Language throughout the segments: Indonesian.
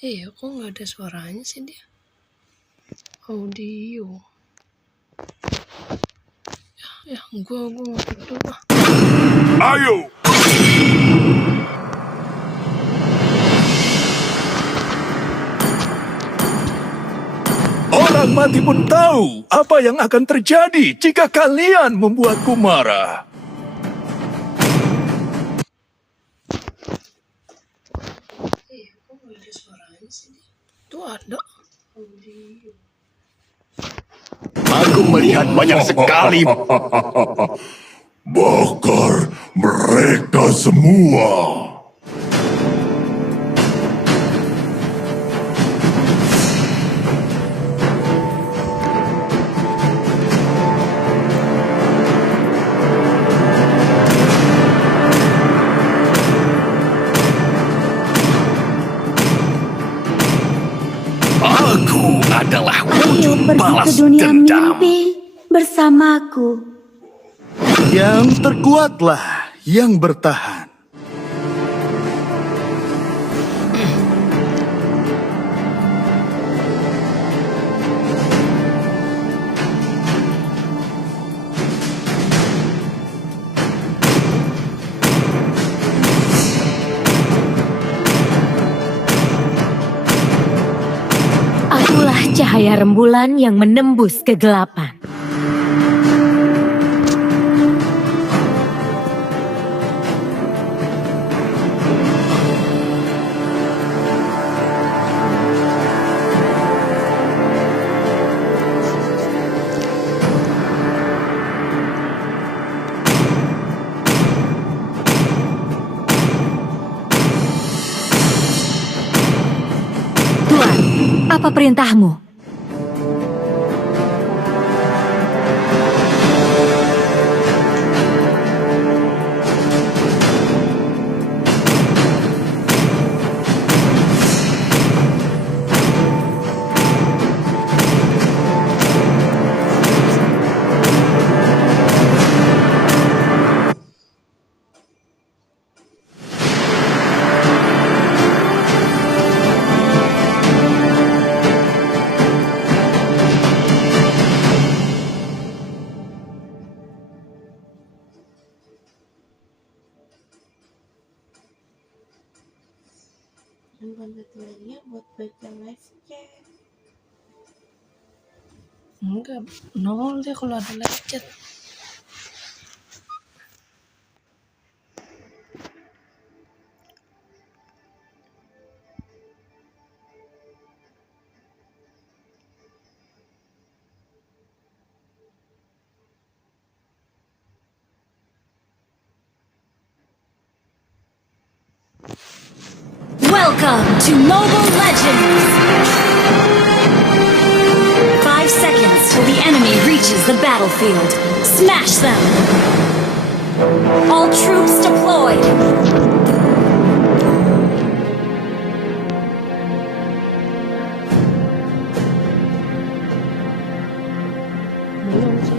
Kok nggak ada suaranya sih dia? Audio. Gua mau dulu. Ayo! Orang mati pun tahu apa yang akan terjadi jika kalian membuatku marah. Kok nggak ada suaranya sih dia? Tuh ada. Audio. Aku melihat banyak sekali. Bakar mereka semua. Aku adalah wujud Pergi balas ke dunia dendam. mimpi bersamaku. Yang terkuatlah yang bertahan. Akulah cahaya rembulan yang menembus kegelapan. Tuan, apa perintahmu? Kebetulannya buat baca live chat. Enggak, nol deh kalau ada live chat. Welcome to Mobile Legends! 5 seconds till the enemy reaches the battlefield. Smash them! All troops deployed! Belum sih.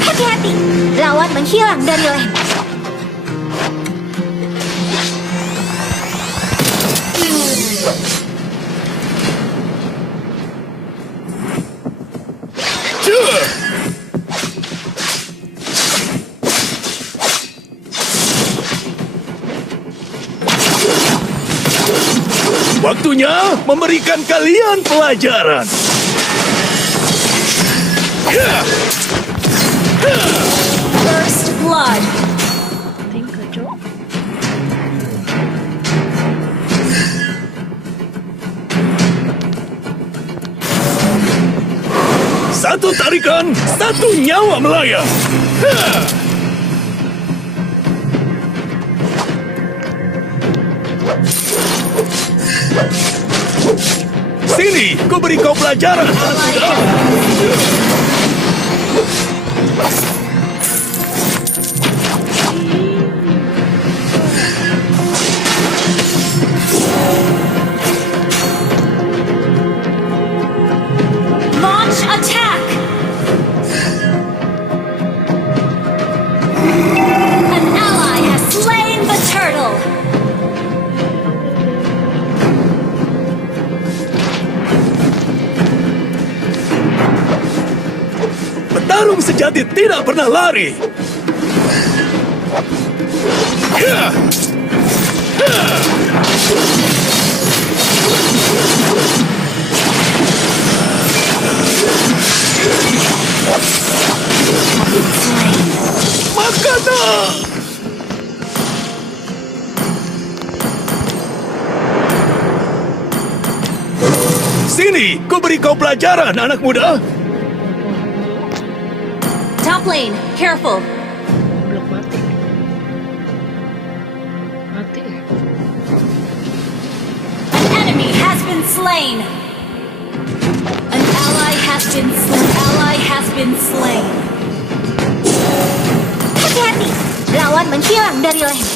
Hati-hati! Lawan menghilang dari lane. Waktunya memberikan kalian pelajaran. First blood. Tinggal, Cok. Satu tarikan, satu nyawa melayang. Hah! Sini, ku beri kau pelajaran. Launch attack! An ally has slain the turtle! Petarung sejati tidak pernah lari. Ya! Ya! Makanan! Sini, ku beri kau pelajaran, anak muda. Top lane, careful! Blok mati. Mati. An enemy has been slain! An ally has been slain. Ally has been slain. Hati-hati! Lawan menghilang dari lane.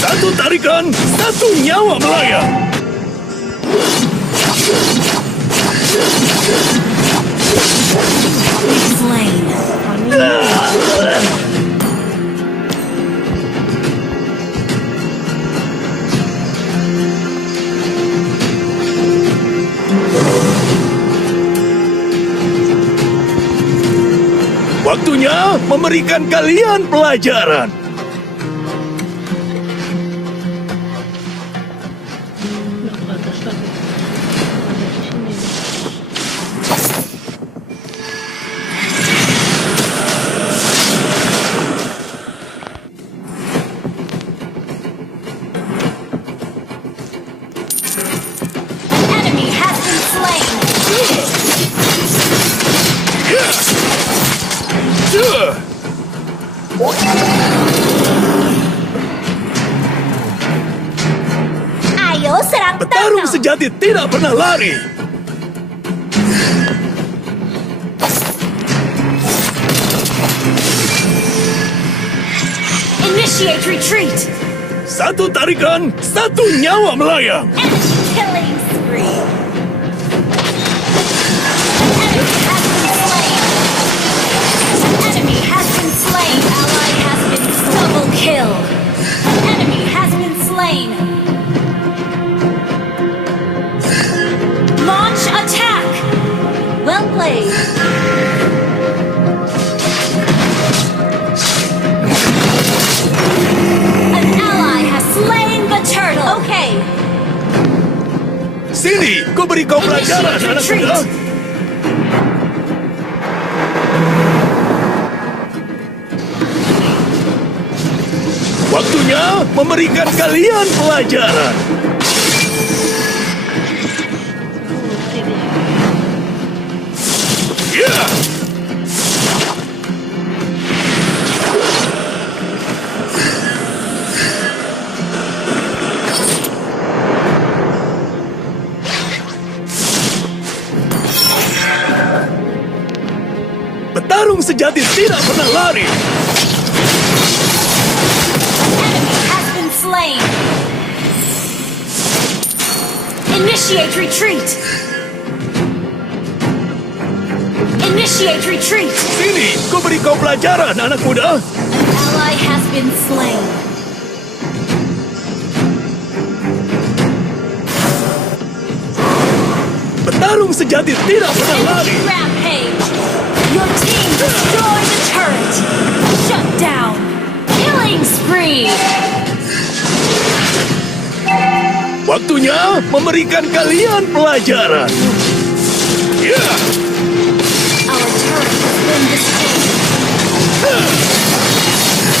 Satu tarikan, satu nyawa melayang. Slain. Waktunya memberikan kalian pelajaran. Blok ke atas lagi. Ada di sini. An enemy has been slain. Ayo serang Petarung Thanos. sejati tidak pernah lari. Initiate retreat. Satu tarikan, satu nyawa melayang. And killing spree. An enemy has been slain. An enemy has been slain. Ally has been double kill. An enemy has been slain. Launch attack. Well played. An ally has slain the turtle. Okay. Sini, ku beri kau pelajaran, Initiate anak retreat. muda. Waktunya memberikan kalian pelajaran. Mati dia. Ya! Petarung sejati tidak pernah lari. Enemy has been slain. Initiate retreat. Initiate retreat. Sini, ku beri kau pelajaran, anak muda. An ally has been slain. Petarung sejati tidak pernah lari. Enemy rampage. Your team destroyed the turret. Shut down. Killing spree. Waktunya memberikan kalian pelajaran. Ya! Our turret has been destroyed.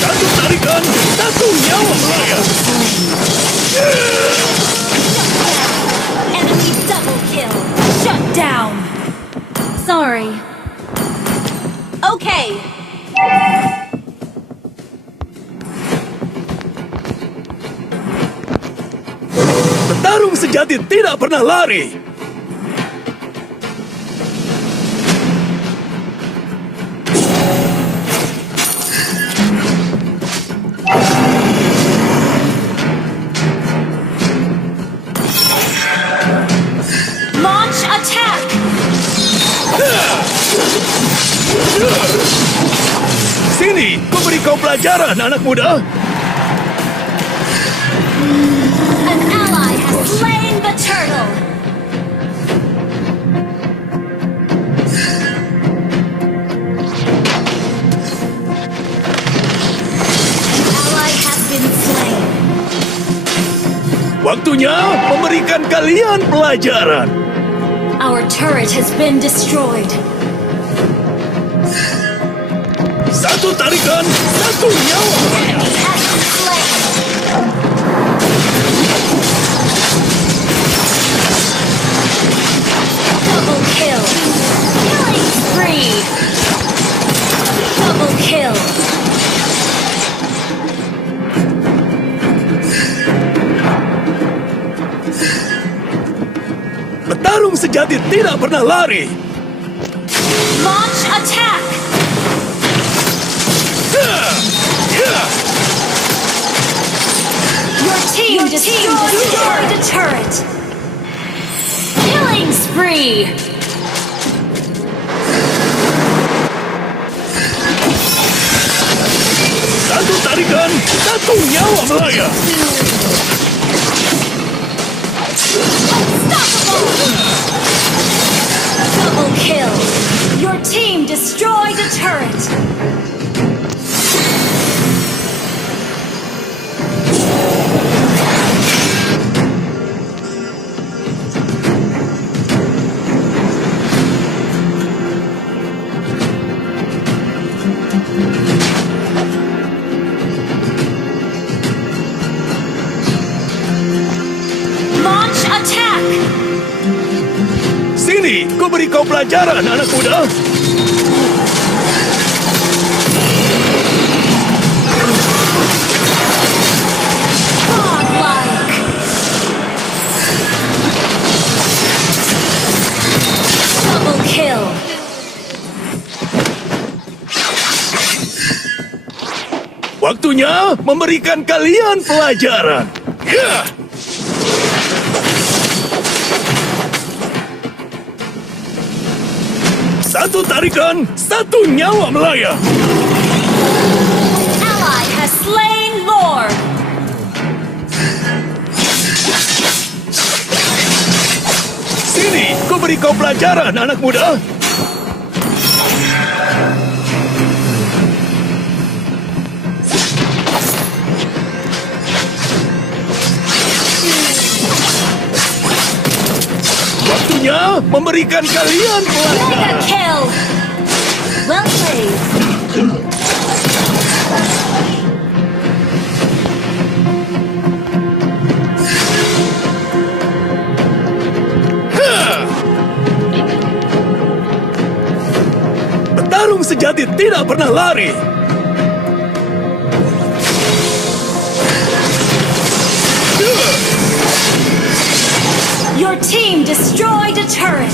Satu tarikan, satu nyawa melayang. Enemy double kill. Shut down. Sorry. Okay. Petarung sejati tidak pernah lari. Launch attack. Sini, kuberi kau pelajaran, anak muda. An ally has slain the turtle. An ally has been slain. Waktunya memberikan kalian pelajaran. Our turret has been destroyed. Satu tarikan, satu nyawa. Enemy has been slain. Double kill. Killing spree. Double kill. Petarung sejati tidak pernah lari. Launch attack. Your team destroyed a turret. Killing spree. Satu tarikan, satu nyawa melayang. Double kill. Your team destroyed a turret. Launch attack. Sini, kuberi kau pelajaran, anak muda. Godlike. Double kill. Waktunya memberikan kalian pelajaran. Ya! Satu tarikan, satu nyawa melayang. Ally has slain Lord. Sini, kuberi kau pelajaran, anak muda. Waktunya memberikan kalian Mega pelajaran. kill. Well played. Petarung sejati tidak pernah lari. Your team destroyed a turret.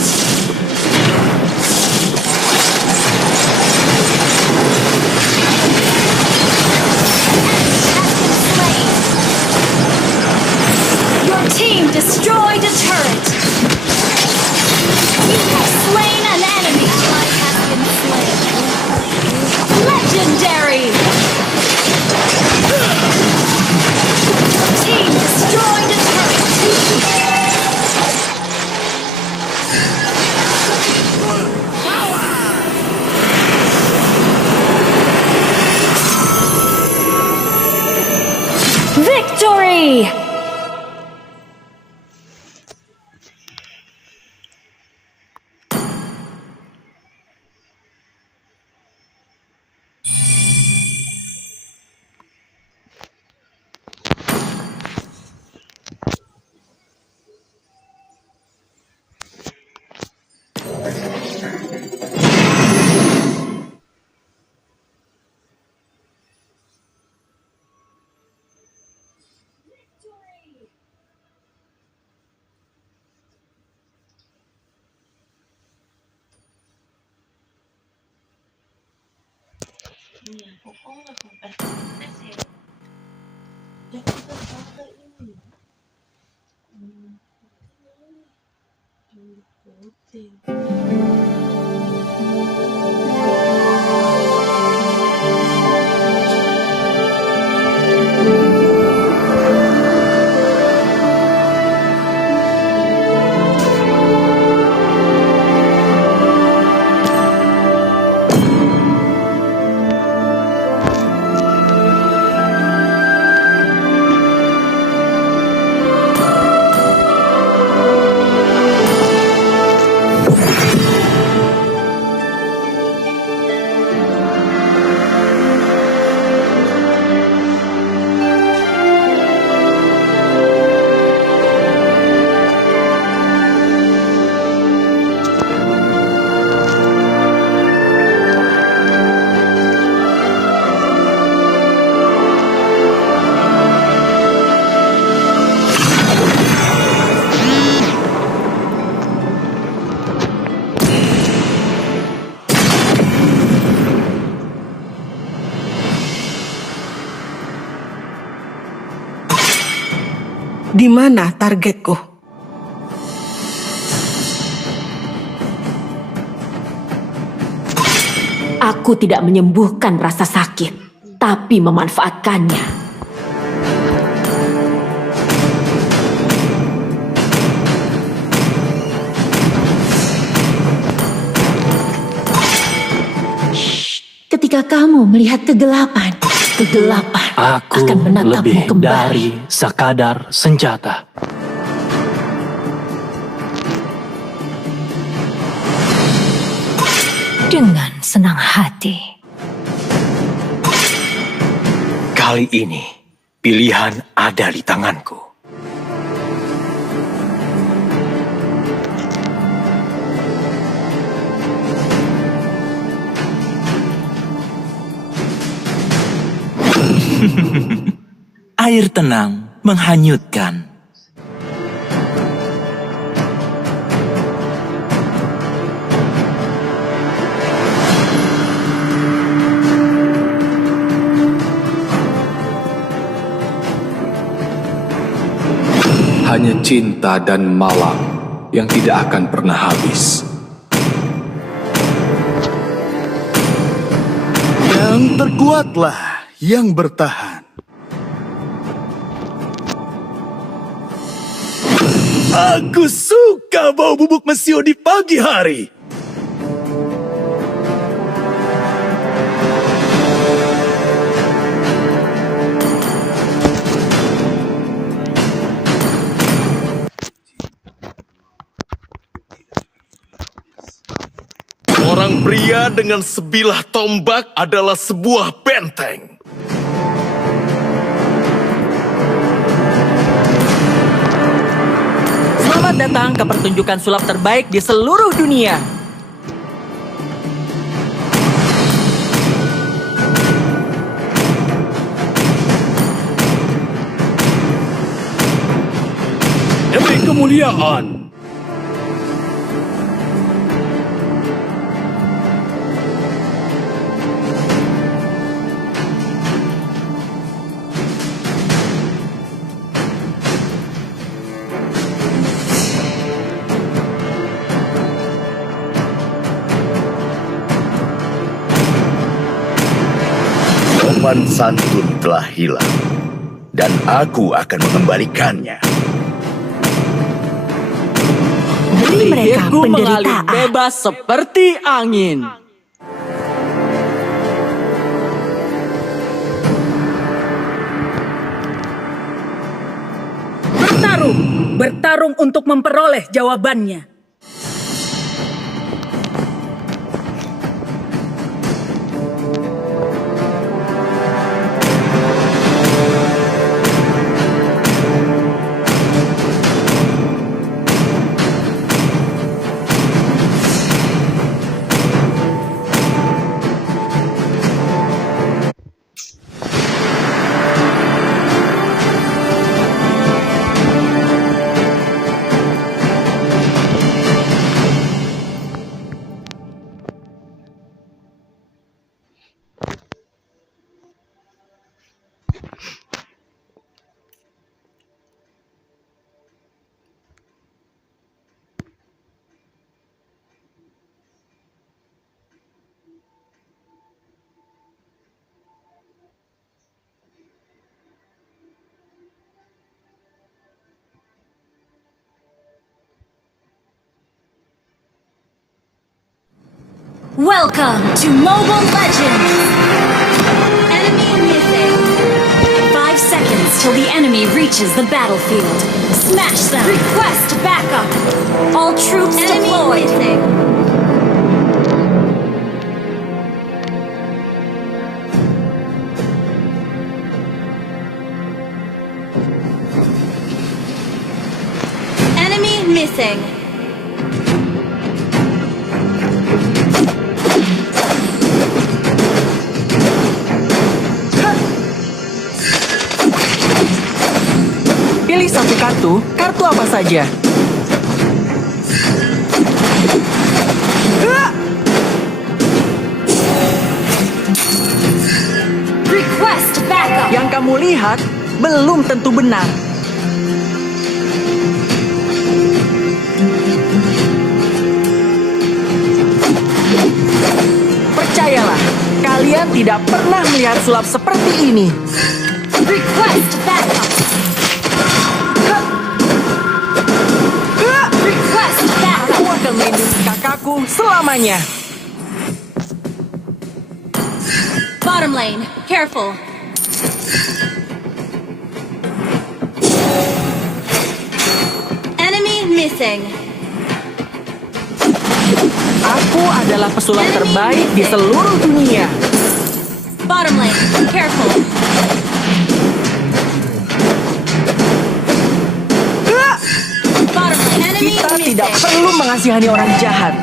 Your team destroyed a turret. You have slain an enemy. Ally has been slain. Legendary. Your team destroyed a turret. Victory! ini ya, Koko nggak sampai tes ya. Jangan sampai ini. Diikutin. Di mana targetku? Aku tidak menyembuhkan rasa sakit, tapi memanfaatkannya. Ketika kamu melihat kegelapan Aku akan menatapmu lebih kembali. dari sekadar senjata. Dengan senang hati. Kali ini, pilihan ada di tanganku. Air tenang menghanyutkan. Hanya cinta dan malam yang tidak akan pernah habis. Yang terkuatlah yang bertahan. Aku suka bau bubuk mesio di pagi hari. Seorang pria dengan sebilah tombak adalah sebuah benteng. Selamat datang ke pertunjukan sulap terbaik di seluruh dunia. Demi kemuliaan. Sopan santun telah hilang, dan aku akan mengembalikannya. Beri mereka Sihirku mengalir penderitaan. bebas seperti angin. Bertarung untuk memperoleh jawabannya. Welcome to Mobile Legends! Enemy missing. 5 seconds till the enemy reaches the battlefield. Smash them! Request backup! All troops deployed! Enemy missing. Pilih satu kartu, kartu apa saja. Request backup! Yang kamu lihat belum tentu benar. Percayalah, kalian tidak pernah melihat sulap seperti ini. Request backup! Request backup! Aku akan melindungi kakakku selamanya. Bottom lane, careful. Enemy missing. Aku adalah pesulap terbaik di seluruh dunia. Bottom lane, careful. Bottom lane, enemy Kita missing. tidak perlu mengasihani orang jahat.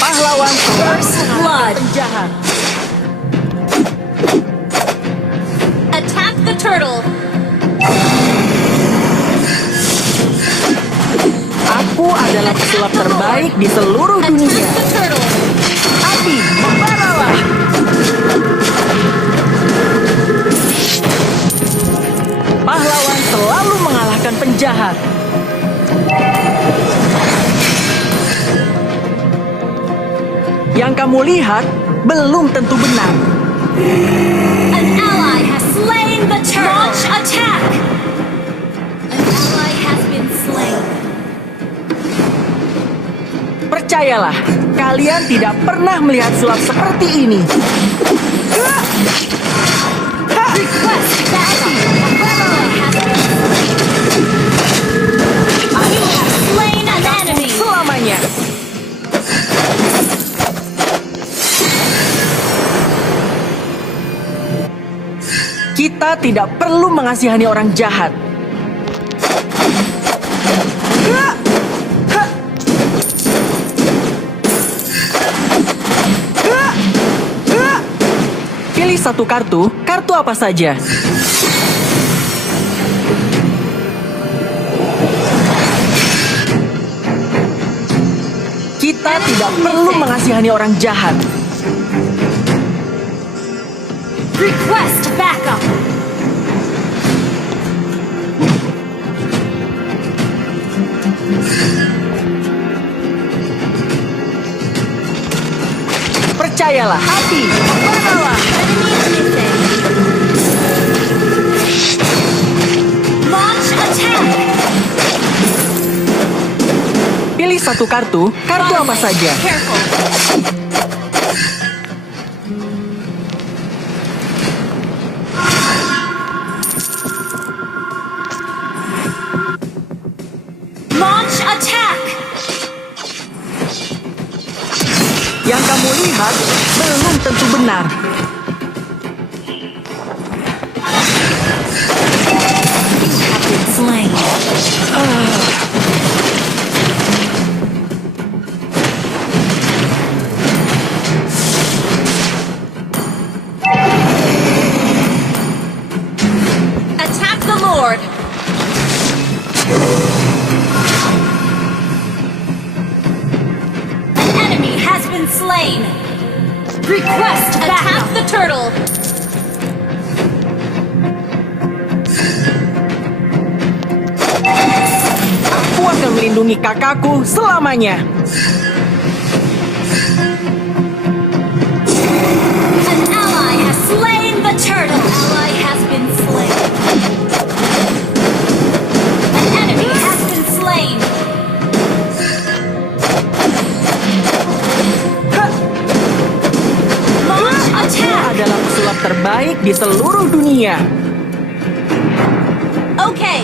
Pahlawan First blood! penjahat. Attack the turtle. Aku adalah pesulap terbaik di seluruh dunia. Attack the turtle. Api, membaralah. Pahlawan selalu mengalahkan penjahat. Yang kamu lihat belum tentu benar. An ally has slain the turtle! Launch attack! An ally has been slain. Percayalah, kalian tidak pernah melihat sulap seperti ini. Request backup! An ally has been slain. You have slain an enemy! Selamanya. Kita tidak perlu mengasihani orang jahat. Pilih satu kartu, kartu apa saja. Kita tidak perlu mengasihani orang jahat. Request backup! Percayalah, api, membaralah. Launch attack! Pilih satu kartu, kartu apa saja. Careful. Launch attack! Yang kamu lihat belum tentu benar. Have been slain. Attack the Lord. An slain. Request Attack backup. the turtle. Aku akan melindungi kakakku selamanya. An ally has slain the turtle. Ally has been slain. An enemy has been slain. Launch Aku attack. adalah pesulap terbaik di seluruh dunia. Okay.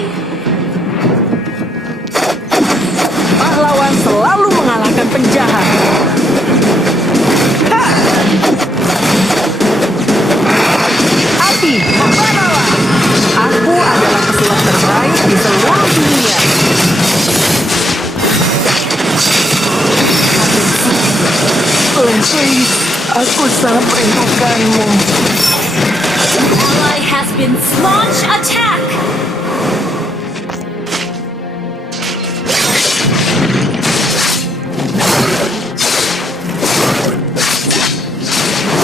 Pahlawan selalu mengalahkan penjahat. Ha! Api, membaralah. Aku adalah pesulap terbaik di seluruh dunia. Leslie, aku sangat merindukanmu. Ally has been slain. Launch attack.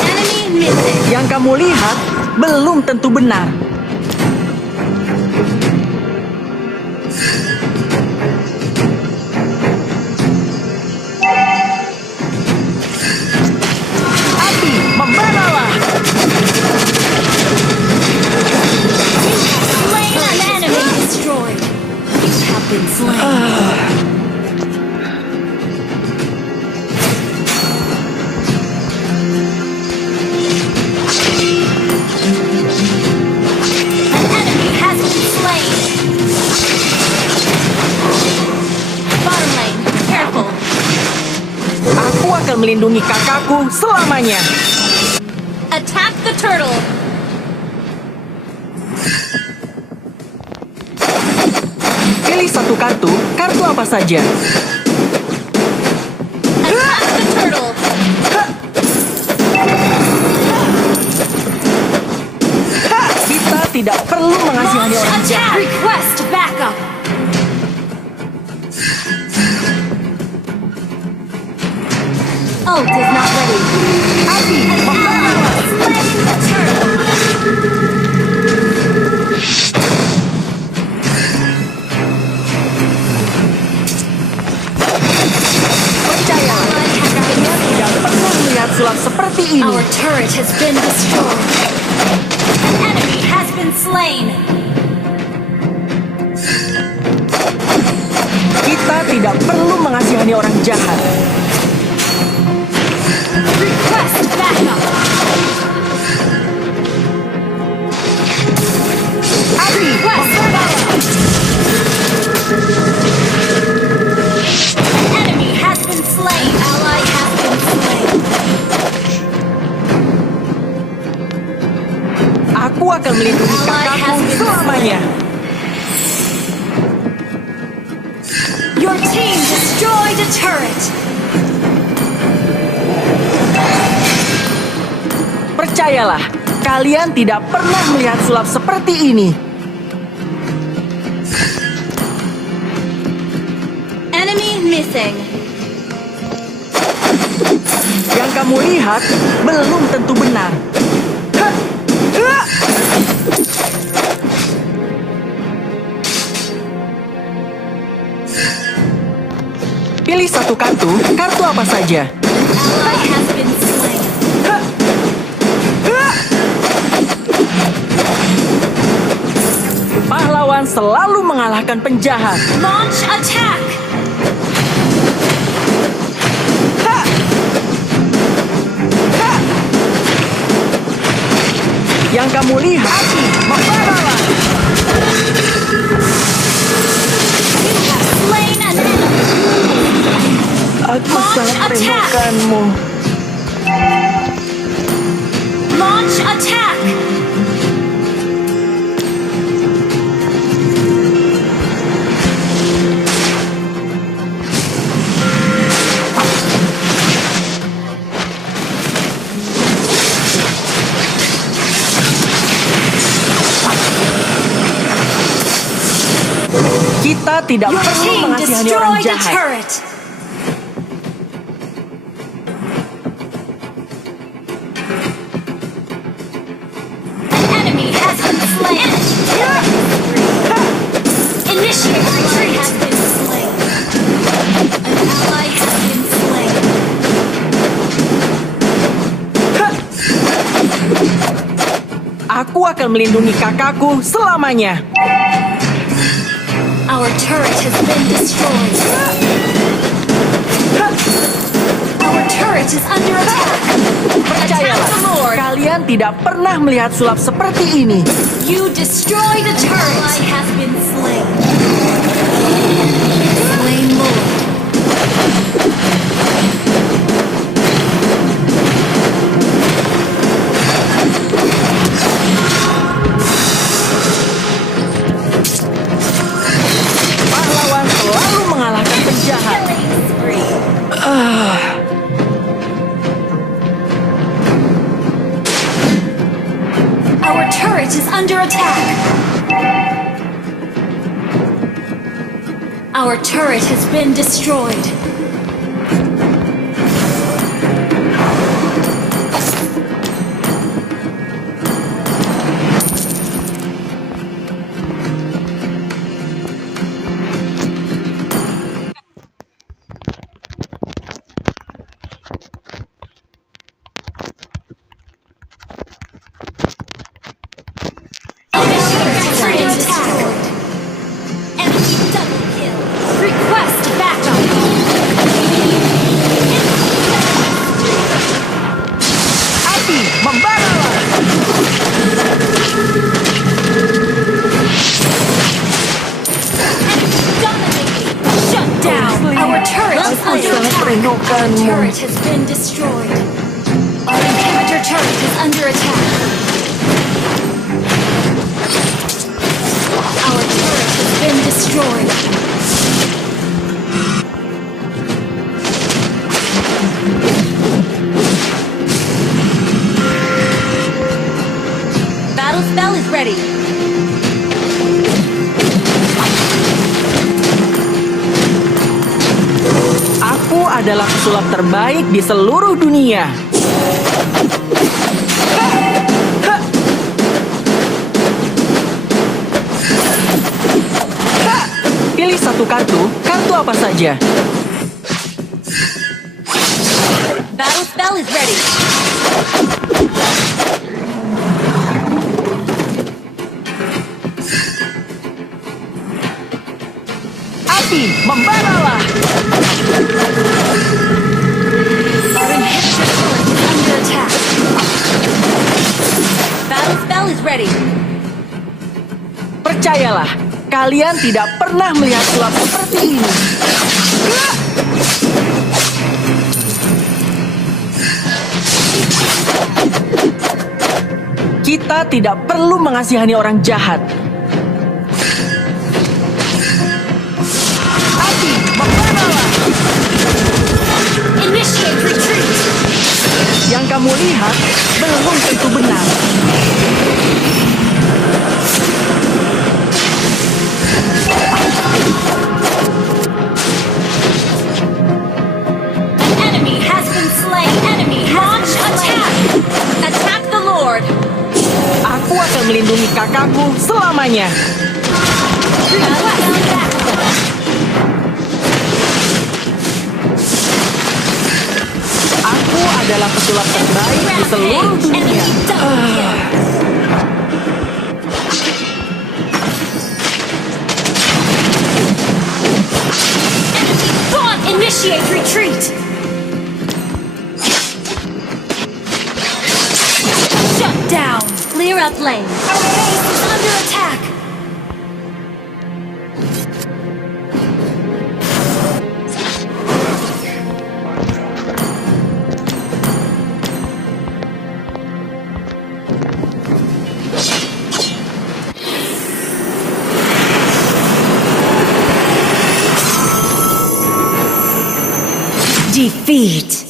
Enemy missing. Yang kamu lihat belum tentu benar. Api, membaralah. Slain an enemy. Destroyed. You have been slain. An enemy has been slain. Bottom lane. Careful. Aku akan melindungi kakakku selamanya. Attack the turtle. Pilih satu kartu, kartu apa saja. Attack the turtle. Kita tidak perlu mengasihani Launch orang attack. jahat. Request backup. Ult is not ready. Api, membaralah. Slain the turtle. Percayalah, kalian tidak pernah melihat sulap seperti ini. Our turret has been destroyed. An enemy has been slain. Kita tidak perlu mengasihani orang jahat. Request backup. Api, Request backup. An enemy has been slain. Ally has been slain. aku akan melindungi kakakku selamanya. Your team destroyed a turret. Percayalah, kalian tidak pernah melihat sulap seperti ini. Enemy missing. Yang kamu lihat belum tentu benar. Hah! Hah! Pilih satu kartu, kartu apa saja. Ally has been slain. Hah! Hah! Pahlawan selalu mengalahkan penjahat. Launch attack. Hah! Hah! Yang kamu lihat, membaralah. Slain an enemy. Aku sangat Launch attack. merindukanmu. Launch attack. Kita tidak Your perlu team mengasihani orang destroyed a jahat. turret. slain. Initiate retreat. Has been slain. An ally has been slain. Aku akan melindungi kakakku selamanya. Our turret has been destroyed. Our turret is under attack. Percayalah, kalian tidak pernah melihat sulap seperti ini. You destroy the turret. Ally has been slain. Slain Lord. Pahlawan selalu mengalahkan penjahat. Killing spree. Our turret is under attack. Our turret has been destroyed. Request backup. Api, membaralah. Shut down. Our turret is under sangat attack. Our merindukanmu. turret has been destroyed. Our inhibitor turret is under attack. Our turret has been destroyed. Battle spell is ready. Aku adalah pesulap terbaik di seluruh dunia. Pilih satu kartu apa saja. Battle spell is ready. Api, membaralah. Our inhibitor turret is under attack. Battle spell is ready. Percayalah, kalian tidak pernah melihat sulap seperti ini. Kita tidak perlu mengasihani orang jahat. Api, membaralah. Initiate retreat. Yang kamu lihat belum tentu benar. An enemy has been slain. Enemy launch attack. Attack the Lord. Aku akan melindungi kakakku selamanya. Aku adalah pesulap terbaik di seluruh dunia. Initiate retreat. Shut down. Clear up lane. Our base is under attack. Defeat.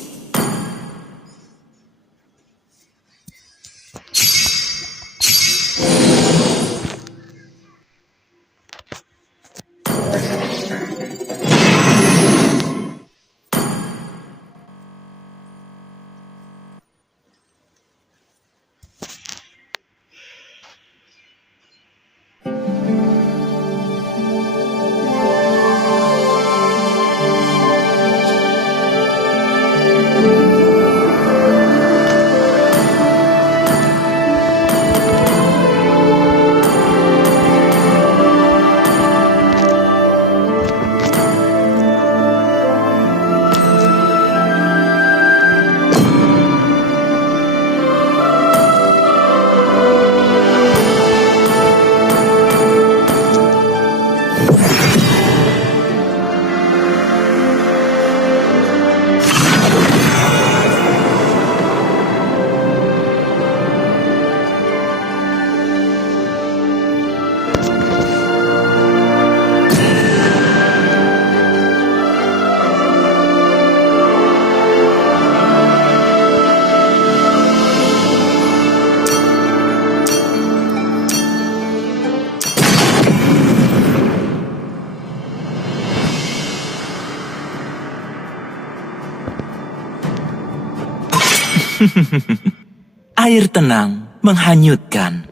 Air tenang menghanyutkan.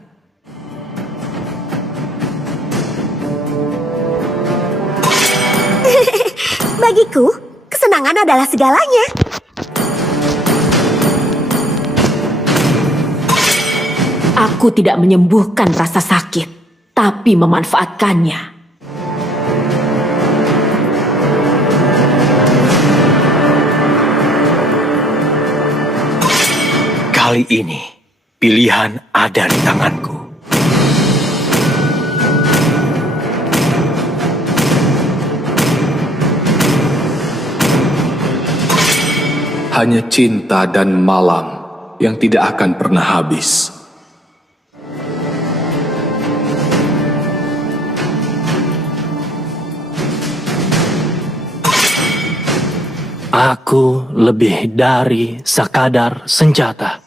Bagiku, kesenangan adalah segalanya. Aku tidak menyembuhkan rasa sakit, tapi memanfaatkannya. Kali ini, pilihan ada di tanganku. Hanya cinta dan malam yang tidak akan pernah habis. Aku lebih dari sekadar senjata.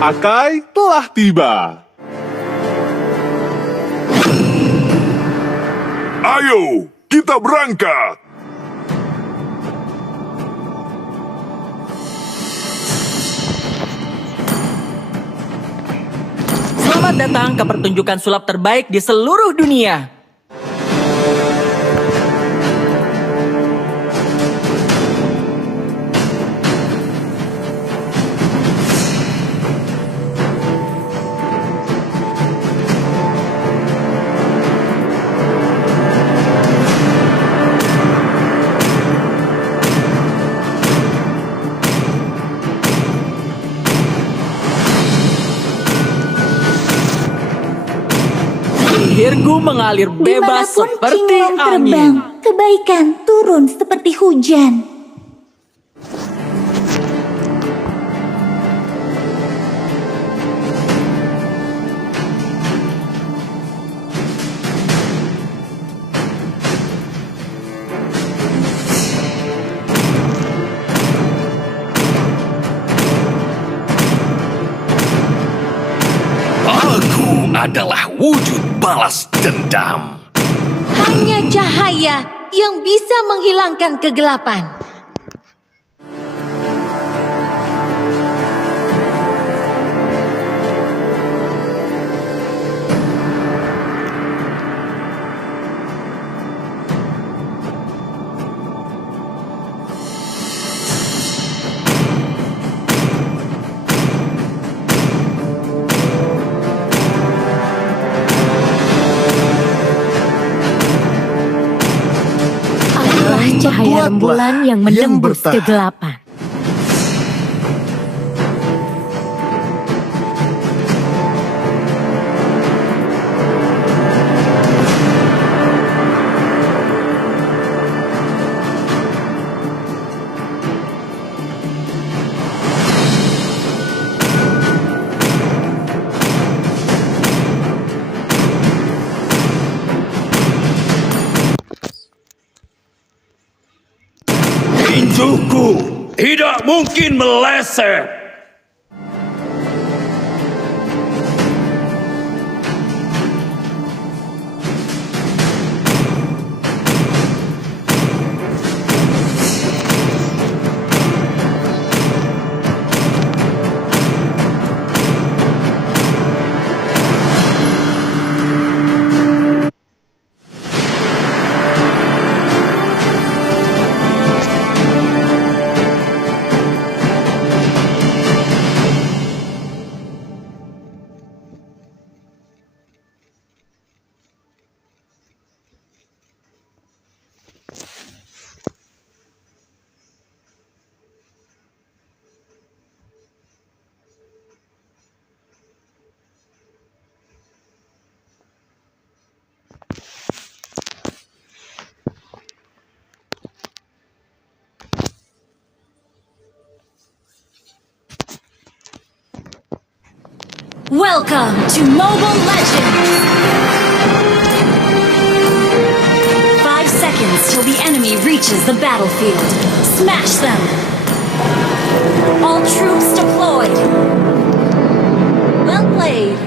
Akai telah tiba. Ayo, kita berangkat. Selamat datang ke pertunjukan sulap terbaik di seluruh dunia. Sihirku mengalir bebas Dimanapun seperti Cinglong terbang, angin. kebaikan turun seperti hujan. Aku adalah wujud balas dendam. Hanya cahaya yang bisa menghilangkan kegelapan. Cahaya rembulan yang menembus bertahan. kegelapan. Tinjuku tidak mungkin meleset. Welcome to Mobile Legends! 5 seconds till the enemy reaches the battlefield. Smash them! All troops deployed. Well played.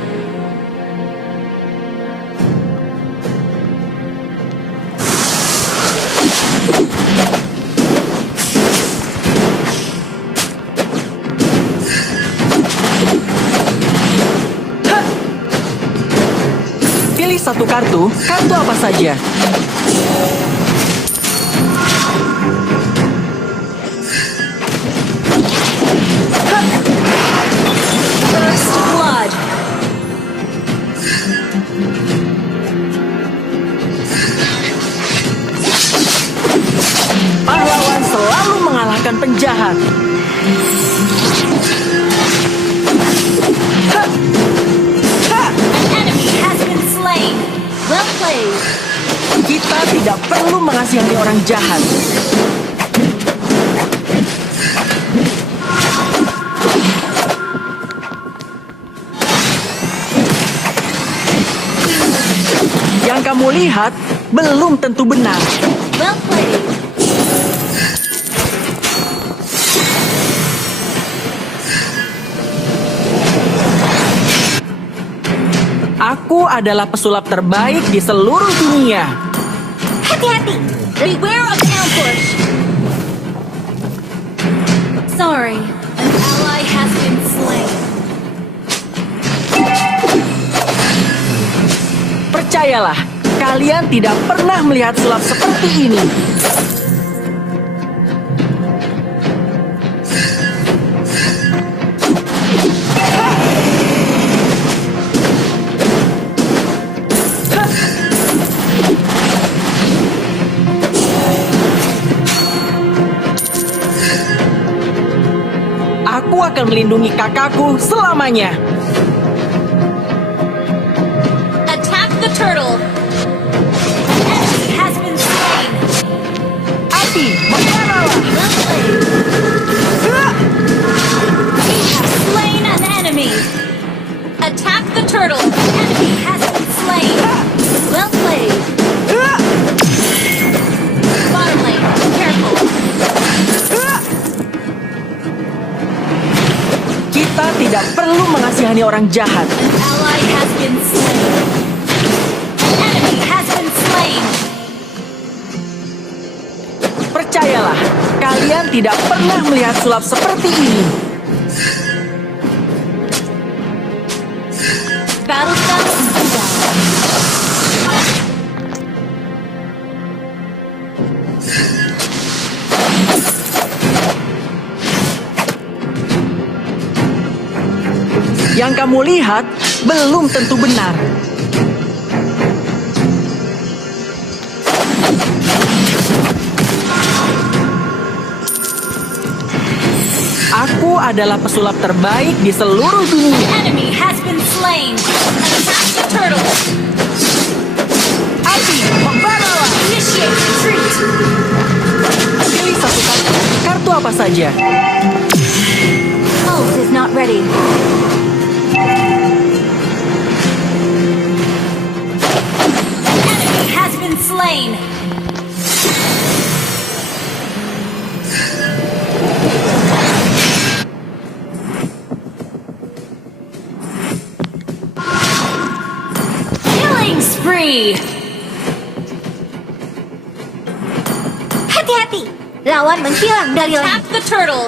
Pilih satu kartu apa saja. First blood. Pahlawan selalu mengalahkan penjahat. An enemy has been slain. Well played. Kita tidak perlu mengasihani orang jahat. Yang kamu lihat belum tentu benar. Well played. Aku adalah pesulap terbaik di seluruh dunia. Hati-hati. Beware of ambush. Sorry, an ally has been slain. Percayalah, kalian tidak pernah melihat sulap seperti ini. Aku akan melindungi kakakku selamanya. Attack the turtle. An enemy has been slain. Api, membaralah. We have slain an enemy. Attack the turtle. An enemy has been slain. Well played. Bottom lane, careful. Kita tidak perlu mengasihani orang jahat. An ally has been slain. An enemy has been slain. Percayalah, kalian tidak pernah melihat sulap seperti ini. Battle style down. Yang kamu lihat belum tentu benar. Aku adalah pesulap terbaik di seluruh dunia. Enemy has been slain. Attack the turtle. Api, membaralah. Initiate retreat. Pilih satu kartu apa saja. Ult is not ready. Enemy has been slain. Killing spree. Hati-hati. Lawan menghilang dari Attack langit. the turtle.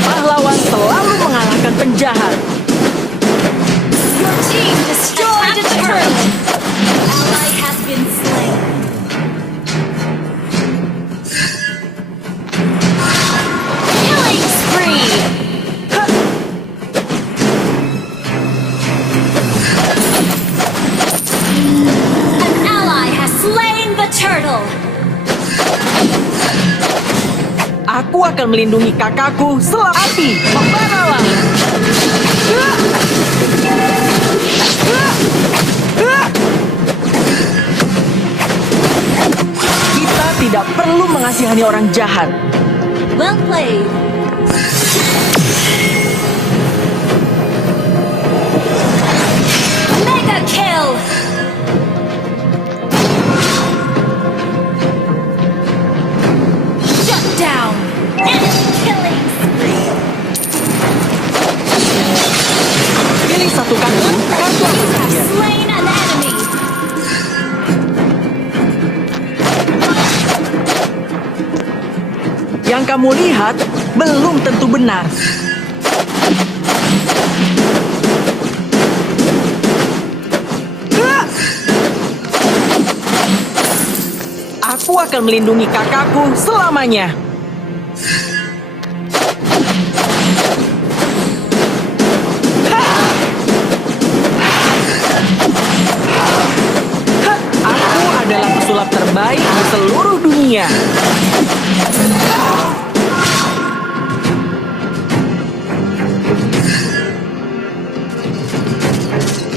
Pahlawan selalu mengalahkan penjahat. Your team destroyed the turtle. Ally has been slain. Killing spree. An ally has slain the turtle. Aku akan melindungi kakakku selama api. Membaralah. Kita tidak perlu mengasihani orang jahat. Well played. Mega kill. Shut down. Enemy killing. Yang kamu lihat belum tentu benar. Aku akan melindungi kakakku selamanya. Aku adalah pesulap terbaik di seluruh dunia.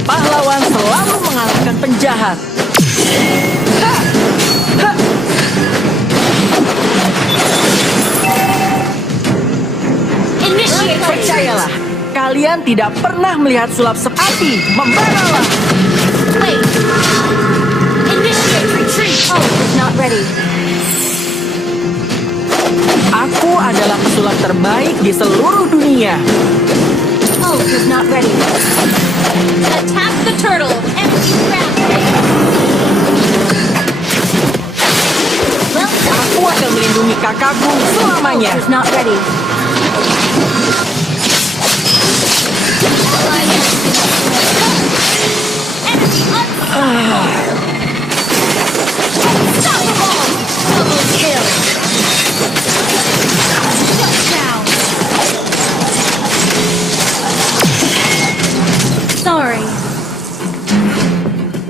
Pahlawan selalu mengalahkan penjahat. Percayalah, kalian tidak pernah melihat sulap api membaralah. Wait. Initiate retreat. Oh, it's not ready. Aku adalah pesulap terbaik di seluruh dunia. Oh, it's not ready. Attack the turtle. Empty ground. Well, aku akan melindungi kakakku selamanya. Oh, it's not ready. Unstoppable! Double kill! Shut down! Sorry.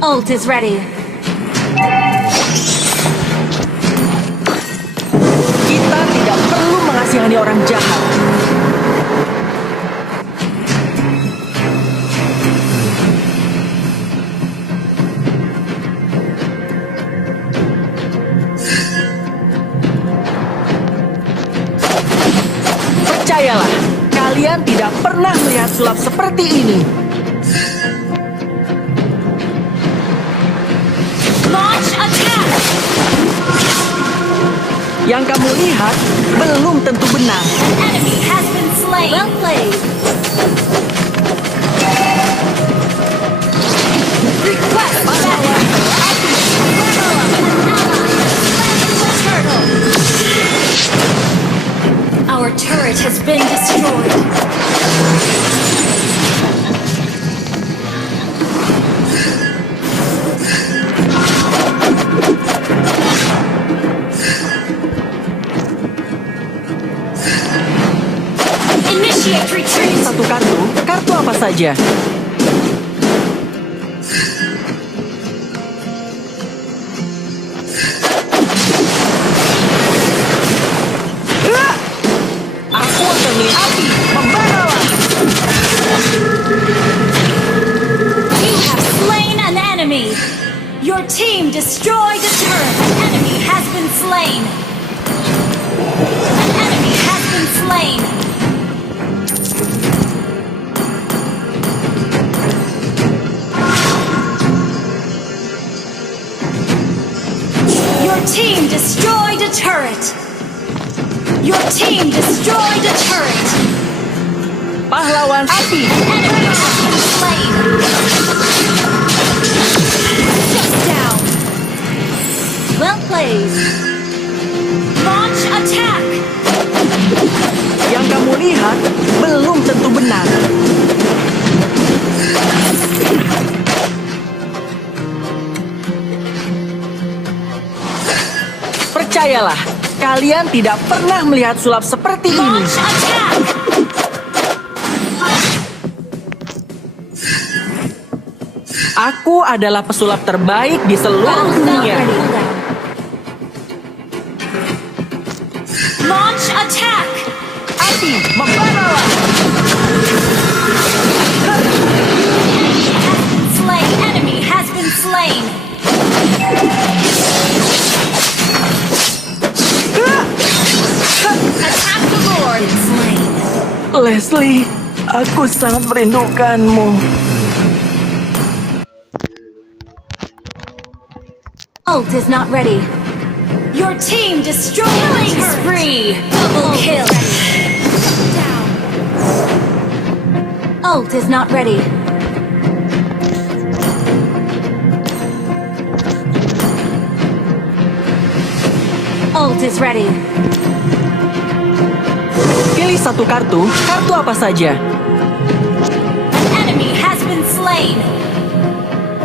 Ult is ready. Kita tidak perlu mengasihani orang jahat. Percayalah, kalian tidak pernah melihat sulap seperti ini. Launch attack! Yang kamu lihat belum tentu benar. An enemy has been slain. Well played. Request backup. Our turret has been destroyed. Initiate retreat. Satu kartu, kartu apa saja? Aku akan melihat api membaralah. You have slain an enemy. Your team destroyed a turret. An enemy has been slain. An enemy has been slain. Your team destroyed a turret. Your team destroyed a turret. Pahlawan api. An enemy has been slain. Shut down. Well played. Launch attack. Yang kamu lihat belum tentu benar. Percayalah, kalian tidak pernah melihat sulap seperti ini. Launch attack. Aku adalah pesulap terbaik di seluruh dunia. Launch attack. Api membaralah. Enemy has been slain. Attack the Lord. Slain. Leslie, aku sangat merindukanmu. Ult is not ready. Your team destroyed. Killing spree. Double kill. Down. Ult is not ready. Ult is ready. Pilih satu kartu, kartu apa saja. An enemy has been slain.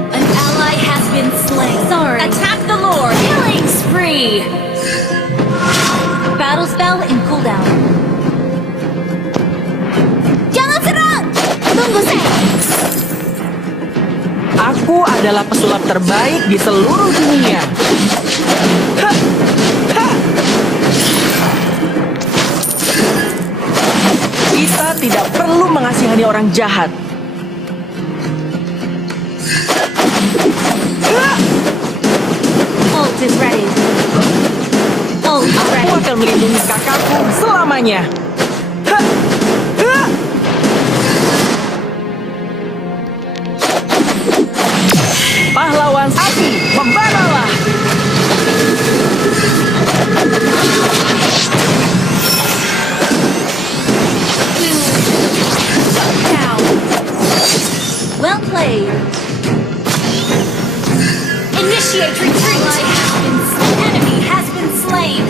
An ally has been slain. Sorry. Attack the Lord. Killing spree. Battle spell in cooldown. Jangan serang! Tunggu saya. Aku adalah pesulap terbaik di seluruh dunia. Ha! Ha! Kita tidak perlu mengasihani orang jahat. Ult is ready. Ult is Aku ready. akan melindungi kakakku selamanya. Ha! Ha! Pahlawan api, membaralah! Down. Well played. Initiate retreat. Enemy has been slain.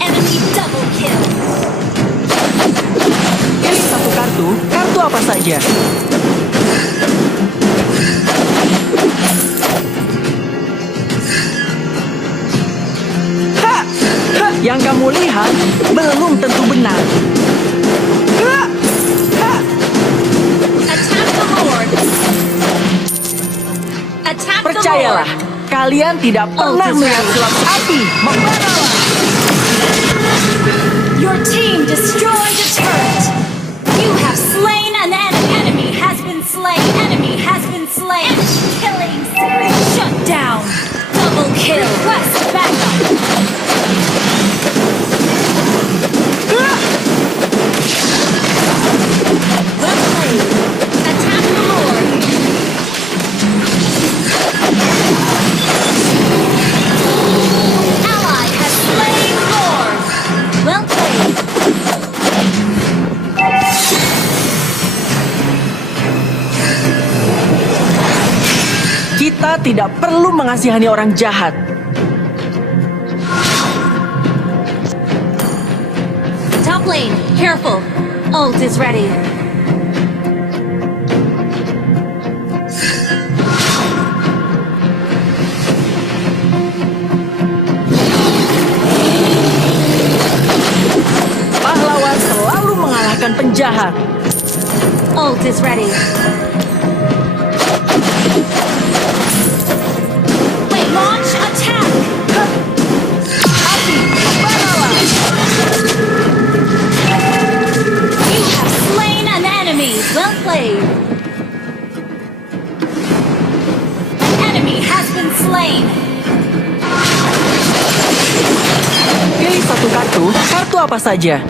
Enemy double kill. Pilih satu kartu, kartu apa saja. Ha! Ha! Yang kamu lihat belum tentu benar. Ha! Ha! Attack the Lord. Attack the Percayalah, Lord. kalian tidak pernah is melihat ready. sulap api. Membaralah! Your team destroyed a turret. You have slain an enemy. Has been slain. Enemy has been slain. Killing spree. Shut down. Double kill. Request backup. Well played. Attack the Lord. Ally has slain Lord. Well played. Kita tidak perlu mengasihani orang jahat. Top lane, careful. Ult is ready. Pahlawan selalu mengalahkan penjahat. Ult is ready. Launch attack. Api, membaralah! You have slain an enemy. Well played. An enemy has been slain. Pilih satu kartu, kartu apa saja.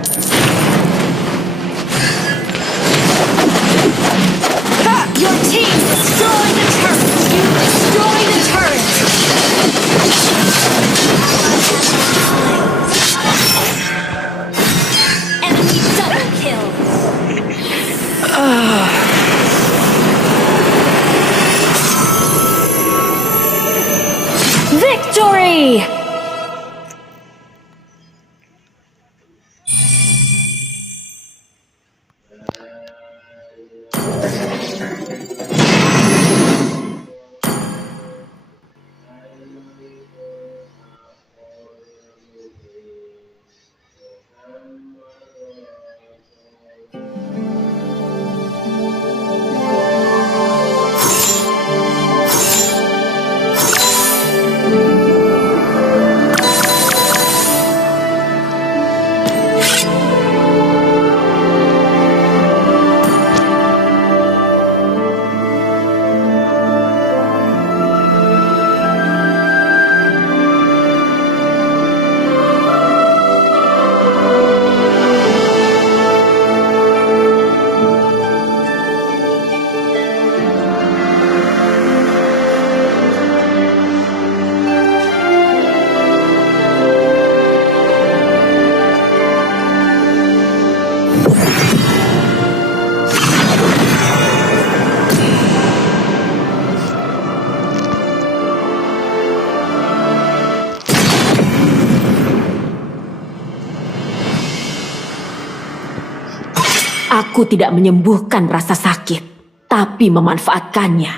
Your team destroyed the turret. You destroyed the turret. Enemy double kill. Victory! Aku tidak menyembuhkan rasa sakit, tapi memanfaatkannya.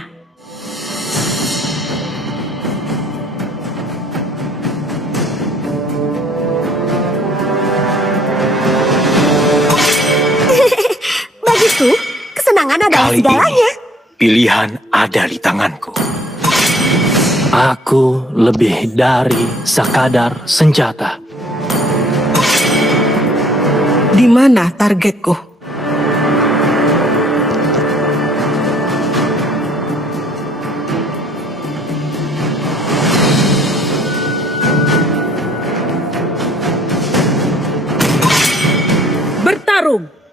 Bagiku, kesenangan adalah Kali segalanya. ini, pilihan ada di tanganku. Aku lebih dari sekadar senjata. Di mana targetku?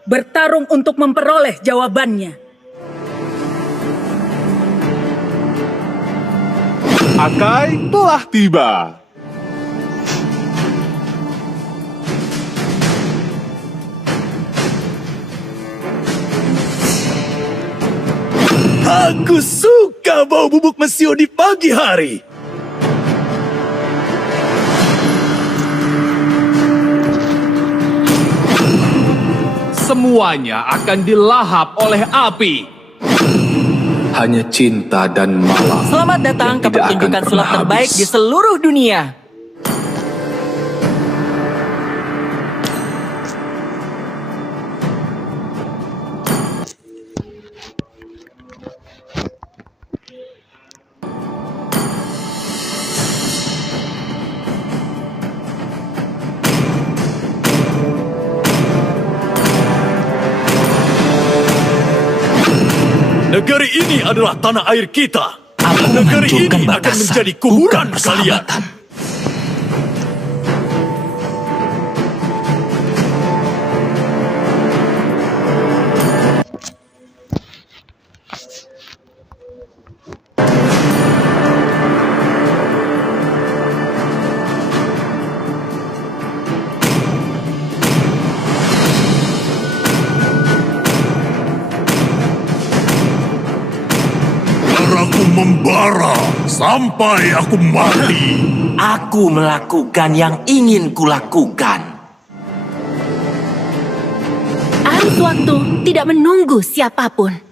Bertarung untuk memperoleh jawabannya. Akai telah tiba. Aku suka bau bubuk mesio di pagi hari. Semuanya akan dilahap oleh api. Hanya cinta dan malam. Selamat datang ke pertunjukan sulap terbaik di seluruh dunia. Negeri ini adalah tanah air kita. Negeri ini akan menjadi kuburan kalian. Darahku membara sampai aku mati. Aku melakukan yang ingin kulakukan. Arus waktu tidak menunggu siapapun.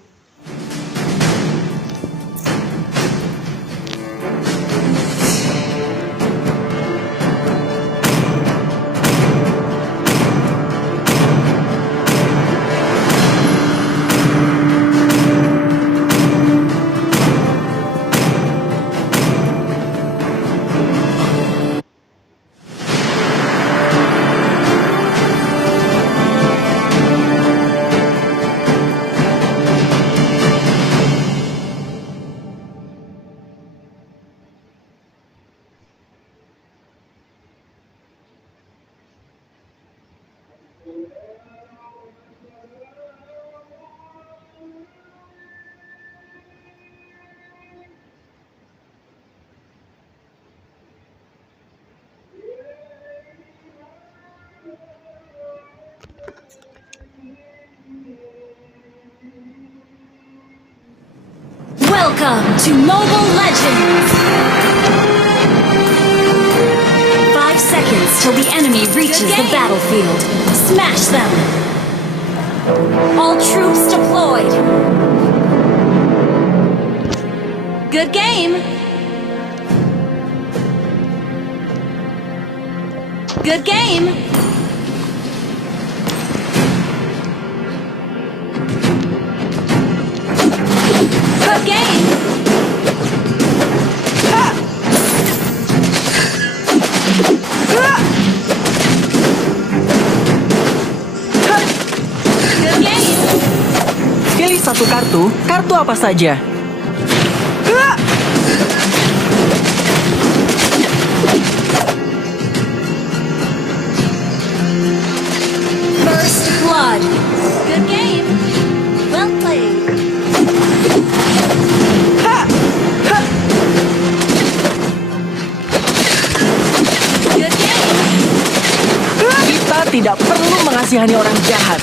Welcome to Mobile Legends! 5 seconds till the enemy reaches the battlefield. Smash them! All troops deployed! Good game. Good game. Good game. Good game. Pilih satu kartu apa saja. First blood! Good game. Well played. Good game. Kita tidak perlu mengasihani orang jahat.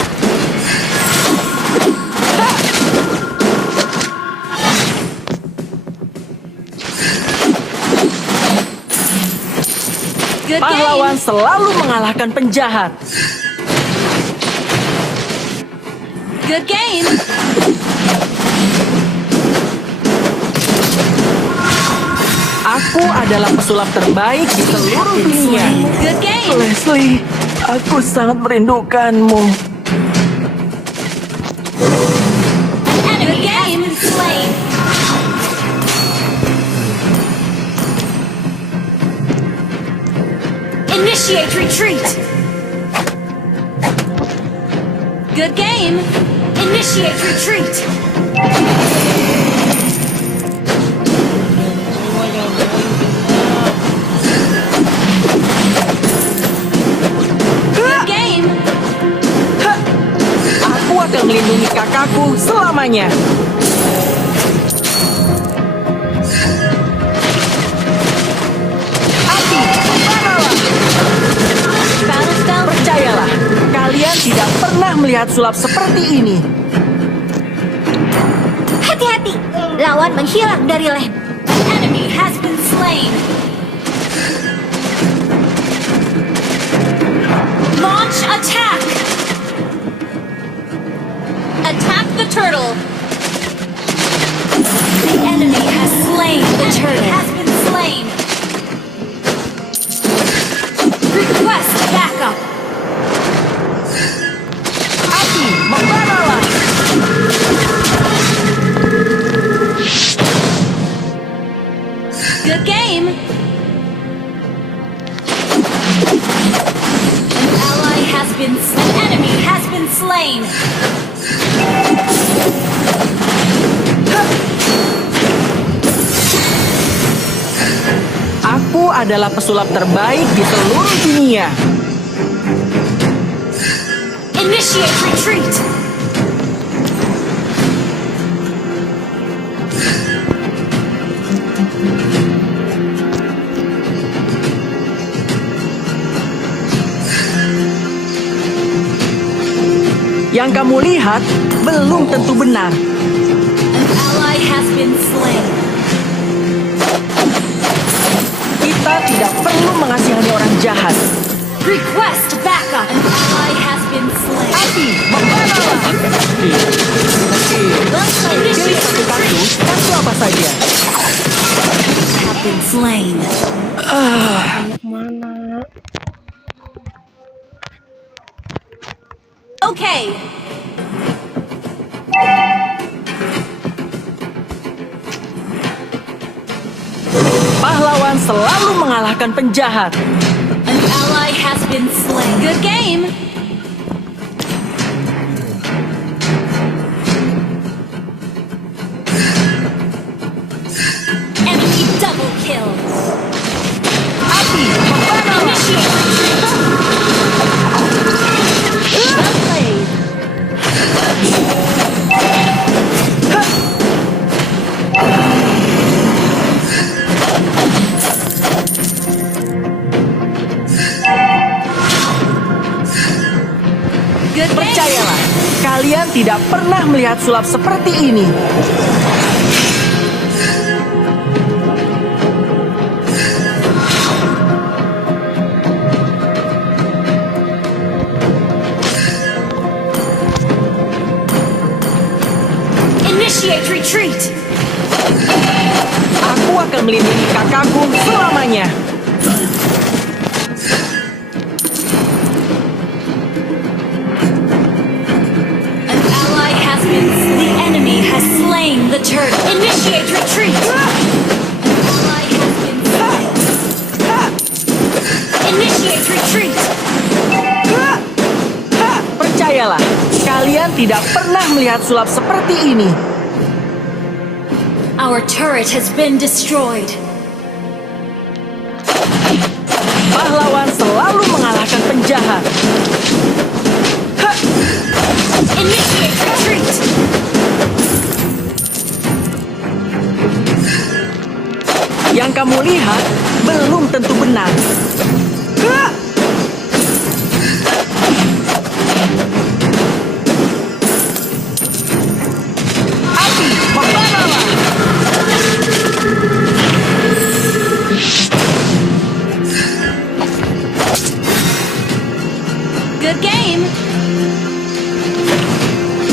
Good Pahlawan game. selalu mengalahkan penjahat. Good game. Aku adalah pesulap terbaik di seluruh dunia. Good game. Leslie, aku sangat merindukanmu. Enemy has been slain. Initiate retreat. Good game. Initiate retreat. Good game. Aku akan melindungi kakakku selamanya. Api, membaralah. Percayalah, kalian tidak pernah melihat sulap seperti ini. Hati-hati, lawan menghilang dari lane. Enemy has been slain. Launch attack. Attack the turtle. The enemy has slain the turtle. Has been slain. Request backup. Api, membaralah. Good game. An ally has been slain. An enemy has been slain. Aku adalah pesulap terbaik di seluruh dunia. Initiate retreat. Yang kamu lihat belum tentu benar. An ally has been slain. Kita tidak perlu mengasihani orang jahat. Request backup. An ally has been slain. Api, membaralah. Pilih satu kartu, kartu apa saja. Have been slain. Okay. Pahlawan selalu mengalahkan penjahat. An ally has been slain. Good game. Enemy double kill. Api, membaralah. Initiate retreat. Well played. Good game. Percayalah, kalian tidak pernah melihat sulap seperti ini. Initiate retreat. Aku akan melindungi kakakku selamanya. An ally has been. The enemy has slain the turtle. Initiate retreat. An ally has been slain. Initiate retreat. Percayalah, kalian tidak pernah melihat sulap seperti ini. Our turret has been destroyed. Pahlawan selalu mengalahkan penjahat. Initiate retreat. Yang kamu lihat belum tentu benar. Api, membaralah. Good game.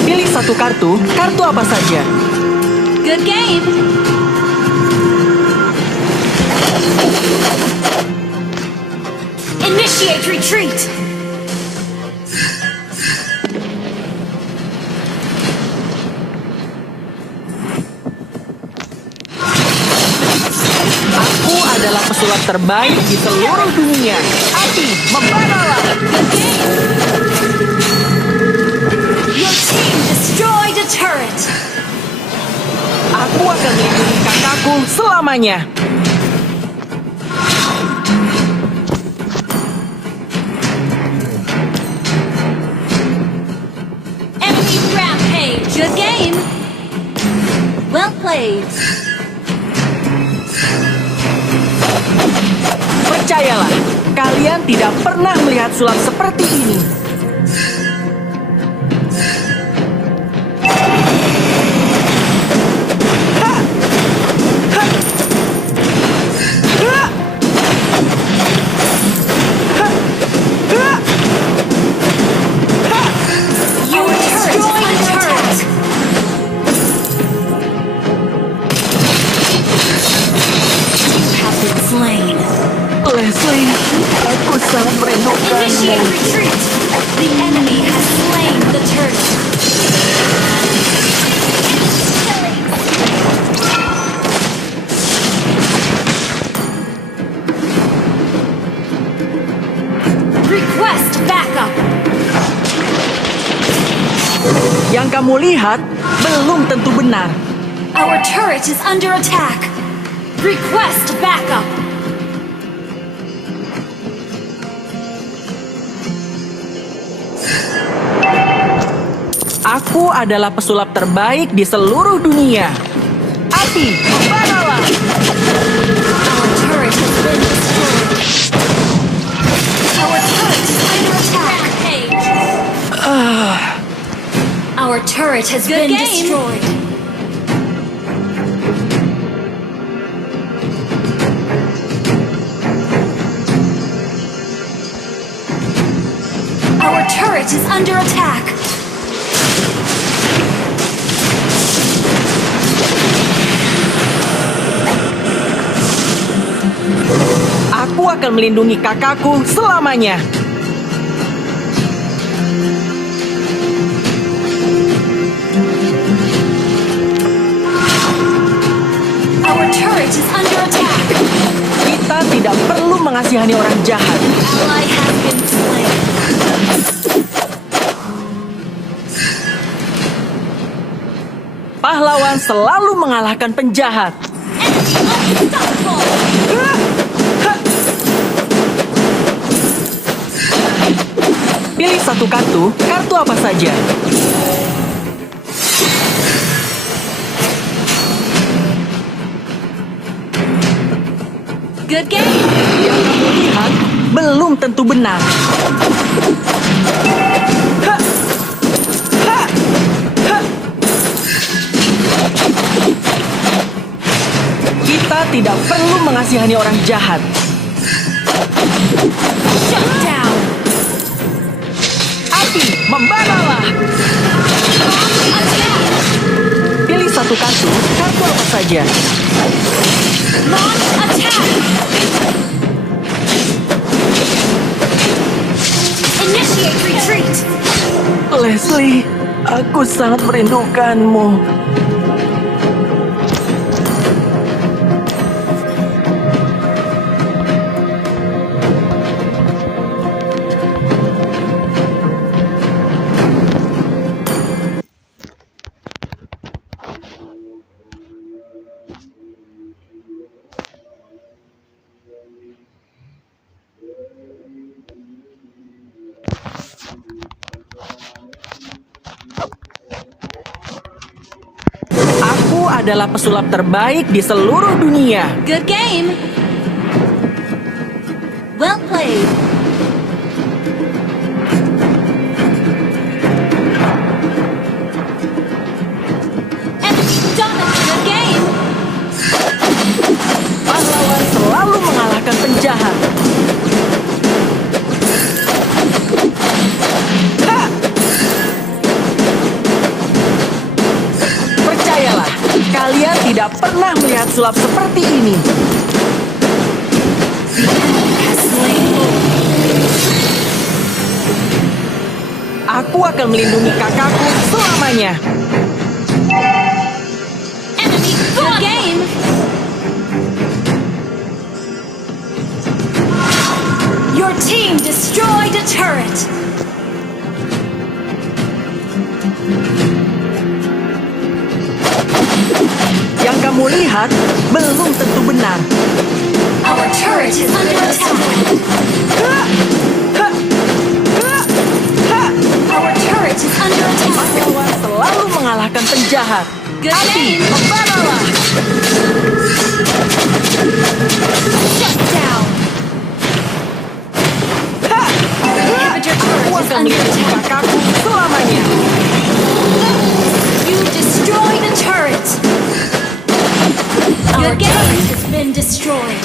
Pilih kartu apa saja? Good game. Initiate retreat. Aku adalah pesulap terbaik di seluruh dunia. Api, membaralah! Your team destroyed a turret. Aku akan melindungi kakakku selamanya. Enemy rampage. Good game. Well played. Percayalah, kalian tidak pernah melihat sulap seperti ini. Your turret is under attack. You have been slain. Leslie, aku sangat merindukanmu. Initiate retreat. The enemy has slain the turret. Request backup. Yang kamu lihat belum tentu benar. Our turret is under attack. Request backup. Aku adalah pesulap terbaik di seluruh dunia. Api, membaralah! Our turret has been destroyed. Our turret is under attack. Our turret has been destroyed. Our turret is under attack. Aku akan melindungi kakakku selamanya. Our turret is under attack. Kita tidak perlu mengasihani orang jahat. Ally has been slain. Pahlawan selalu mengalahkan penjahat. Pilih satu kartu apa saja? Good game. Yang kamu lihat belum tentu benar. Kita tidak perlu mengasihani orang jahat. Shut down. Api, membaralah! Pilih satu kartu apa saja? Launch attack. Initiate retreat. Leslie, aku sangat merindukanmu. Aku adalah pesulap terbaik di seluruh dunia. Good game. Well played. Enemy dominant. Good game. Pahlawan selalu mengalahkan penjahat. melihat sulap seperti ini. Aku akan melindungi kakakku selamanya. Enemy good game. Your team destroyed a turret. Yang kamu lihat belum tentu benar. Our turret is under attack. Our turret is under attack. Pahlawan selalu mengalahkan penjahat. Good game. Membaralah. Shut down. Inhibitor turret Aku is akan under melindungi attack. kakakku selamanya. You destroyed a turret. Our turret has been destroyed.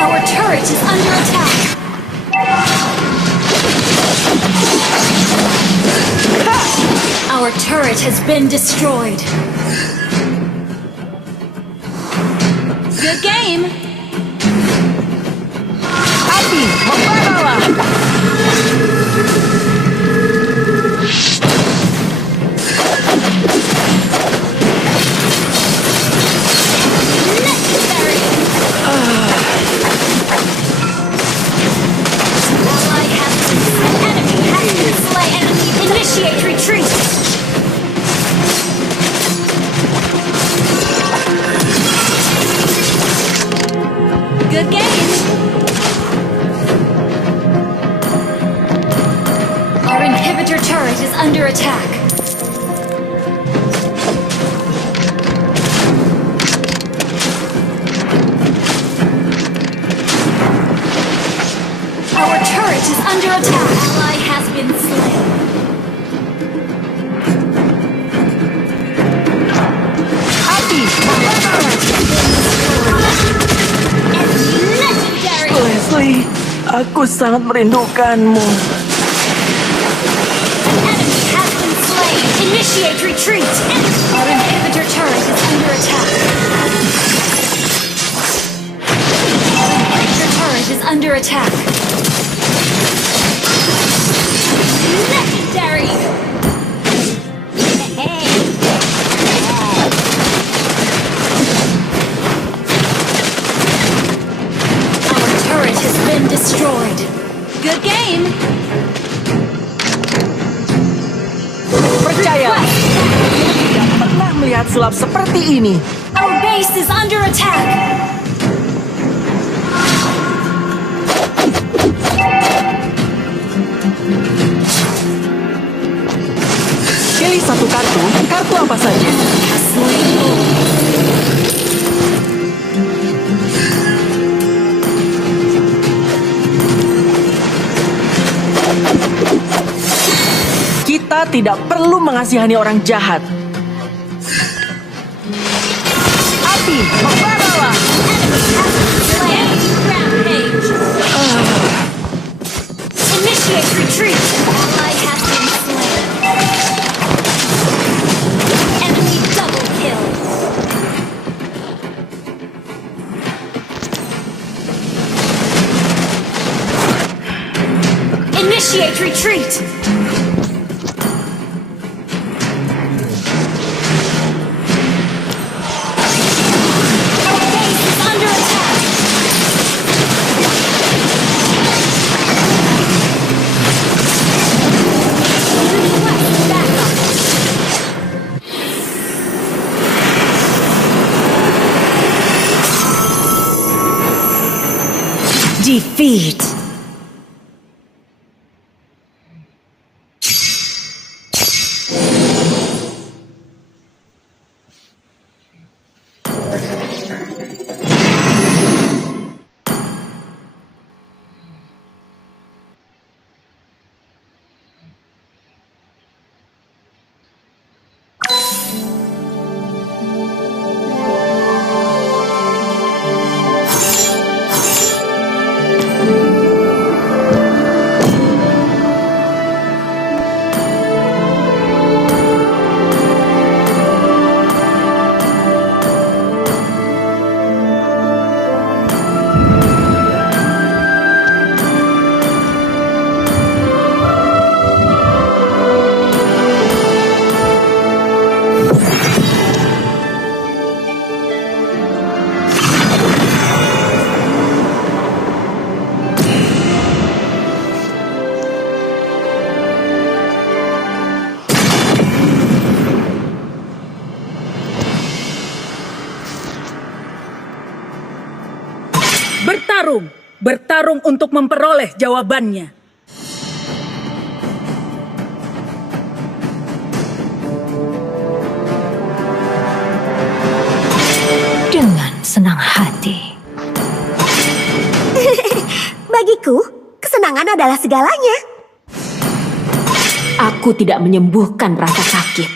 Our turret is under attack. Our turret has been destroyed. Good game. Api, membaralah. Necessary. Ally has an enemy has been slain. Initiate retreat. Good game. Our inhibitor turret is under attack. Our turret is under attack. Ally has been slain. Api, membaralah. Legendary. Leslie, aku sangat merindukanmu. Enemy has been slain. Initiate retreat. Our inhibitor turret is under attack. Our inhibitor turret is under attack. Legendary. Our turret has been destroyed. Good game. Percayalah, tidak pernah melihat sulap seperti ini. Our base is under attack. Pilih satu kartu, kartu apa saja. Kita tidak perlu mengasihani orang jahat. Api, membaralah. Rampage. Initiate retreat. Ally has been slain. Enemy double kill. Initiate retreat. Our base is under attack. Request backup. Defeat. bertarung untuk memperoleh jawabannya. Dengan senang hati. Bagiku, kesenangan adalah segalanya. Aku tidak menyembuhkan rasa sakit,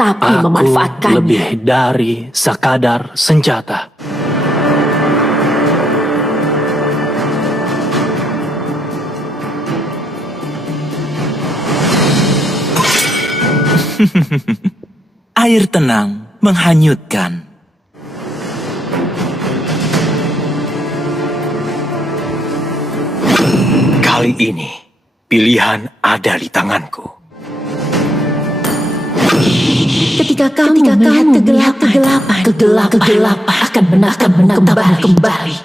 tapi Aku memanfaatkannya. lebih dari sekadar senjata. Air tenang menghanyutkan. Kali ini, pilihan ada di tanganku. Ketika kamu melihat kegelapan akan menatapmu kembali.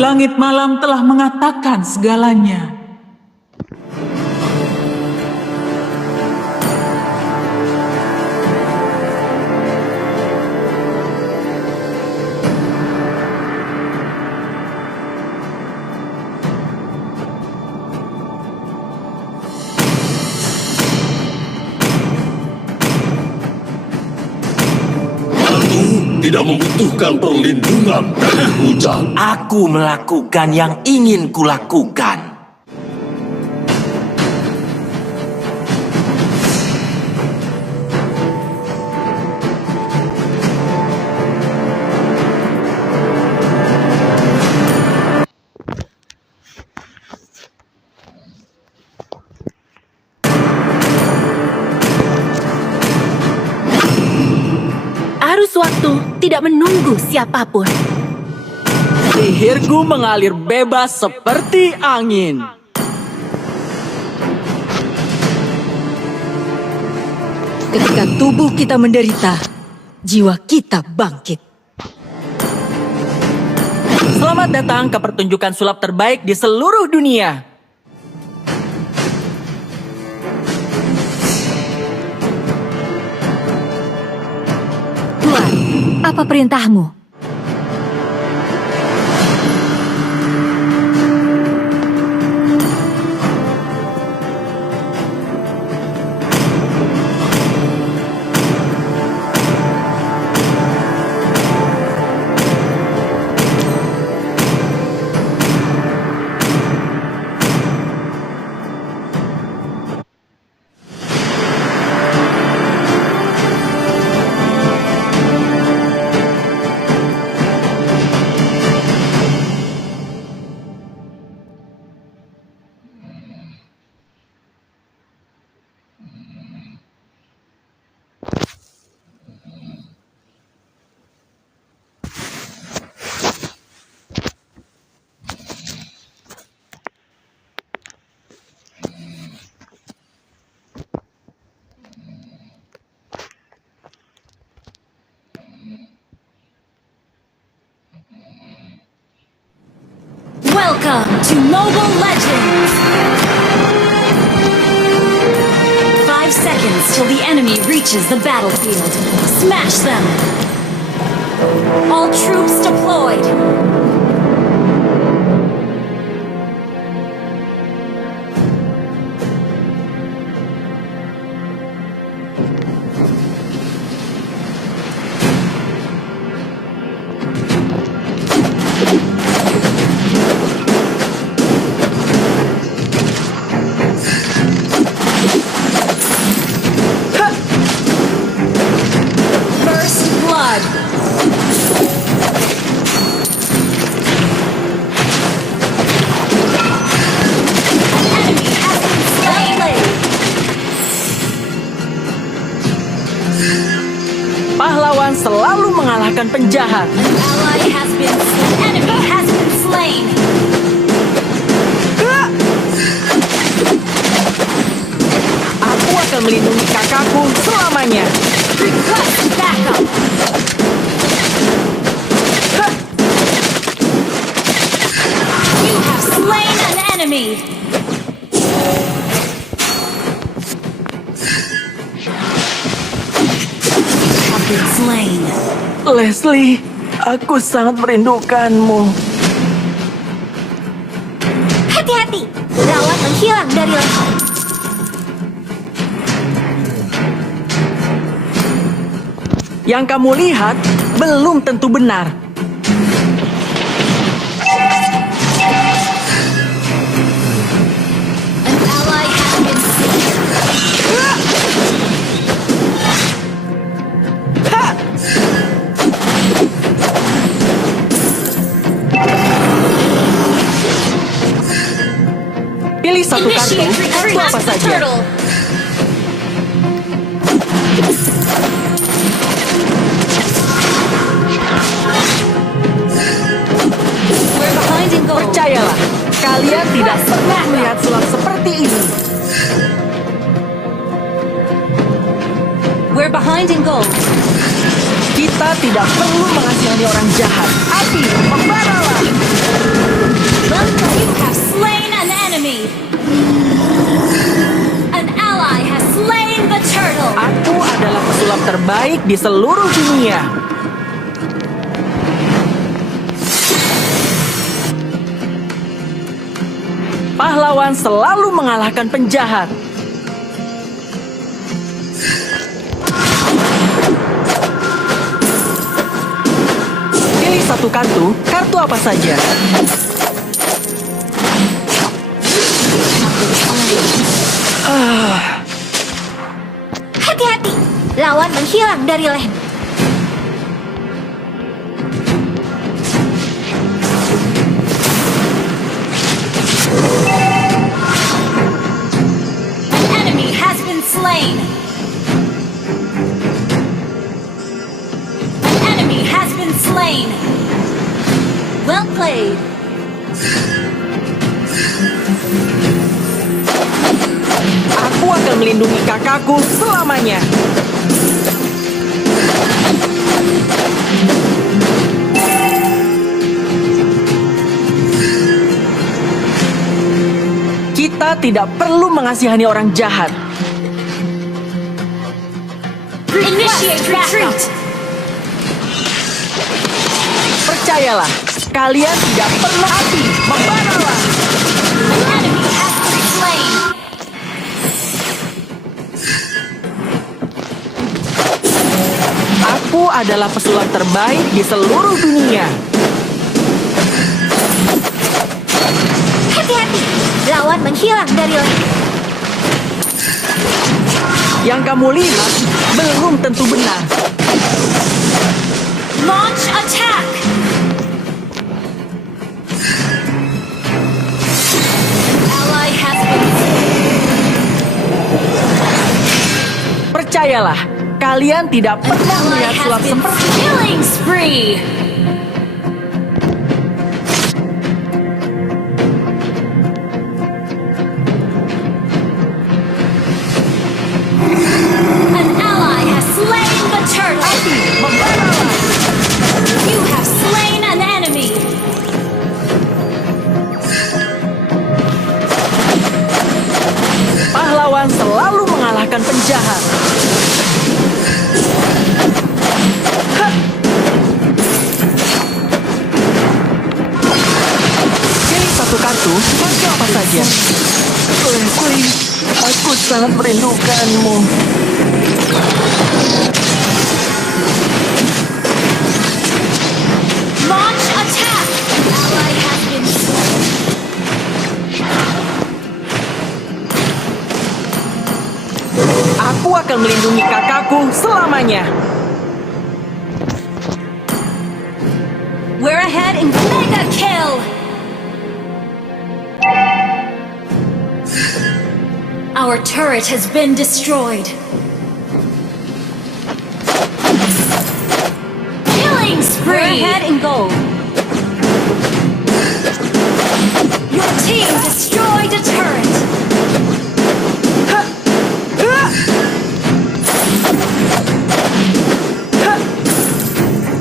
Langit malam telah mengatakan segalanya. Tidak membutuhkan perlindungan dari hujan. Aku melakukan yang ingin kulakukan. Arus waktu tidak menunggu siapapun. Sihirku mengalir bebas seperti angin. Ketika tubuh kita menderita, jiwa kita bangkit. Selamat datang ke pertunjukan sulap terbaik di seluruh dunia. Tuan, apa perintahmu? Welcome to Mobile Legends! 5 seconds till the enemy reaches the battlefield. Smash them! All troops deployed! First blood! Pahlawan selalu mengalahkan penjahat. Ally has been slain. Enemy has been slain. Aku akan melindungi kakakku selamanya. Request backup. You have slain an enemy. slain. Leslie, aku sangat merindukanmu. Hati-hati, lawan menghilang dari leher. Yang kamu lihat belum tentu benar. An ally has been slain. Pilih satu kartu, Initiate kartu retreat apa past the saja. turtle. We're behind in gold. Percayalah, kalian tidak pernah melihat sulap seperti ini. We're behind in gold. Kita tidak perlu mengasihani orang jahat. Api, membaralah! You have slain an enemy. An ally has slain the turtle. Aku adalah pesulap terbaik di seluruh dunia. Pahlawan selalu mengalahkan penjahat. Pilih satu kartu, kartu apa saja. Hati-hati, lawan menghilang dari leher. An enemy has been slain. An enemy has been slain. Well played. Aku akan melindungi kakakku selamanya. Kita tidak perlu mengasihani orang jahat. Initiate retreat. Percayalah, kalian tidak perlu api. Membaralah! An enemy has been slain. Aku adalah pesulap terbaik di seluruh dunia. Hati-hati, lawan menghilang dari leher. Yang kamu lihat belum tentu benar. Launch attack. An ally has been slain. Percayalah, kalian tidak An pernah ally melihat has sulap been seperti killing spree. An ally has slain the turtle. You have slain an enemy. pahlawan selalu mengalahkan penjahat. Hah! Pilih satu kartu, pakai apa saja. Leslie, aku sangat merindukanmu. Launch attack! Ally has been slain. Aku akan melindungi kakakku selamanya. We're ahead in mega kill! Our turret has been destroyed. Killing spree! We're ahead in gold. Your team destroyed a turret.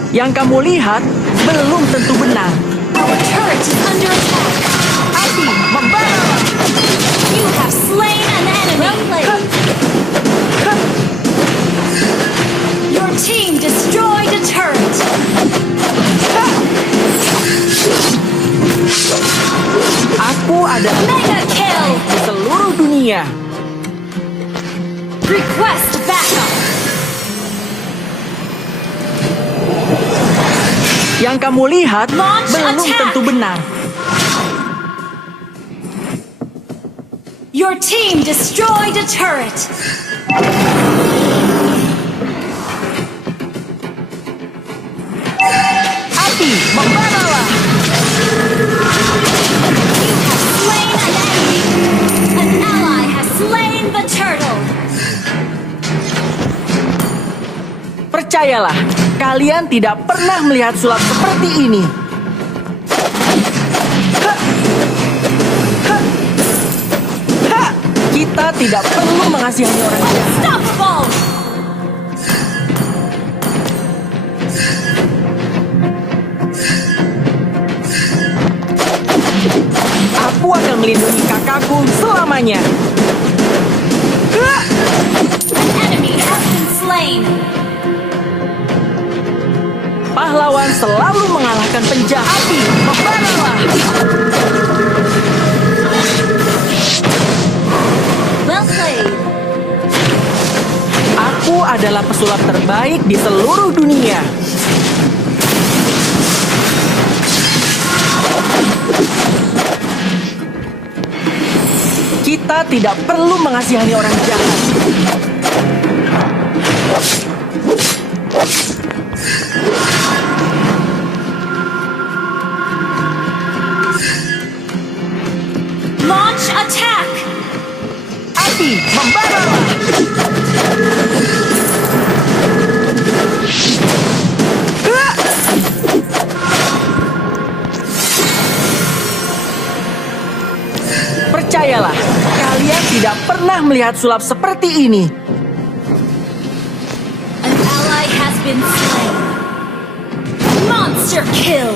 Yang kamu lihat belum tentu benar. Our turret is under attack. Api membara. You have slain an enemy. Well played. Your team destroyed dunia. Request backup. Yang kamu lihat belum tentu benar. Your team destroyed a turret. Api membaralah. Slain an enemy. An ally has slain the turtle. Percayalah, kalian tidak pernah melihat sulap seperti ini. Kita tidak perlu mengasihani orang jahat. Unstoppable. Aku akan melindungi kakakku selamanya. An enemy has been slain. Pahlawan selalu mengalahkan penjahat. Api membaralah. Well played. Aku adalah pesulap terbaik di seluruh dunia. Kita tidak perlu mengasihani orang jahat. Launch attack. Api membaralah. Percayalah, kalian tidak pernah melihat sulap seperti ini. An ally has been slain. Monster kill.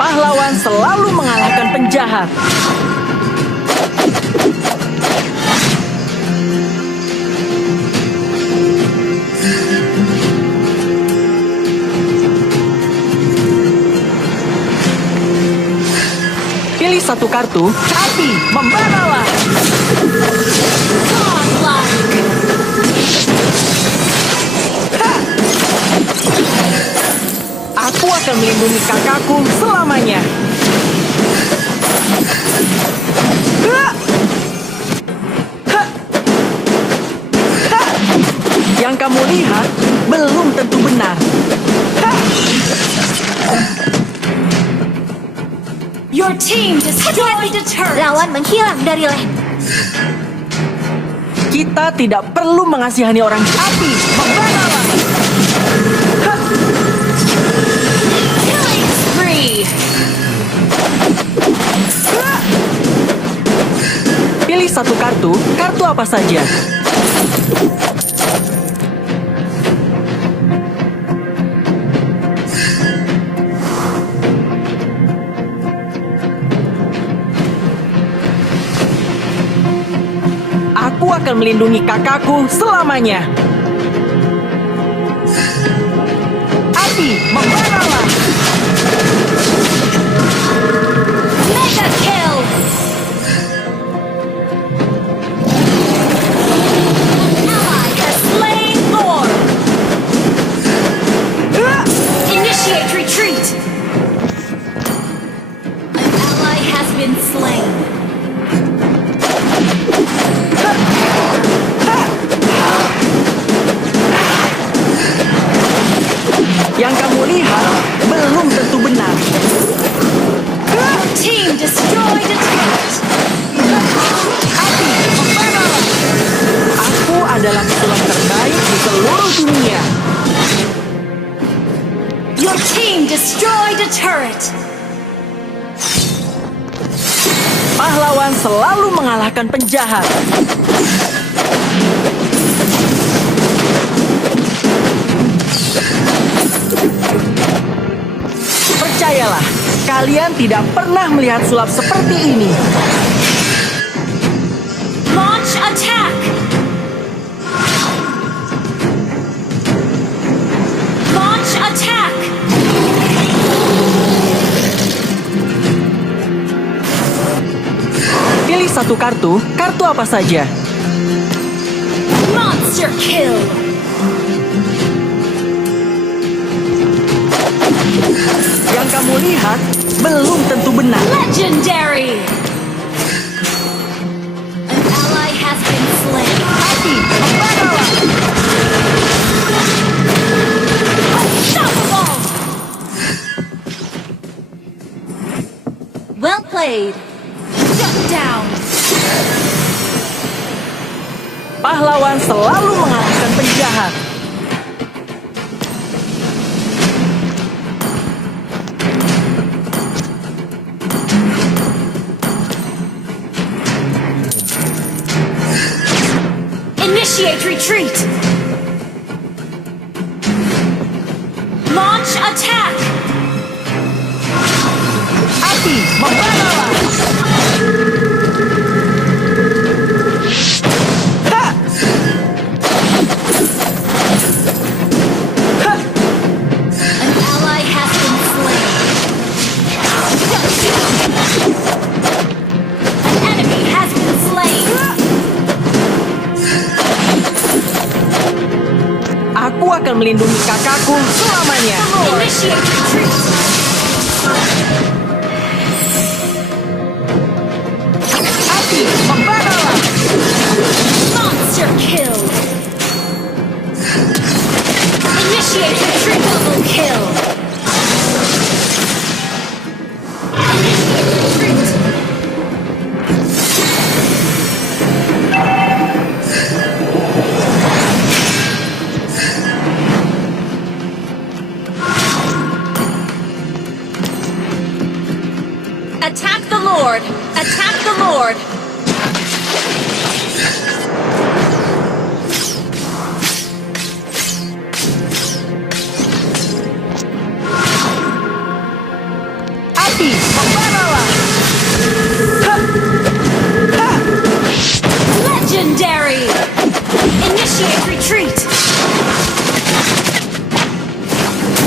Pahlawan selalu mengalahkan penjahat. Pilih satu kartu. Api membaralah. Aku akan melindungi kakakku selamanya. Yang kamu lihat belum tentu benar. Your team destroyed a turret. Lawan menghilang dari lane. Kita tidak perlu mengasihani orang. Api membaralah. Killing spree. Pilih satu kartu. Kartu apa saja? Aku akan melindungi kakakku selamanya. Api membaralah. Mega kill. An ally has slain Thor. Initiate retreat. An ally has been slain. Yang kamu lihat belum tentu benar. Team destroyed a turret. Api membaralah. Aku adalah pesulap terbaik di seluruh dunia. Your team destroyed a turret. Pahlawan selalu mengalahkan penjahat. Percayalah, kalian tidak pernah melihat sulap seperti ini. satu kartu, kartu apa saja? Monster kill! Yang kamu lihat belum tentu benar. Legendary! An ally has been slain. Hati, membaralah. Unstoppable! Well played. Shut down! Pahlawan selalu mengalahkan penjahat. Initiate retreat! Launch attack! Hati, membaralah. Ha! Ha! An ally has been slain. An enemy has been slain. Aku akan melindungi kakakku selamanya. Initiate retreat! Hati, membaralah. Monster kill! Initiate retreat! Double kill! Retreat! Attack the Lord! Attack the Lord! Hati, membaralah. Ha! Ha! Legendary! Initiate retreat!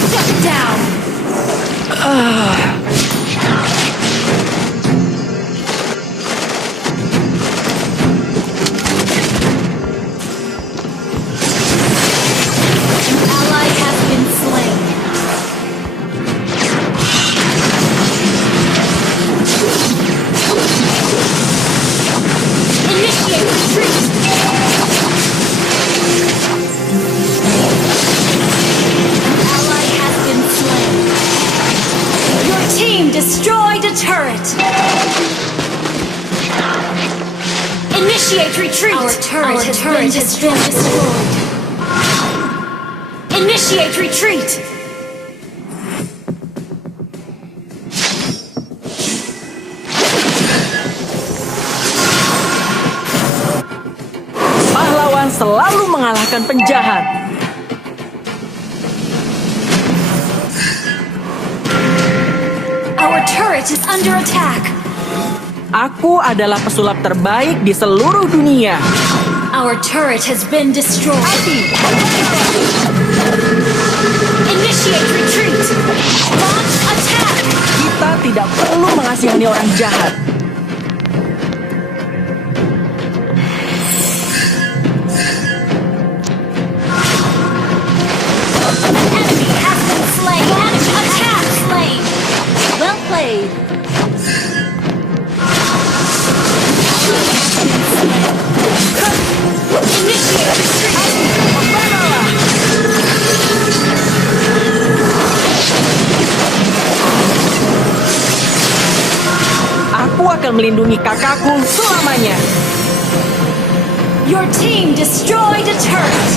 Shut down! An ally has been slain. Initiate retreat! An ally has been slain. Your team destroyed a turret. Initiate retreat! Our turret has been destroyed. Initiate retreat! Pahlawan selalu mengalahkan penjahat. Our turret is under attack. Aku adalah pesulap terbaik di seluruh dunia. Our turret has been destroyed. Hati, Initiate retreat! Launch attack! kita tidak perlu mengasihani orang jahat. An enemy has been slain. Launch attack! Slain. Well played. Initiate retreat! Aku akan melindungi kakakku selamanya. Your team destroyed a turret.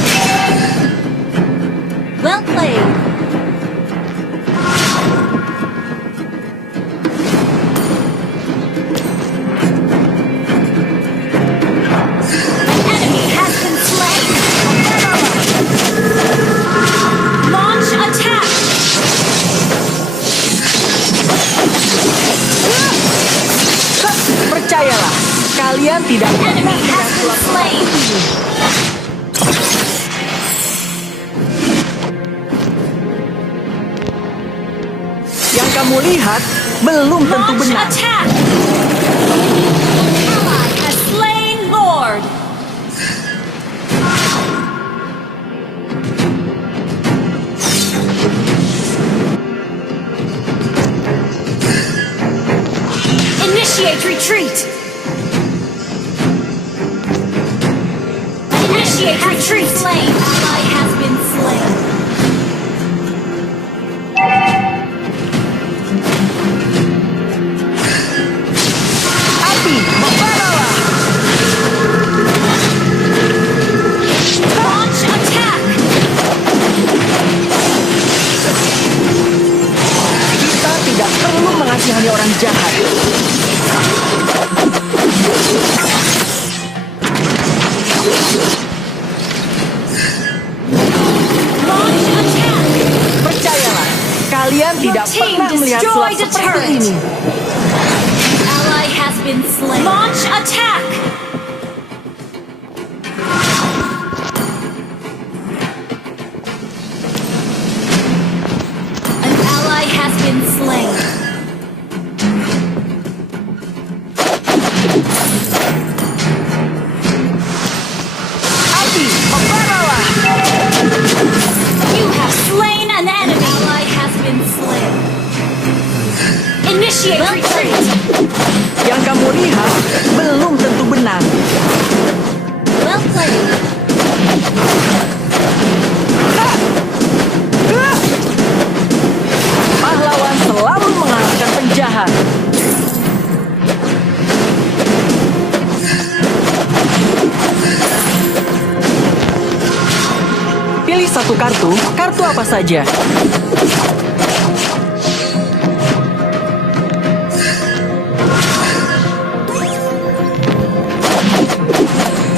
Well played. An enemy has been slain. Launch attack! Percayalah, kalian tidak Enemy has been slain. Yang kamu lihat belum tentu Launch benar. attack! Ally Initiate retreat. Slain. Ally has been slain. Api, membaralah! Launch attack. Kita tidak perlu mengasihani orang jahat. Launch attack. Percayalah, kalian tidak team pernah melihat sulap destroyed a seperti turret. ini. Ally has been slain. Launch attack. An ally has been slain. Api, membaralah! You have slain an enemy. Ally has been slain. Initiate retreat. Yang kamu lihat belum tentu benar. Well played. Pahlawan selalu mengalahkan penjahat. Pilih satu kartu apa saja.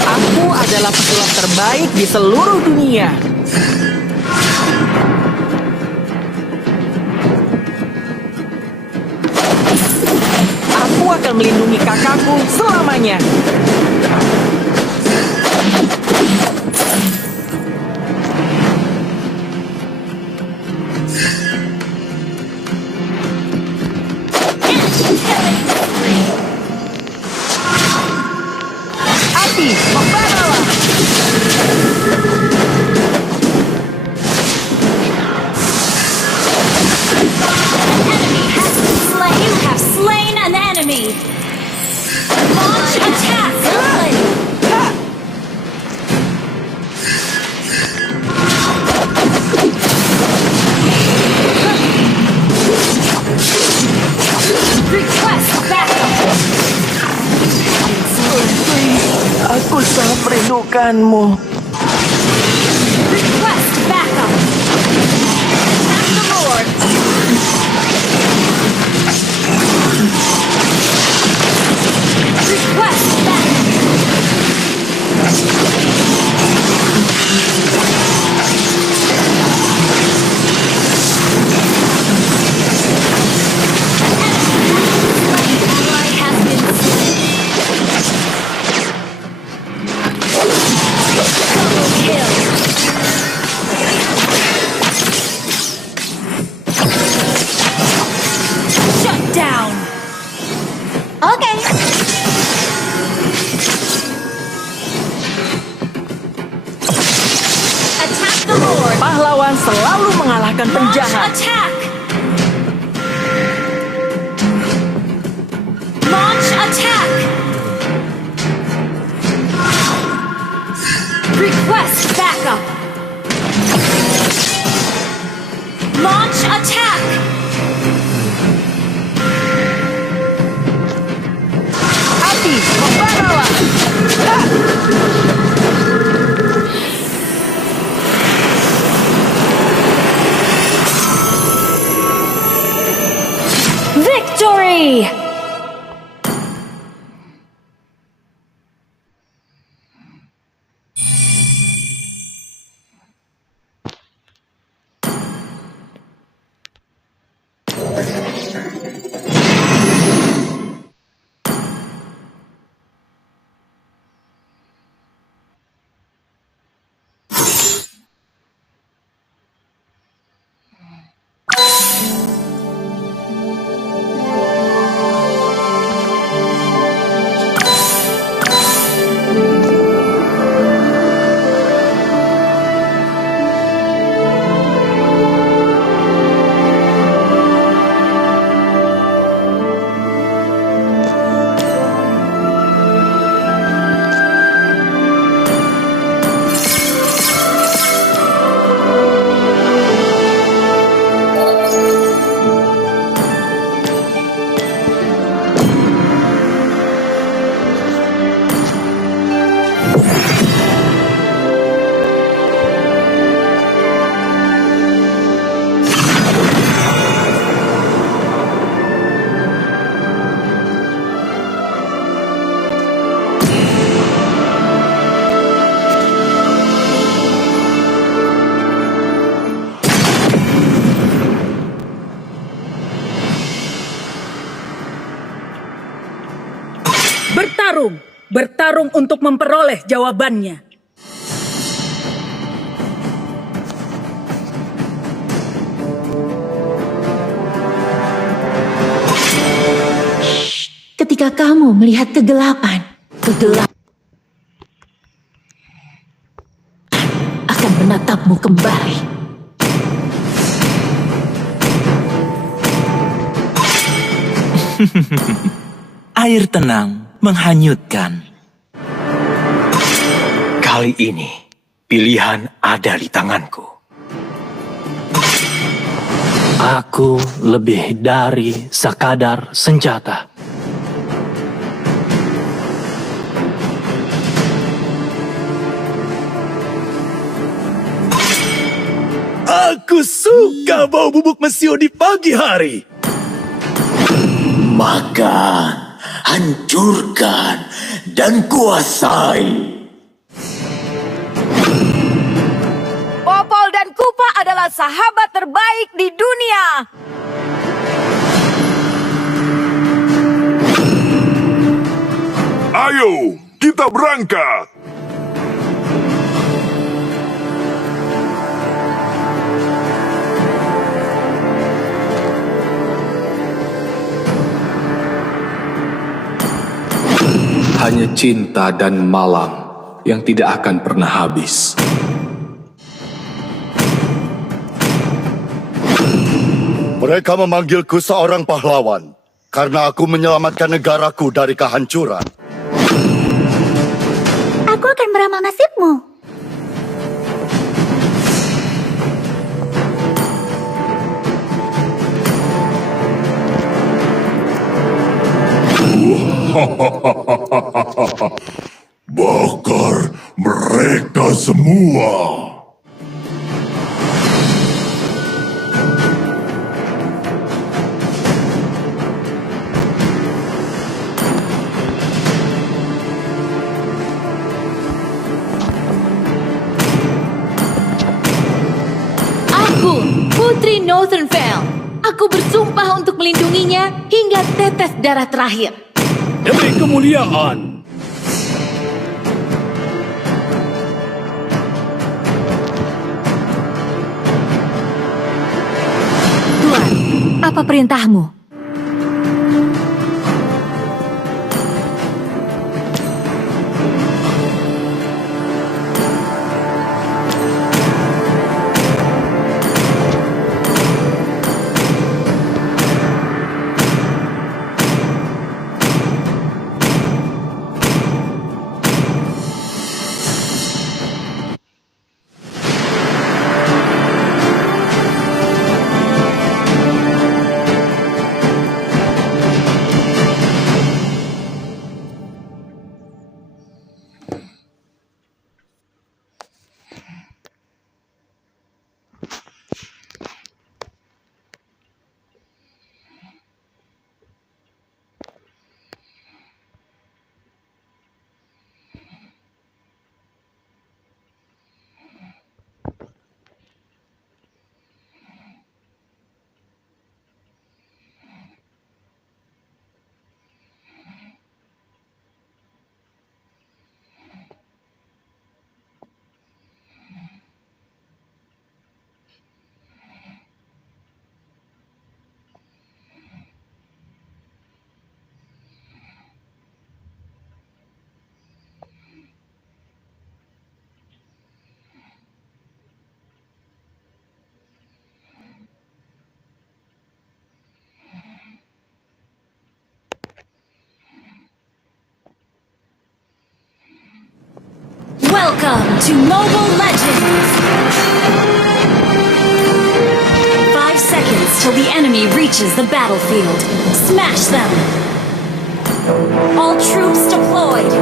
Aku adalah pesulap terbaik di seluruh dunia. Aku akan melindungi kakakku selamanya. Api, membaralah! You have slain an enemy. Launch attack. Request backup. Aku sangat merindukanmu. Request backup. Attack the Lord. Request backup. Ally has been slain. Double kill. Shut down. Oke. Attack the Lord. Pahlawan selalu mengalahkan Launch penjahat. attack. Launch attack. Request backup. Launch attack. Api, membaralah! Victory! Bertarung untuk memperoleh jawabannya. Ketika kamu melihat kegelapan akan menatapmu kembali. Air tenang menghanyutkan. Kali ini, pilihan ada di tanganku. Aku lebih dari sekadar senjata. Aku suka bau bubuk mesio di pagi hari. Makan, hancurkan, dan kuasai. Popol dan Kupa adalah sahabat terbaik di dunia. Ayo, kita berangkat. Hanya cinta dan malam yang tidak akan pernah habis. Mereka memanggilku seorang pahlawan karena aku menyelamatkan negaraku dari kehancuran. Aku akan meramal nasibmu. Bakar mereka semua. Aku, Putri Northernfell. Aku bersumpah untuk melindunginya hingga tetes darah terakhir. Demi kemuliaan. Tuan, apa perintahmu? Welcome to Mobile Legends! 5 seconds till the enemy reaches the battlefield. Smash them! All troops deployed!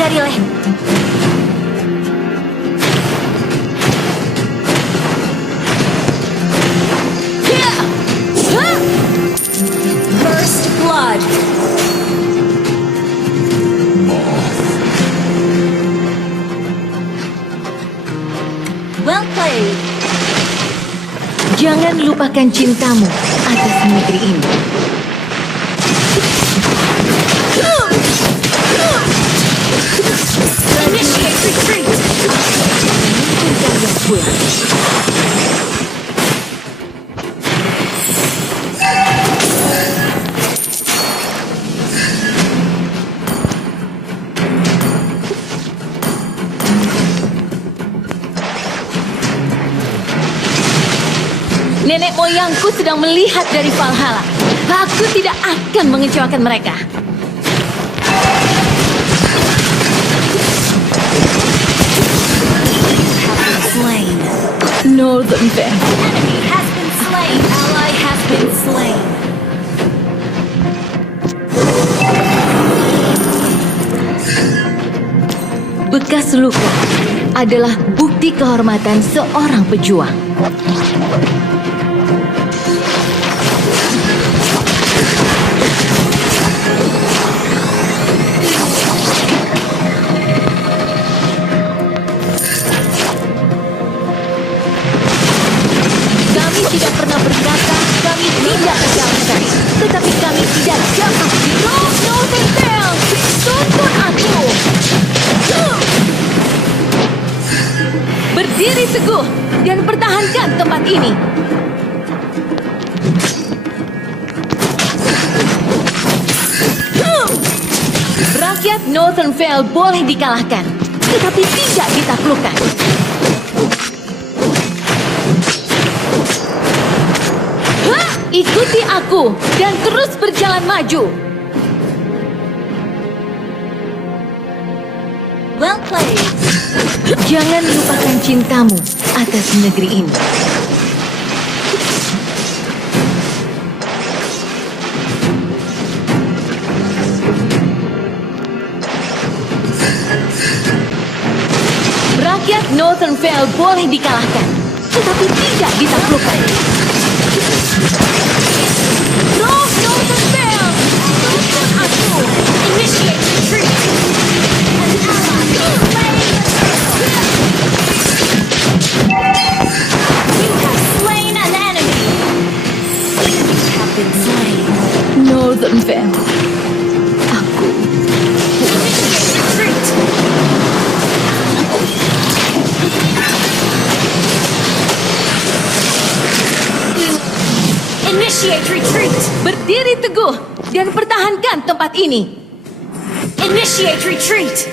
dari leher. First blood. Well played. Jangan lupakan cintamu atas negeri ini. Initiate retreat. Nenek moyangku sedang melihat dari Valhalla. Aku tidak akan mengecewakan mereka. Slain. Northern Vale. Enemy has been slain. Ally has been slain. Bekas luka adalah bukti kehormatan seorang pejuang. Kami tidak pernah berkata kami tidak dikalahkan, tetapi kami tidak dapat dikalahkan. Northern Vale, tuntun aku. Berdiri teguh dan pertahankan tempat ini. Rakyat Northern Vale boleh dikalahkan, tetapi tidak ditaklukkan. Ikuti aku dan terus berjalan maju. Well played. Jangan lupakan cintamu atas negeri ini. Rakyat Northern Vale boleh dikalahkan, tetapi tidak ditaklukkan. Drove Northern Vale! Tuntun aku! Initiate retreat. An ally slain the You have slain an enemy. Enemies have been slain. Northern Vale. Aku. Initiate retreat. Initiate retreat. Berdiri teguh dan pertahankan tempat ini. Initiate retreat.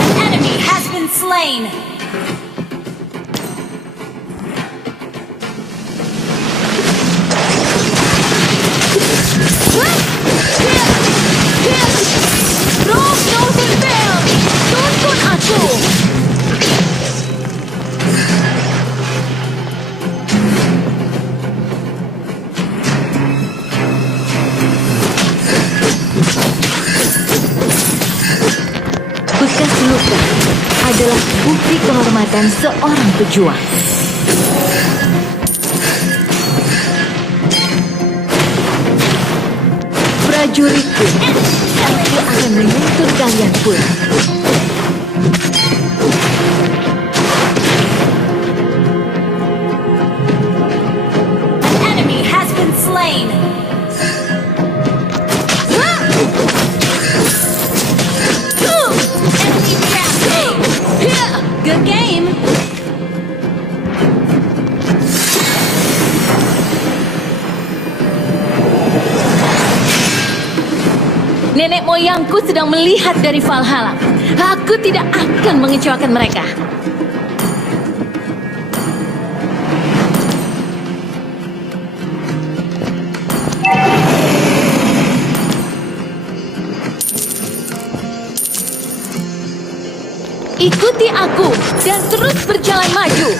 An enemy has been slain. Drove Northern Vale! Tuntun aku! Bekas luka adalah bukti kehormatan seorang pejuang. Prajuritku, aku akan menuntun kalian pulang. An enemy has been slain. Enemy rampage. Good game! Nenek moyangku sedang melihat dari Valhalla. Aku tidak akan mengecewakan mereka. Ikuti aku dan terus berjalan maju.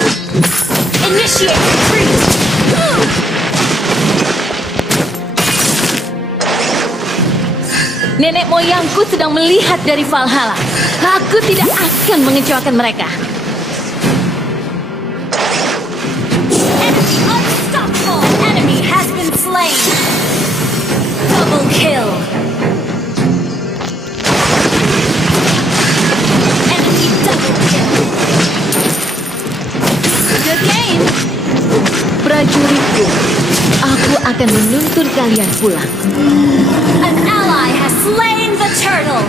Initiate retreat. Nenek moyangku sedang melihat dari Valhalla. Aku tidak akan mengecewakan mereka. Enemy unstoppable. Enemy has been slain. Double kill. Enemy double kill. Good game. Prajuritku, aku akan menuntun kalian pulang. An ally has slain the turtle.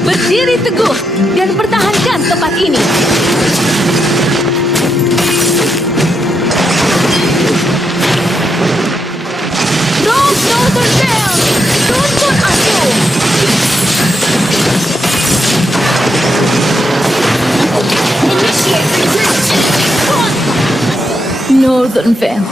Berdiri teguh dan pertahankan tempat ini. Rose Northern Bell, tuntun aku. Initiate retreat. Northern Vale.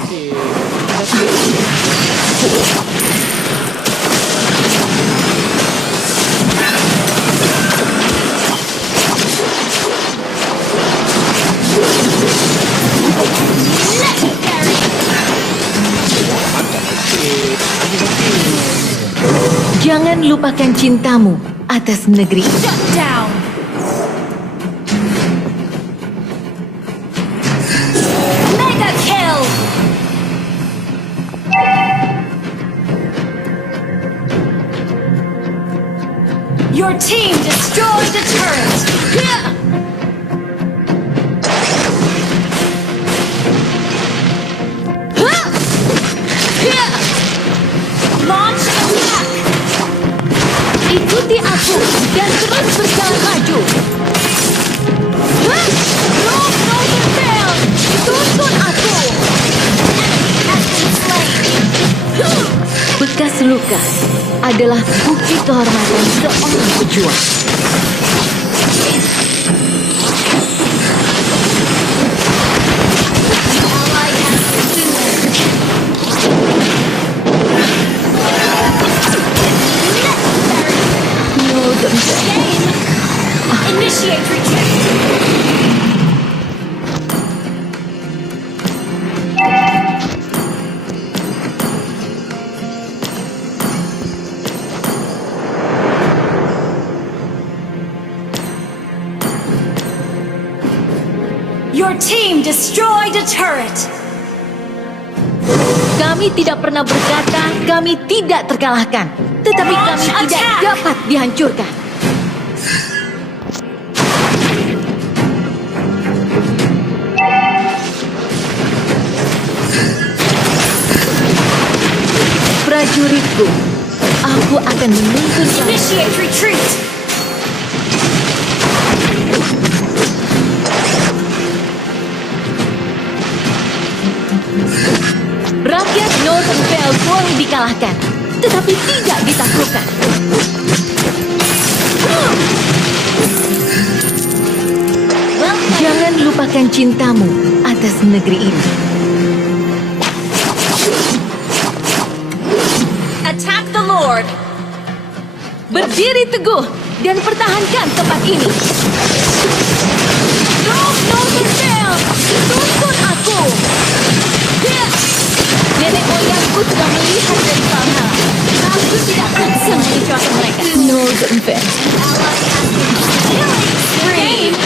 Jangan lupakan cintamu atas negeri. Shut down. Mega kill. Your team destroyed a turret. Launch attack. Ikuti aku dan terus berjalan maju. Rose Northern Vale, tuntun aku. Bekas luka adalah bukti kehormatan seorang pejuang. Initiate retreat. Your team destroyed a turret. Kami tidak pernah berkata kami tidak terkalahkan, tetapi kami tidak dapat dihancurkan. Prajuritku, aku akan menuntun kalian. Initiate retreat. Rakyat Northern Vale boleh dikalahkan, tetapi tidak ditaklukkan. Jangan lupakan cintamu atas negeri ini. Attack the Lord. Berdiri teguh dan pertahankan tempat ini. Rose Northern Vale, tuntun aku. Nenek moyangku sudah melihat dari Valhalla. Aku tidak akan mengecewakan mereka. Northern Vale. Killing spree.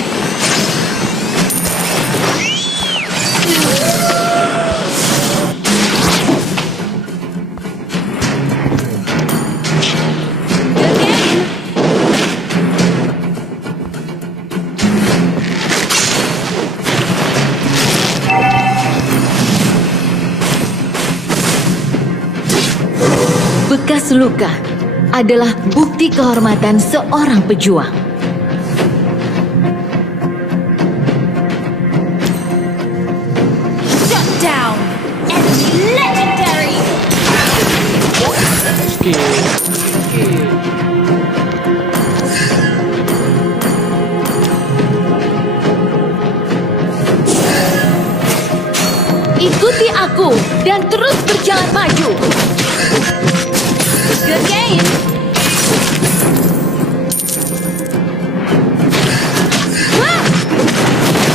Bekas luka adalah bukti kehormatan seorang pejuang. Shut down. Enemy legendary. Ikuti aku dan terus berjalan maju. Good game.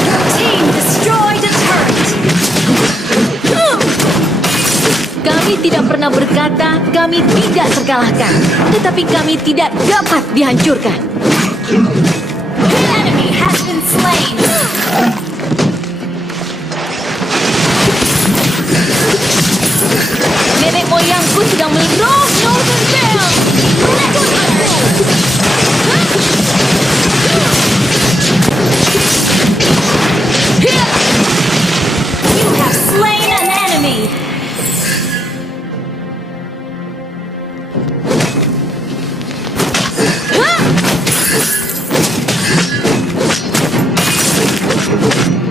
Your team destroyed a turret. Kami tidak pernah berkata kami tidak terkalahkan, tetapi kami tidak dapat dihancurkan. The enemy has been slain. Nenek moyangku sedang melihat Northern Bell. Tuntun aku. You have slain an enemy.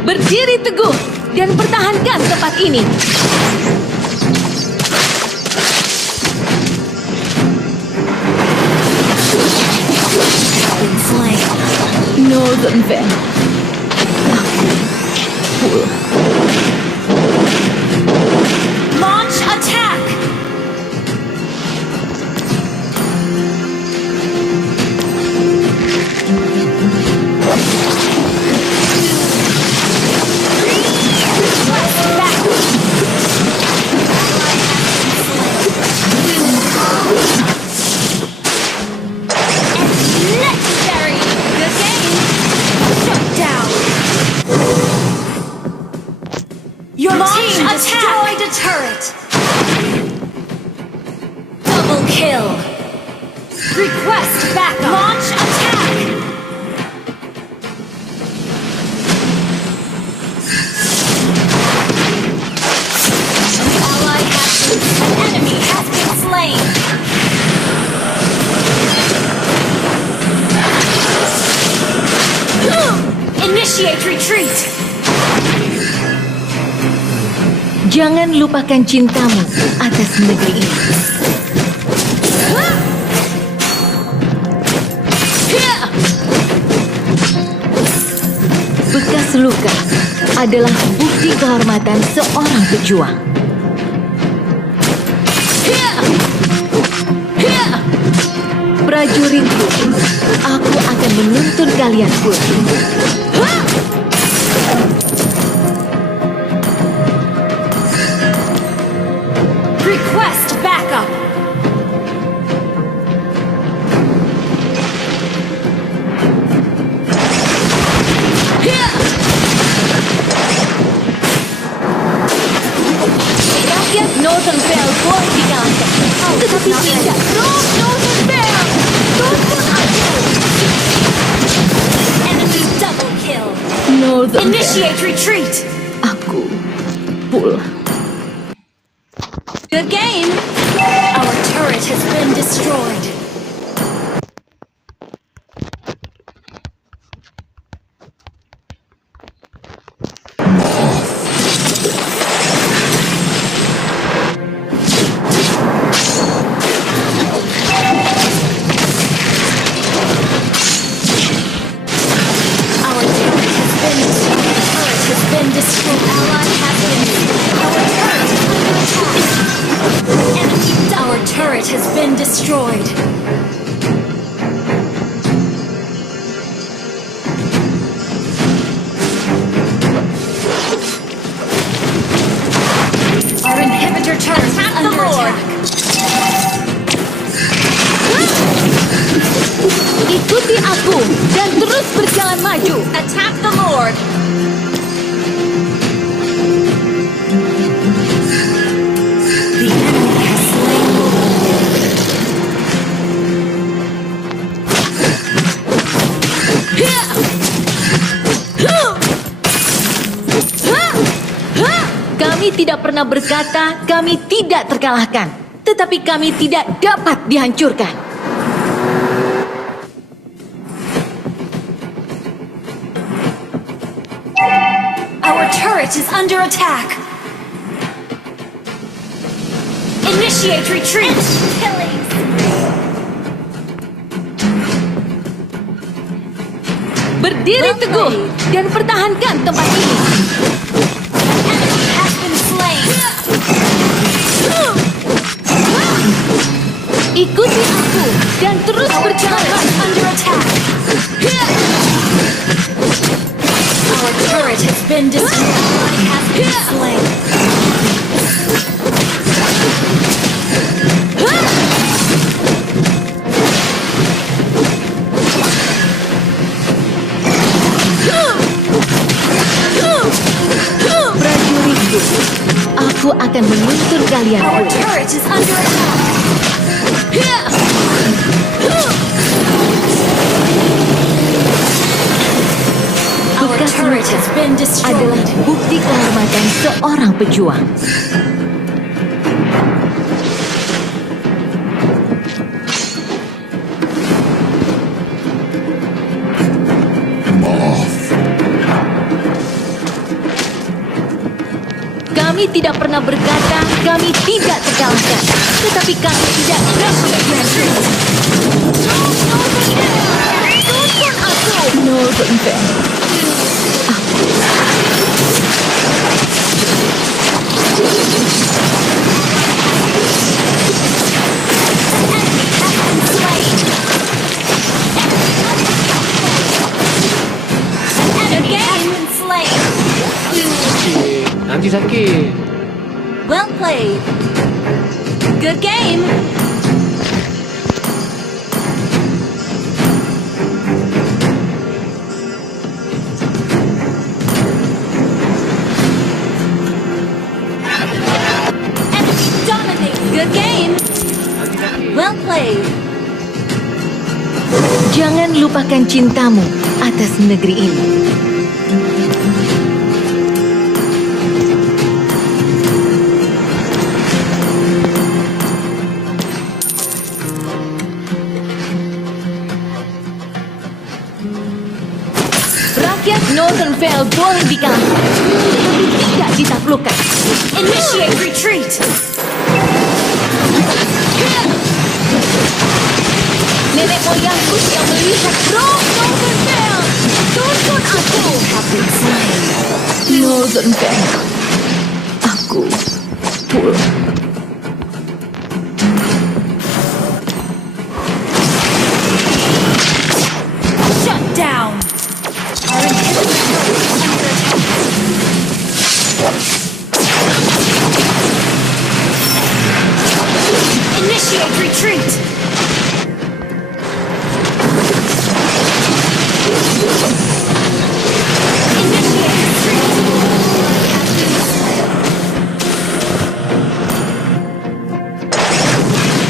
Berdiri teguh dan pertahankan tempat ini. Been slain. Northern Bell. Launch attack. Necessary. Good game. Shut down. Your team destroyed a turret. Double kill. Request backup. Launch attack. An ally has been, an enemy has been slain. Initiate retreat. Jangan lupakan cintamu atas negeri ini. Bekas luka adalah bukti kehormatan seorang pejuang. Prajuritku, aku akan menuntun kalian putih. Request backup. Rakyat Northern Bell boleh dikalahkan, tetapi tidak Northern Bell. Tuntun aku. Enemy double kill. Northern Initiate retreat. Aku pulang. Good game. Our turret has been destroyed. Our turret has been destroyed. Turret has been destroyed. Ally has been destroyed. Our turret is under attack. Enemy, our turret has been destroyed. Our inhibitor turret is under attack. Ikuti aku dan terus berjalan maju. Attack the Lord. The enemy has slain. Kami tidak pernah berkata kami tidak terkalahkan, tetapi kami tidak dapat dihancurkan. Our turret is under attack. Initiate retreat. Killings. Berdiri teguh dan pertahankan tempat ini. Enemy has been slain. Ikuti aku dan terus berjalan. Under attack. Our turret has been destroyed. Ally has been slain. Aku akan menuntun kalian Our pulang. turret is under attack. Our Bekas turret luka has been adalah destroyed. bukti kehormatan seorang pejuang. Maaf. Kami tidak pernah berkata kami tidak terkalahkan, tetapi kami tidak dapat dihancurkan. Tuntun aku! Northern Bell. Enemy has been slain. Nanti sakit. Well played. Good game. Enemy dominating. Good game. Well played. Jangan lupakan cintamu atas negeri ini. Rakyat Northern Vale boleh dikalahkan, tetapi tidak ditaklukkan. Initiate retreat. Nenek moyangku yang melihat roh Northern Vale. Tuntun aku. Northern Vale. Aku pulang. Shut down. Our inhibitor turret is under attack. Initiate retreat. Initiate retreat.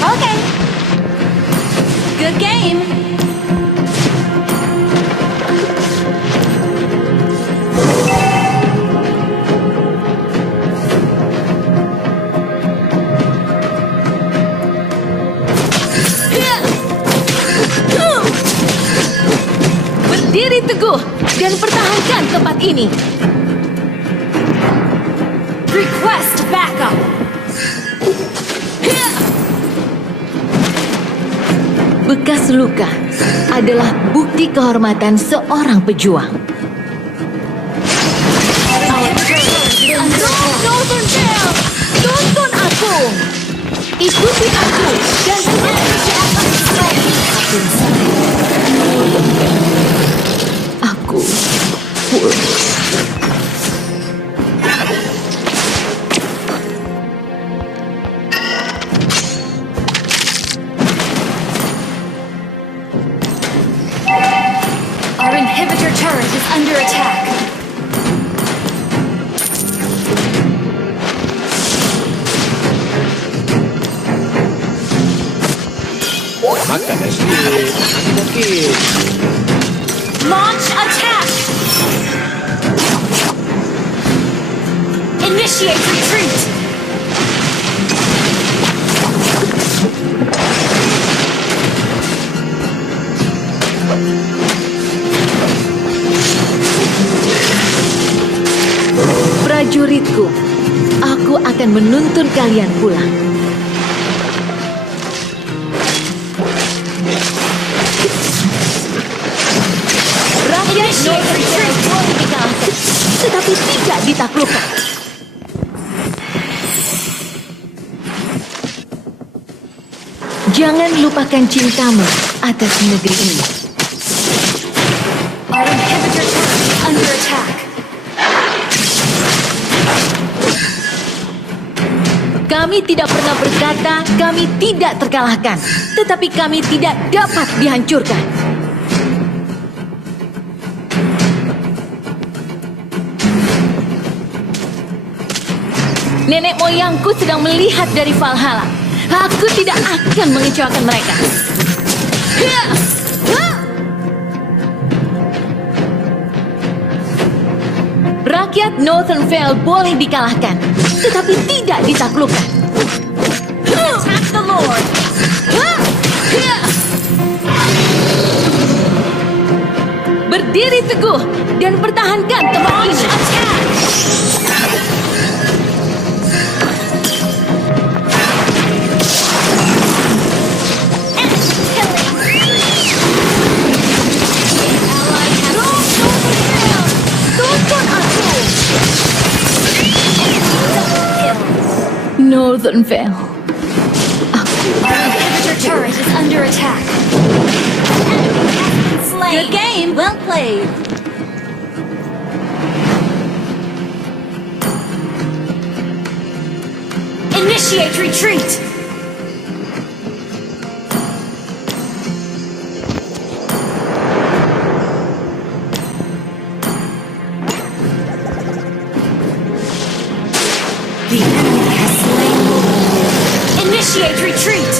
Okay. Good game. Berdiri teguh dan pertahankan tempat ini. Request backup. Bekas luka adalah bukti kehormatan seorang pejuang. Our turret is under attack. Northern Vale, tuntun aku. Ikuti aku dan aku pulang. Our inhibitor turret is under attack. Makan dah sikit. Nanti sakit. Launch attack. Initiate retreat. Prajuritku, aku akan menuntun kalian pulang. Rakyat Northern Vale boleh dikalahkan, tetapi tidak ditaklukkan. Jangan lupakan cintamu atas negeri ini. Our inhibitor turret is under attack. Kami tidak pernah berkata kami tidak terkalahkan, tetapi kami tidak dapat dihancurkan. Nenek moyangku sedang melihat dari Valhalla. Aku tidak akan mengecewakan mereka. Rakyat Northern Vale boleh dikalahkan, tetapi tidak ditaklukkan. Attack the Lord. Berdiri teguh dan pertahankan tempat ini. Northern Vale. Your turret is under attack. Good game. Well played. Initiate retreat! The enemy has slain. Initiate retreat!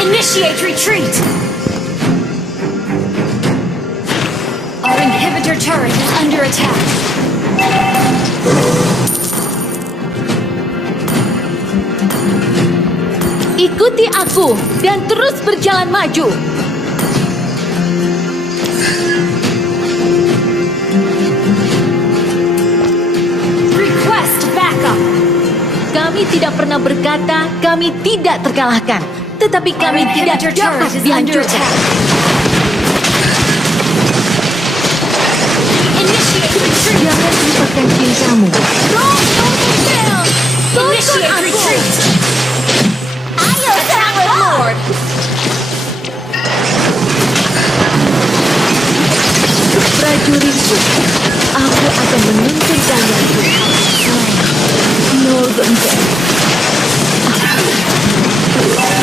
Initiate retreat! Our inhibitor turret is under attack. Ikuti aku dan terus berjalan maju. Request backup! Kami tidak pernah berkata kami tidak terkalahkan, tetapi kami tidak dapat dihancurkan. Initiate retreat! Jangan lupakan cintamu. Initiate retreat! Ayo serang Lord. Prajuritku, aku akan menuntun kalian ke Northern Vale.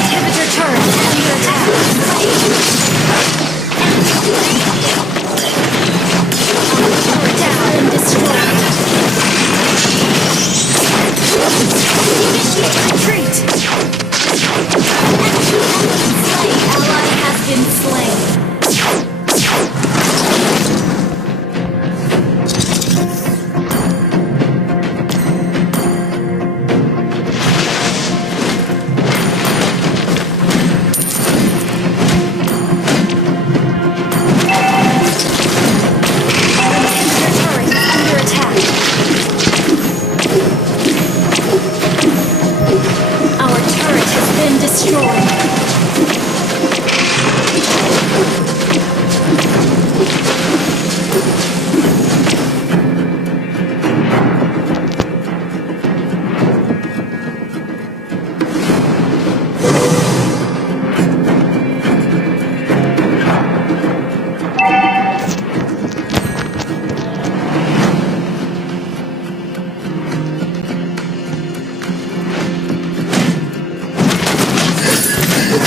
Inhibitor turret is under attack. Turret has been destroyed. Initiate retreat! Ally has been slain.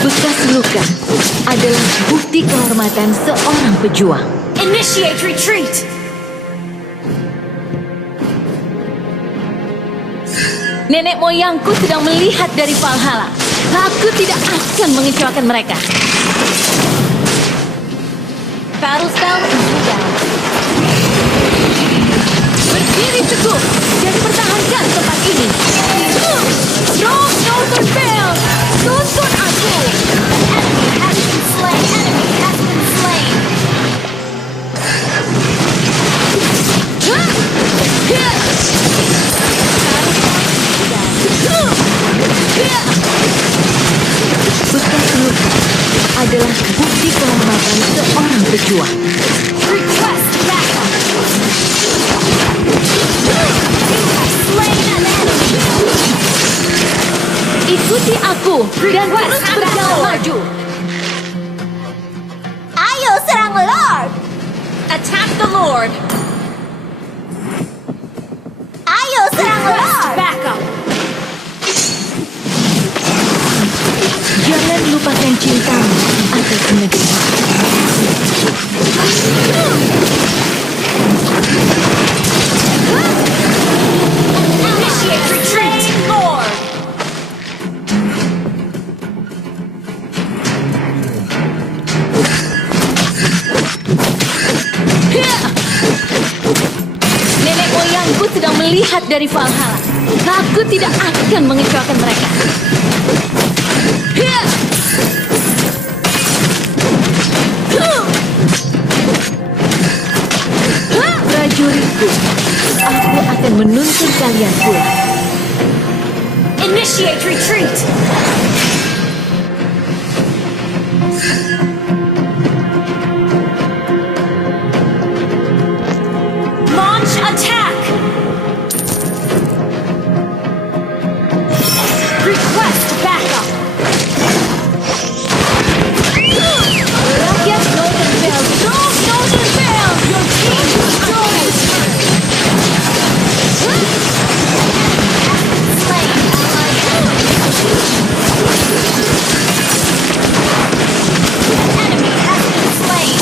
Bekas luka adalah bukti kehormatan seorang pejuang. Initiate retreat! Nenek moyangku sedang melihat dari Valhalla. Aku tidak akan mengecewakan mereka. Battle spell down. Berdiri teguh dan pertahankan tempat ini. Strong Northern Vale, tuntun aku. Enemy has been slain. Enemy has been slain. Bekas luka adalah bukti kehormatan seorang pejuang. Request backup! You have slain an enemy! Ikuti aku dan terus berjalan maju. Ayo serang Lord. Attack the Lord! Ayo serang Request Lord. backup! melupakan cintamu atas negeri. Initiate retreat, Lord! Nenek moyangku sedang melihat dari Valhalla. Aku tidak akan mengecewakan mereka. Prajuritku, aku akan menuntun kalian pulang. Initiate retreat! Launch attack! Request backup! Rakyat Northernvale, Northernvale! Your team destroyed! Slain allied enemy has been slain!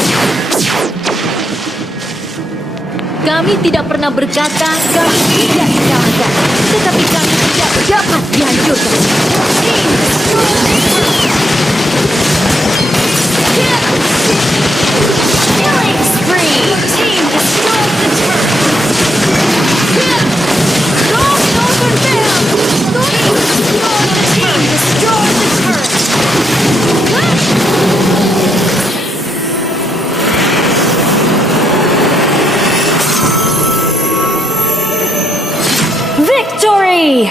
Kami tidak pernah berkata kami tidak dikalahkan, tetapi kami tidak dapat dihancurkan. Killing spree! Your team destroyed the turret! Team destroyed the turret! Victory!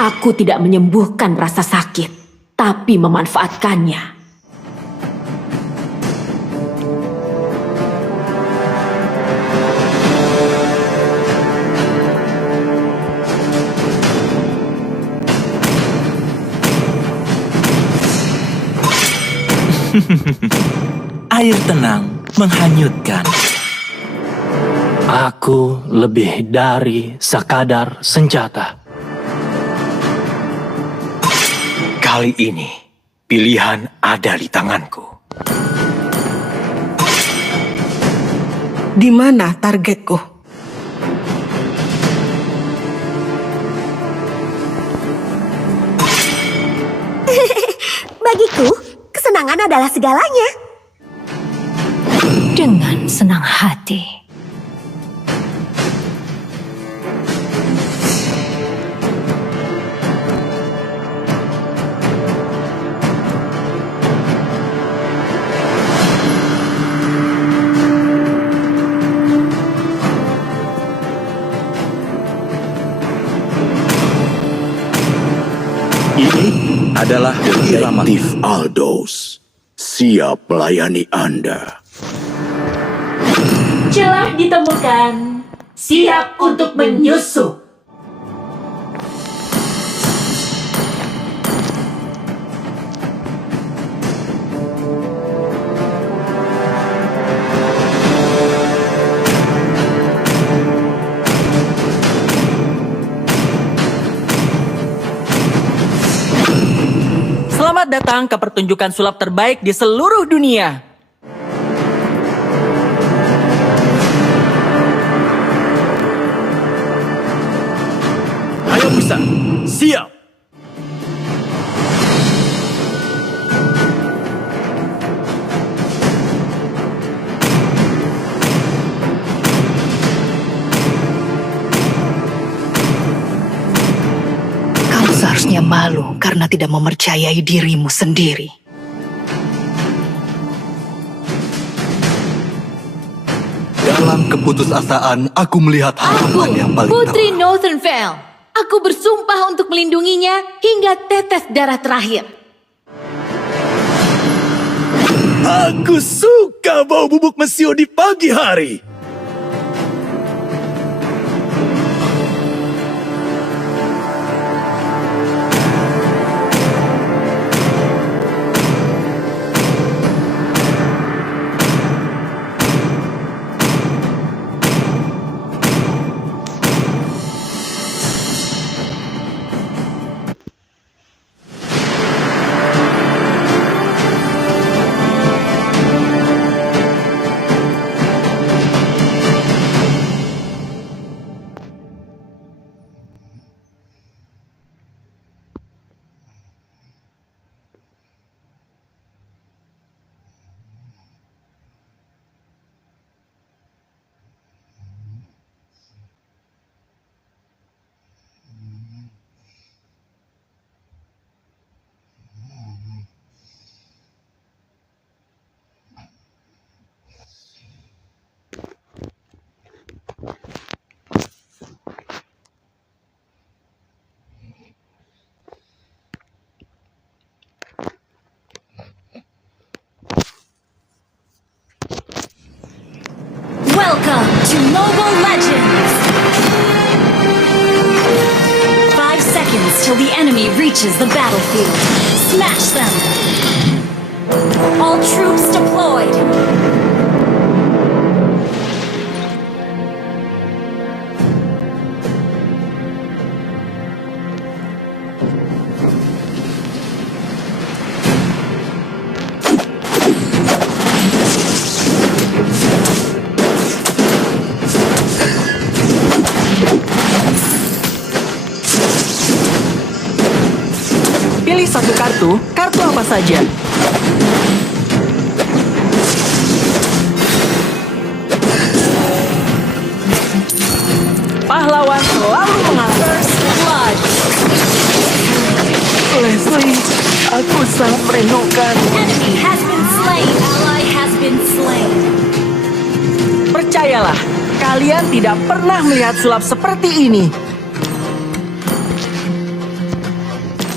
Aku tidak menyembuhkan rasa sakit, tapi memanfaatkannya. air tenang menghanyutkan. Aku lebih dari sekadar senjata. Kali ini, pilihan ada di tanganku. Di mana targetku? Bagiku, kesenangan adalah segalanya. Dengan senang hati. Ini adalah Detektif Aldous. Siap melayani Anda. Celah ditemukan. Siap untuk menyusup. Selamat datang ke pertunjukan sulap terbaik di seluruh dunia. Hayabusa, siap. Kamu seharusnya malu karena tidak mempercayai dirimu sendiri. Dalam keputusasaan, aku melihat harapan yang paling Putri Northern Vale. Aku bersumpah untuk melindunginya hingga tetes darah terakhir. Aku suka bau bubuk mesio di pagi hari. Welcome to Mobile Legends! 5 seconds till the enemy reaches the battlefield. Smash them! All troops deployed! Pilih satu kartu apa saja. Pahlawan selalu mengalah. First blood! Leslie, aku sangat merindukan. Enemy has been slain! Ally has been slain! Percayalah, kalian tidak pernah melihat sulap seperti ini.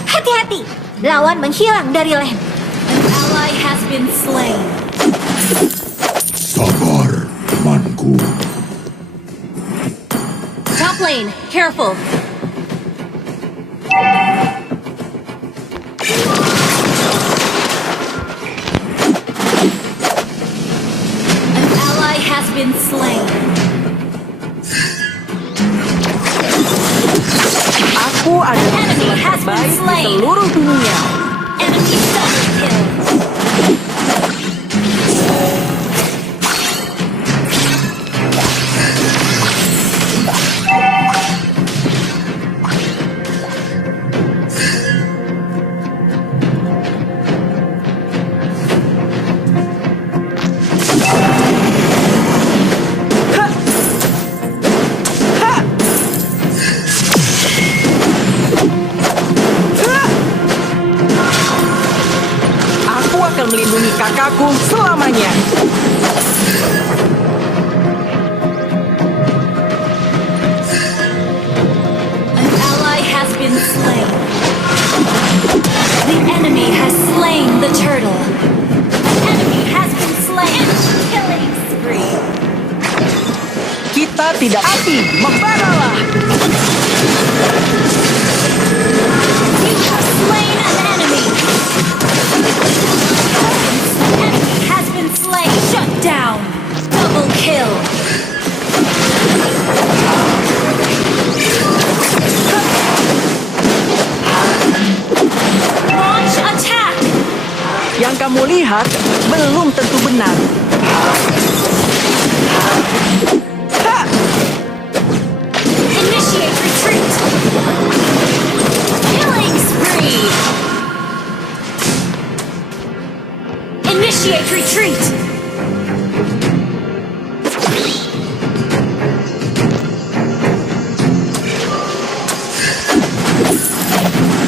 Hati-hati, lawan menghilang dari lane. An ally has been slain. Sabar, temanku. Top lane, careful! has been slain. Aku adalah pesulap terbaik di seluruh dunia. Enemy double kill. Melindungi kakakku selamanya. An ally has been slain. The enemy has slain the turtle. Enemy has been slain. Killing spree. Kita tidak api, membaralah. You have slain an enemy. Enemy has been slain. Shut down. Double kill. Launch attack. Yang kamu lihat belum tentu benar. Initiate retreat. Killing spree. Initiate retreat.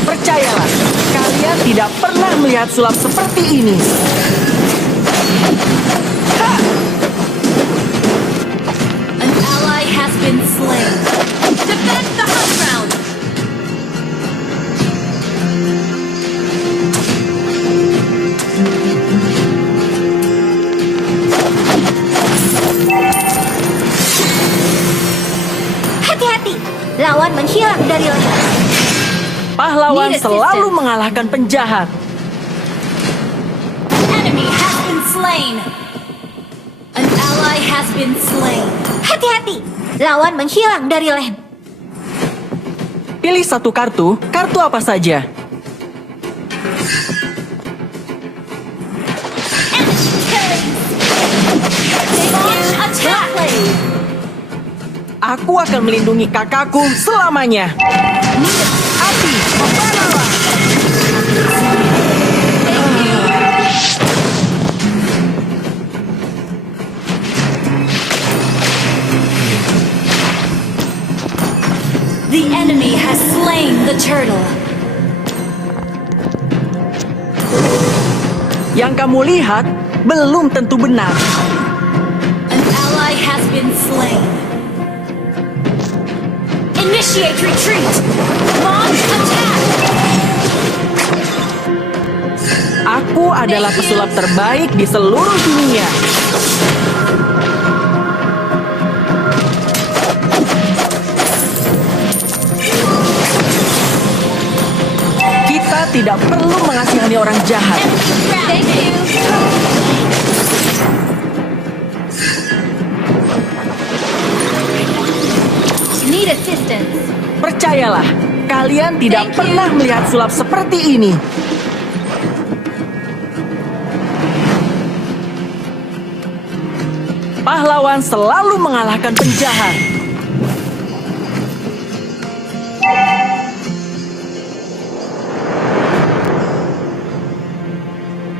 Percayalah, kalian tidak pernah melihat sulap seperti ini. An ally has been slain. Defend the high ground. Hati-hati, lawan menghilang dari leher. Pahlawan selalu mengalahkan penjahat. Enemy has been slain. An ally has been slain. Hati-hati, lawan menghilang dari leher. Pilih satu kartu, kartu apa saja. Launch attack. Aku akan melindungi kakakku selamanya. Api, membaralah. The enemy has slain the turtle. Yang kamu lihat belum tentu benar. An ally has been slain. Initiate retreat. Launch attack. Aku adalah pesulap terbaik di seluruh dunia. Kita tidak perlu mengasihani orang jahat. Thank you. Need assistance. Percayalah, kalian tidak pernah melihat sulap seperti ini. Pahlawan selalu mengalahkan penjahat.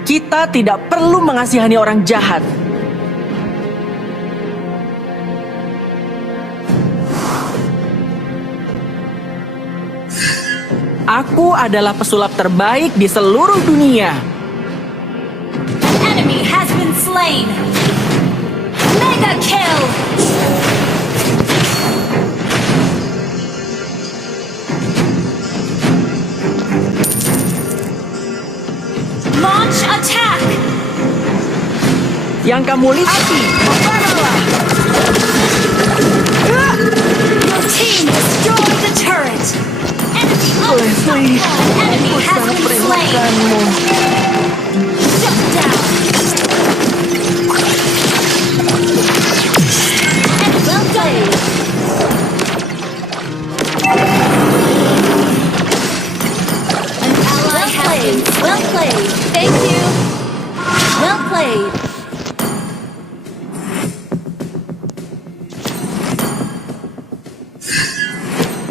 Kita tidak perlu mengasihani orang jahat. Aku adalah pesulap terbaik di seluruh dunia. Enemy has been slain. Mega kill. Launch attack. Yang kamu lihat, api, membaralah. Your team destroyed the turret. Leslie, Enemy aku has sangat been slain. merindukanmu. Shut down.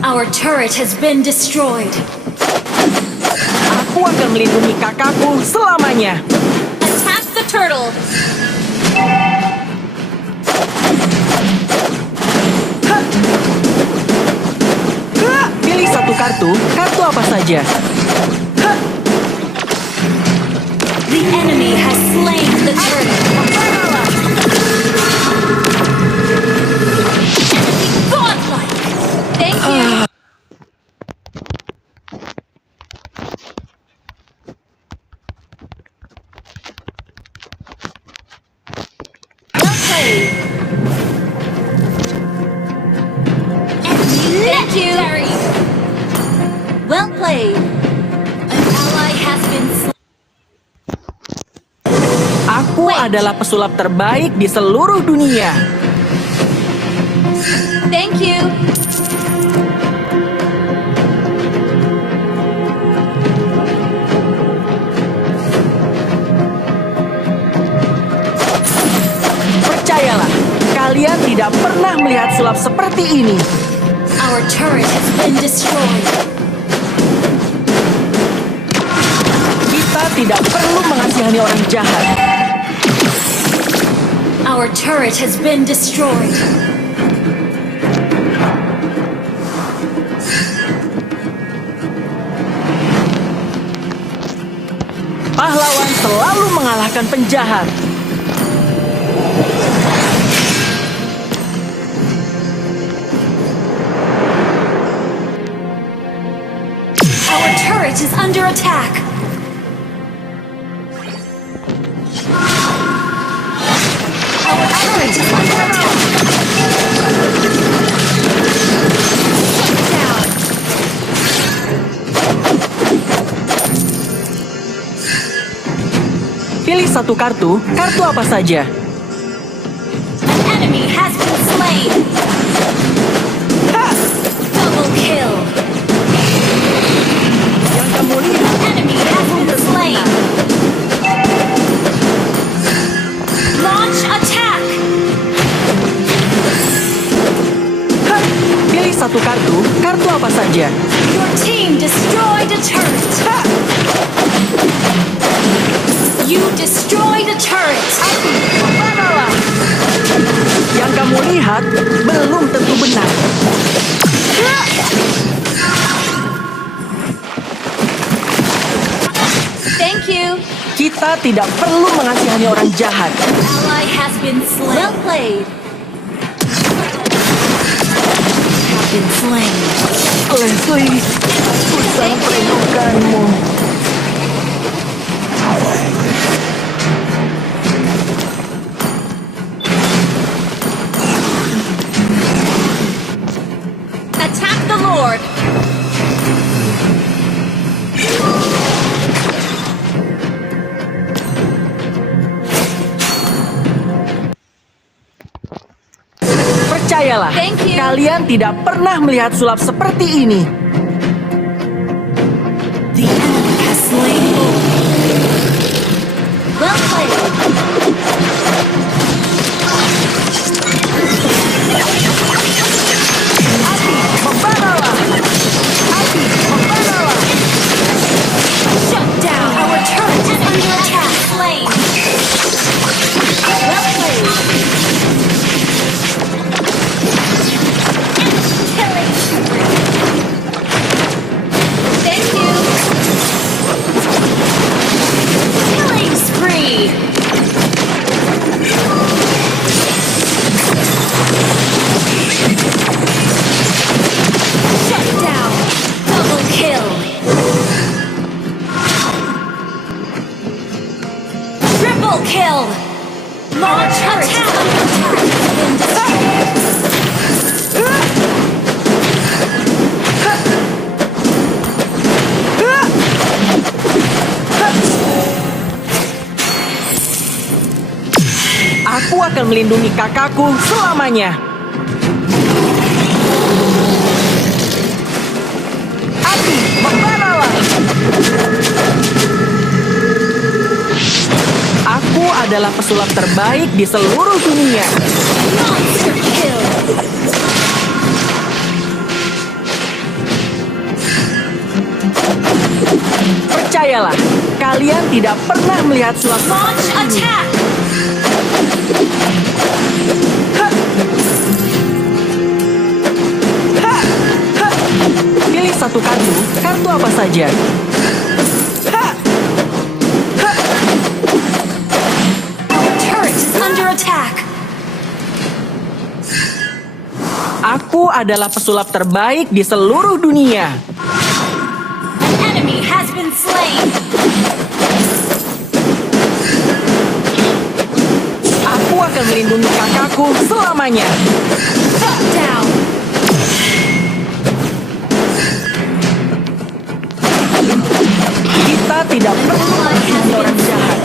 Our turret has been destroyed. Aku akan melindungi kakakku selamanya. Attack the turtle. Pilih satu kartu apa saja. The enemy has slain the turtle. Godlike. Thank you. Well played. Thank you. Well played. An ally has been slain. Aku adalah pesulap terbaik di seluruh dunia. Thank you. Percayalah, kalian tidak pernah melihat sulap seperti ini. Our turret has been destroyed. Kita tidak perlu mengasihani orang jahat. Our turret has been destroyed. Pahlawan selalu mengalahkan penjahat. Our turret is under attack. Our turret is under attack. Shut down. Pilih satu kartu apa saja. An enemy has been slain. Double kill. Yang kamu lihat, Enemy has been slain. Launch attack. pilih satu kartu apa saja. Your team destroyed a turret. You destroyed a turret. Yang kamu lihat belum tentu benar. Thank you. Kita tidak perlu mengasihani orang jahat. Ally has been slain. Well played. Have been slain. Leslie, aku sangat merindukanmu. Attack the Lord. Percayalah, kalian tidak pernah melihat sulap seperti ini. The enemy has slain. Well played. Shut down. Our turret is under attack. Slain. Well played. Killing spree. Thank you. Killing spree. Shut down. Double kill. Triple kill. Launch attack. Aku akan melindungi kakakku selamanya. Api, membaralah. Aku adalah pesulap terbaik di seluruh dunia. Monster kill. Percayalah, kalian tidak pernah melihat sulap. Launch attack! Pilih satu kartu, kartu apa saja. Our turret is under attack. Aku adalah pesulap terbaik di seluruh dunia. An enemy has been slain. Aku akan melindungi kakakku selamanya. Shut down. Kita tidak perlu menghina orang jahat.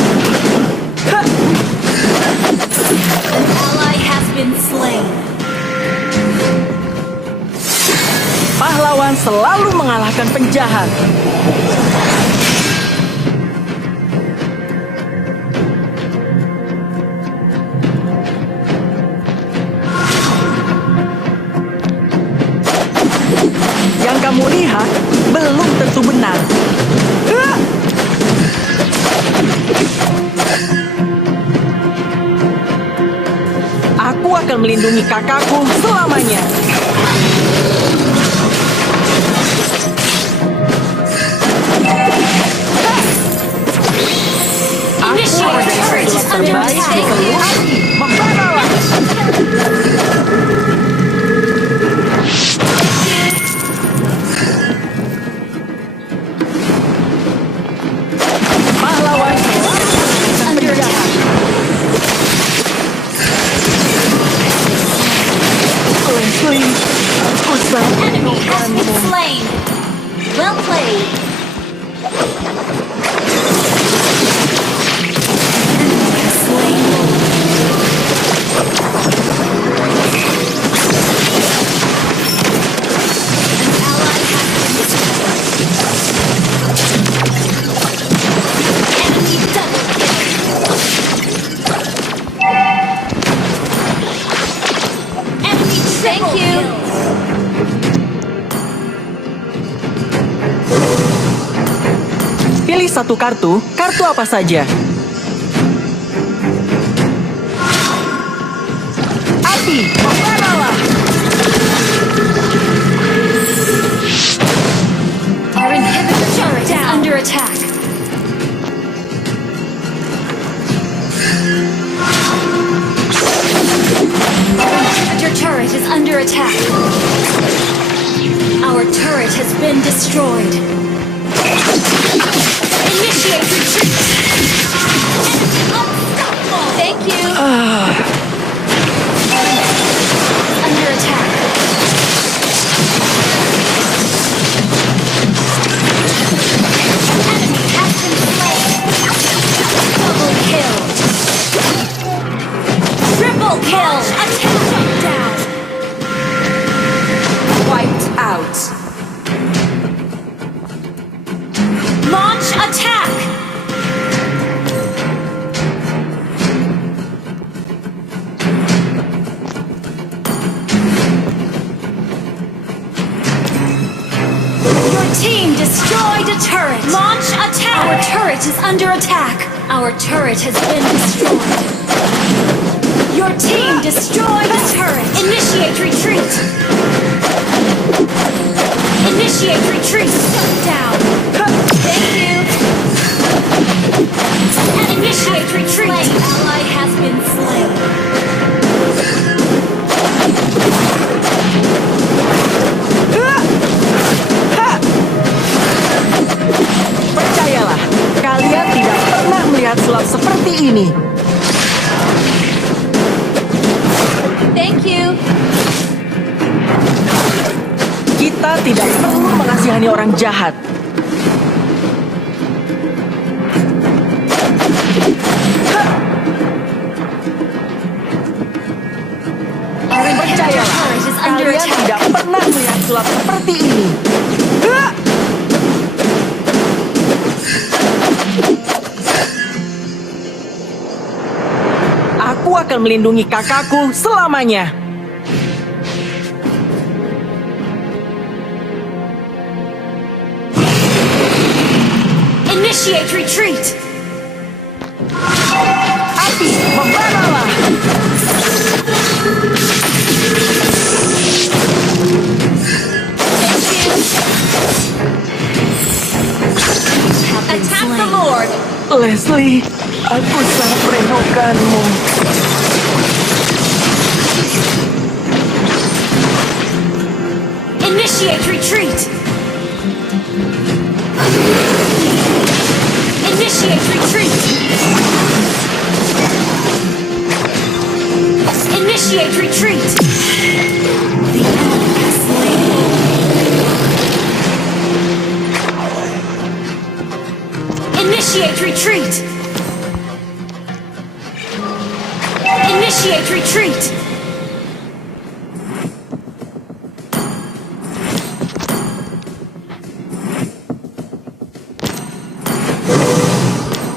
An ally has been slain. Pahlawan selalu mengalahkan penjahat. Yang kamu lihat belum tentu benar. Aku akan melindungi kakakku selamanya. Initiate turret is under attack. Membanalah. Pahlawan Under attack. An enemy has been slain. Well played. Enemy has slain. An ally has been destroyed. Enemy double kill. Enemy triple kill. Pilih satu kartu, kartu apa saja. Api, membanalah. Our inhibitor turret is under attack. Our inhibitor turret is under attack. Our turret has been destroyed. Initiate retreat. Unstoppable. Thank you. Under attack. Enemy has been slain. Double kill. Triple kill. Attack down. Wiped out. Launch attack! Your team destroyed a turret! Launch attack! Our turret is under attack! Our turret has been destroyed. Your team destroyed a turret! Initiate retreat! Initiate retreat! Shut down! Thank you! And initiate retreat! An ally has been slain. Percayalah, kalian tidak pernah melihat sulap seperti ini. Thank you! Kita tidak perlu mengasihani orang jahat. Percayalah, kalian tidak pernah melihat sulap seperti ini. Aku akan melindungi kakakku selamanya. Initiate retreat! Api, membaralah! Attack the Lord! Leslie, aku sangat merindukanmu. Initiate retreat! Initiate retreat! Initiate retreat! The enemy has slain. Initiate retreat! Initiate retreat!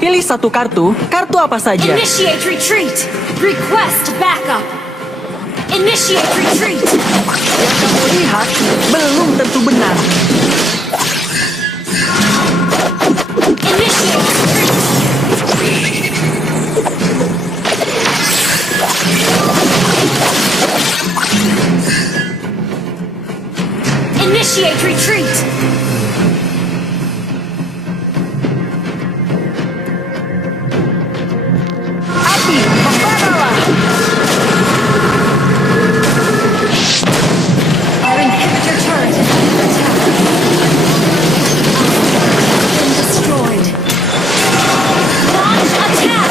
Pilih satu kartu apa saja. Initiate retreat! Request backup! Initiate retreat! Yang kamu lihat belum tentu benar. Initiate retreat! Initiate retreat! Api, membaralah! Our inhibitor turret is under attack. Been destroyed. Launch attack!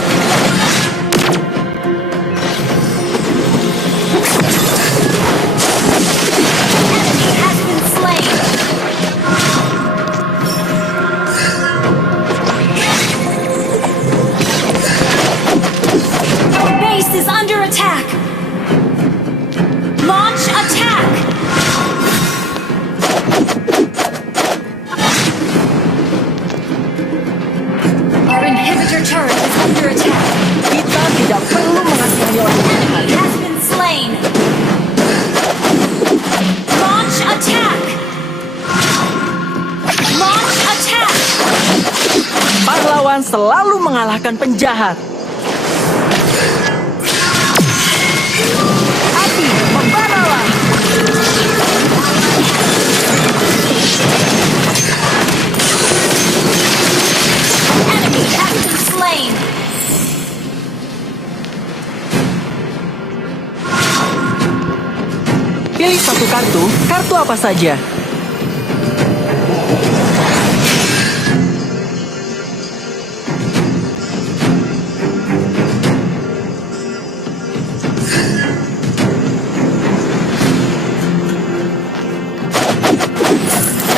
Enemy has been slain. Our base is under attack. Launch attack! Our inhibitor turret is under attack. Kita tidak perlu mengasihani orang jahat. Enemy has been slain. Launch attack! Launch attack! Pahlawan selalu mengalahkan penjahat. Api, membaralah! Enemy has been slain. Pilih satu kartu apa saja.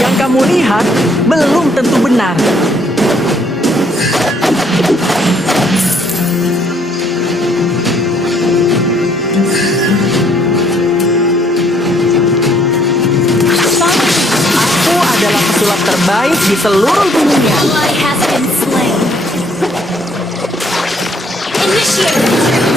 Yang kamu lihat belum tentu benar. Aku adalah pesulap terbaik di seluruh dunia. Ally has been slain. Initiate retreat.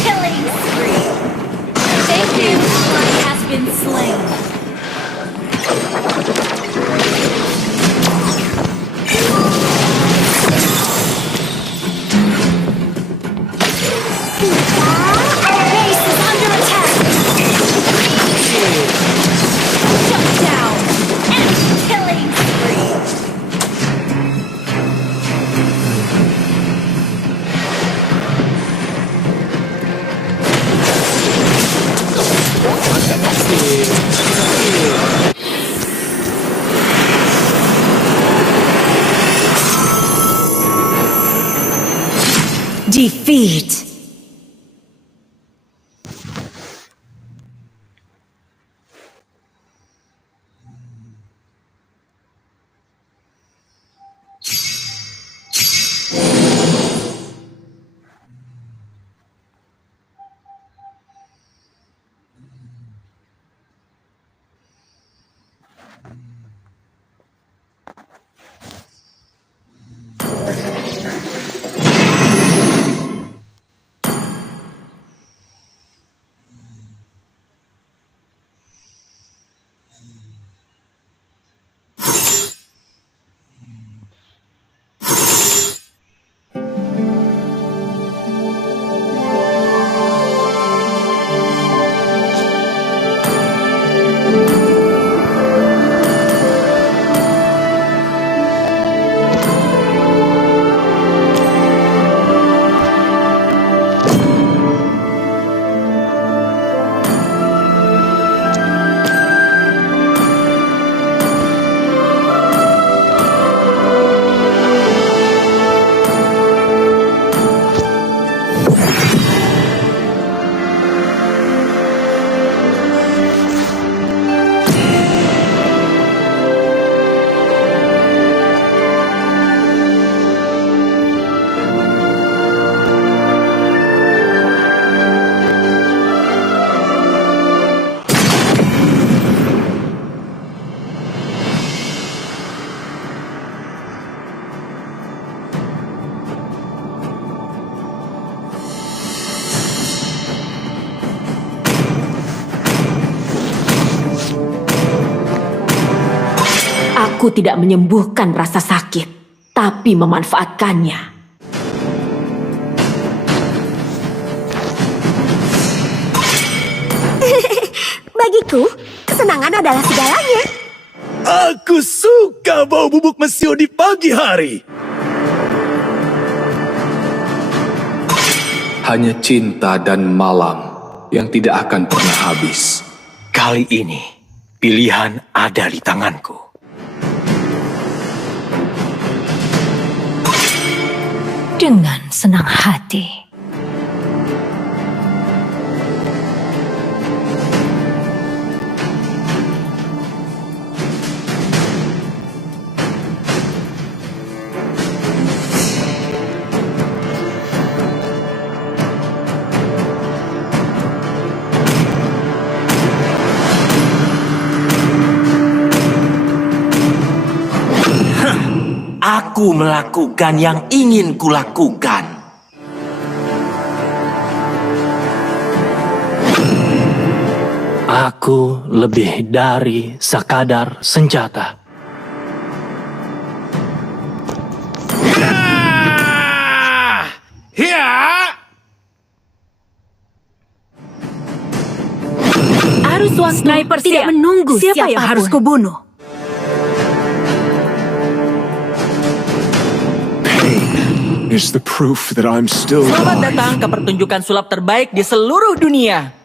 Killing spree. Thank you. Ally has been slain. Our base is under attack. Shut down. Enemy killing spree. Defeat. Aku tidak menyembuhkan rasa sakit, tapi memanfaatkannya. Bagiku, kesenangan adalah segalanya. Aku suka bau bubuk mesio di pagi hari. Hanya cinta dan malam yang tidak akan pernah habis. Kali ini, pilihan ada di tanganku. Dengan senang hati. Aku melakukan yang ingin kulakukan. Aku lebih dari sekadar senjata. Arus waktu Sniper tidak siap. menunggu Siapa yang siapapun. harus kubunuh? Is the proof that I'm still Selamat alive. datang ke pertunjukan sulap terbaik di seluruh dunia.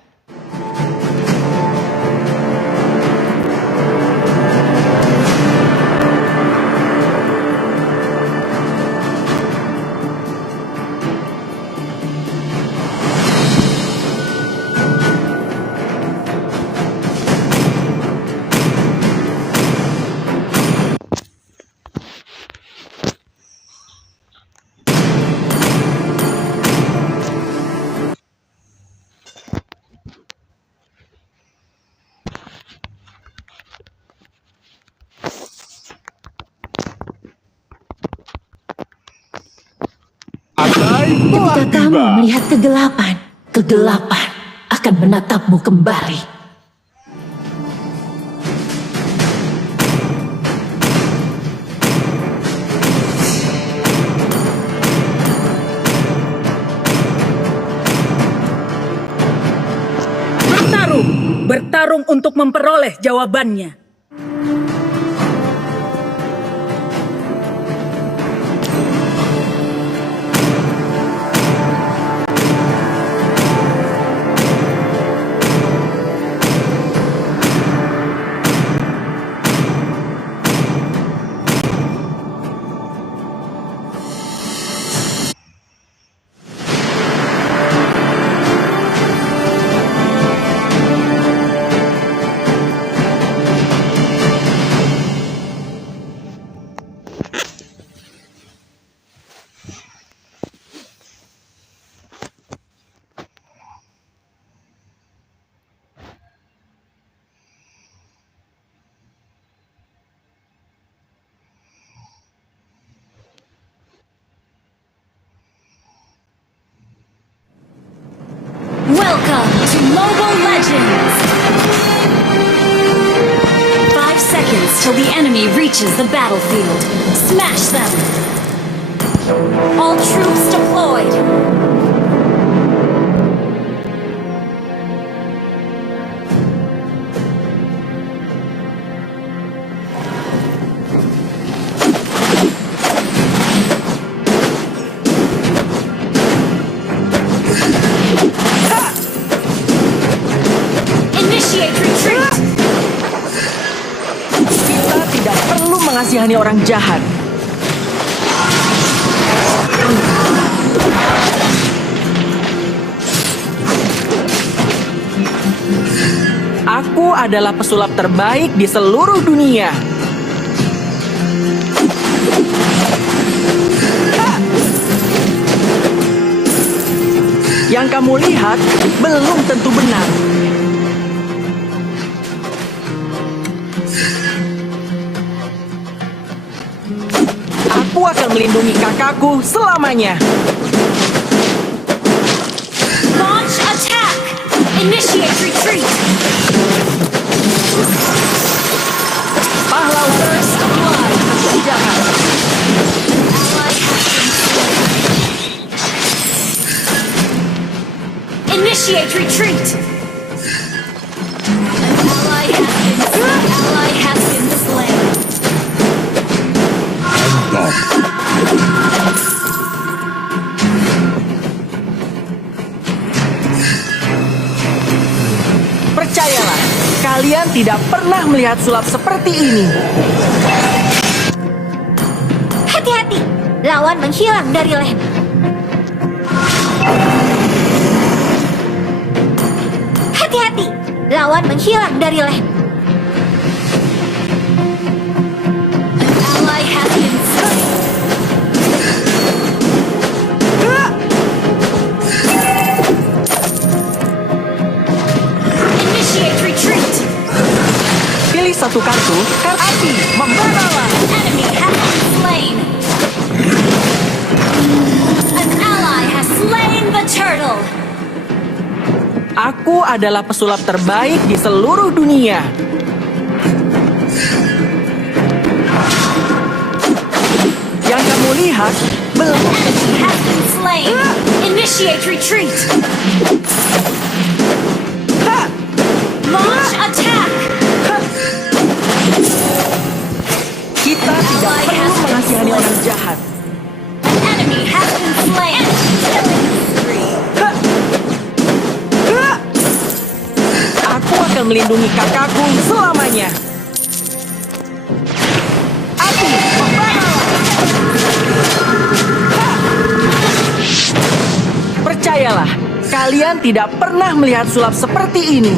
Ketika kamu melihat kegelapan, kegelapan akan menatapmu kembali. Bertarung untuk memperoleh jawabannya. Welcome to Mobile Legends! 5 seconds till the enemy reaches the battlefield. Smash them! All troops deployed! Initiate retreat! Kita tidak perlu mengasihani orang jahat. Aku adalah pesulap terbaik di seluruh dunia. Yang kamu lihat belum tentu benar. Aku akan melindungi kakakku selamanya. Launch attack! Initiate retreat! Pahlawan First blood! Initiate retreat! An ally has been slain. Percayalah, kalian tidak pernah melihat sulap seperti ini. Hati-hati, lawan menghilang dari lane. Hati-hati, lawan menghilang dari lane. An ally has been slain. Initiate retreat! Pilih satu kartu api membaralah. Enemy has been slain. An ally has slain the turtle. Aku adalah pesulap terbaik di seluruh dunia. Yang kamu lihat belum. Enemy has been slain. Initiate retreat. Launch attack. Kita tidak perlu mengasihani orang jahat. An enemy has been slain. Killing spree. Aku akan melindungi kakakku selamanya. Api membaralah. Percayalah, kalian tidak pernah melihat sulap seperti ini.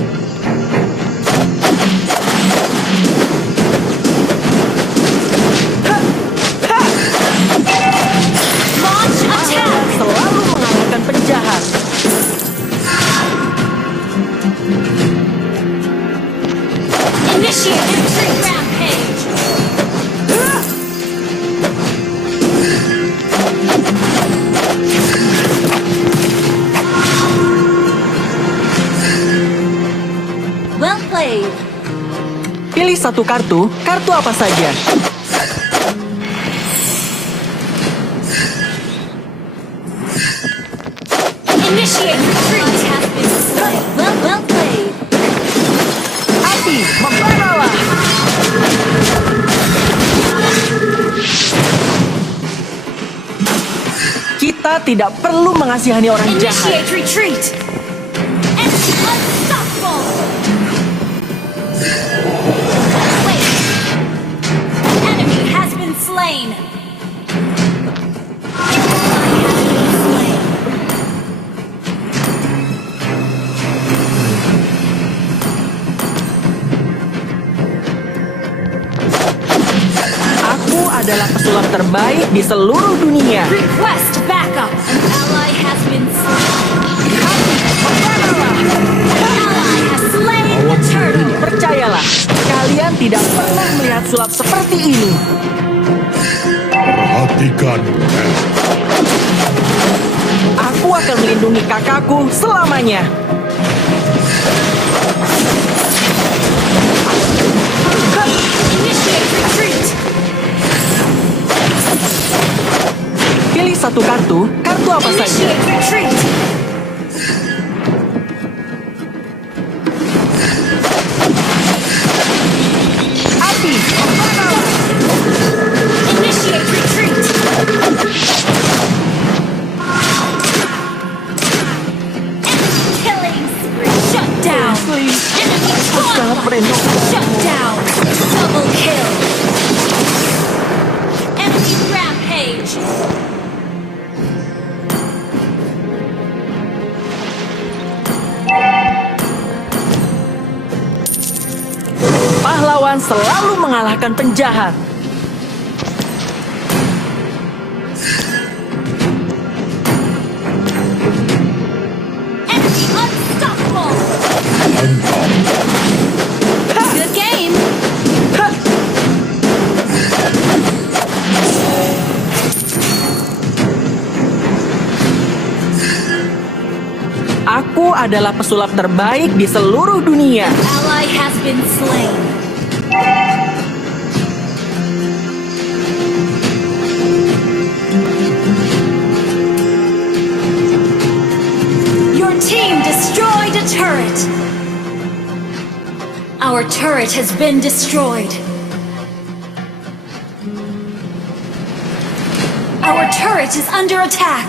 Launch attack. Selalu mengalahkan penjahat. Initiate retreat rampage. Well played. Pilih satu kartu apa saja. Initiate retreat has been slain. Well played. Api membaralah. Kita tidak perlu mengasihani orang jahat. Initiate retreat. Enemy unstoppable. Wait. Enemy has been slain. Aku adalah pesulap terbaik di seluruh dunia. Request backup. An ally has been slain. An ally has slain the turtle. Percayalah, kalian tidak pernah melihat sulap seperti ini. Perhatikan. Aku akan melindungi kakakku selamanya. Initiate retreat. Pilih satu kartu apa saja. Initiate retreat. Api membaralah. Initiate retreat. Enemy killing spree. Shut down. Enemy onslaught. Shut down. Double kill. Enemy rampage. Pahlawan selalu mengalahkan penjahat. Enemy unstoppable. Good game. Aku adalah pesulap terbaik di seluruh dunia. Ally has been slain. Your team destroyed turret has been destroyed. Our turret is under attack.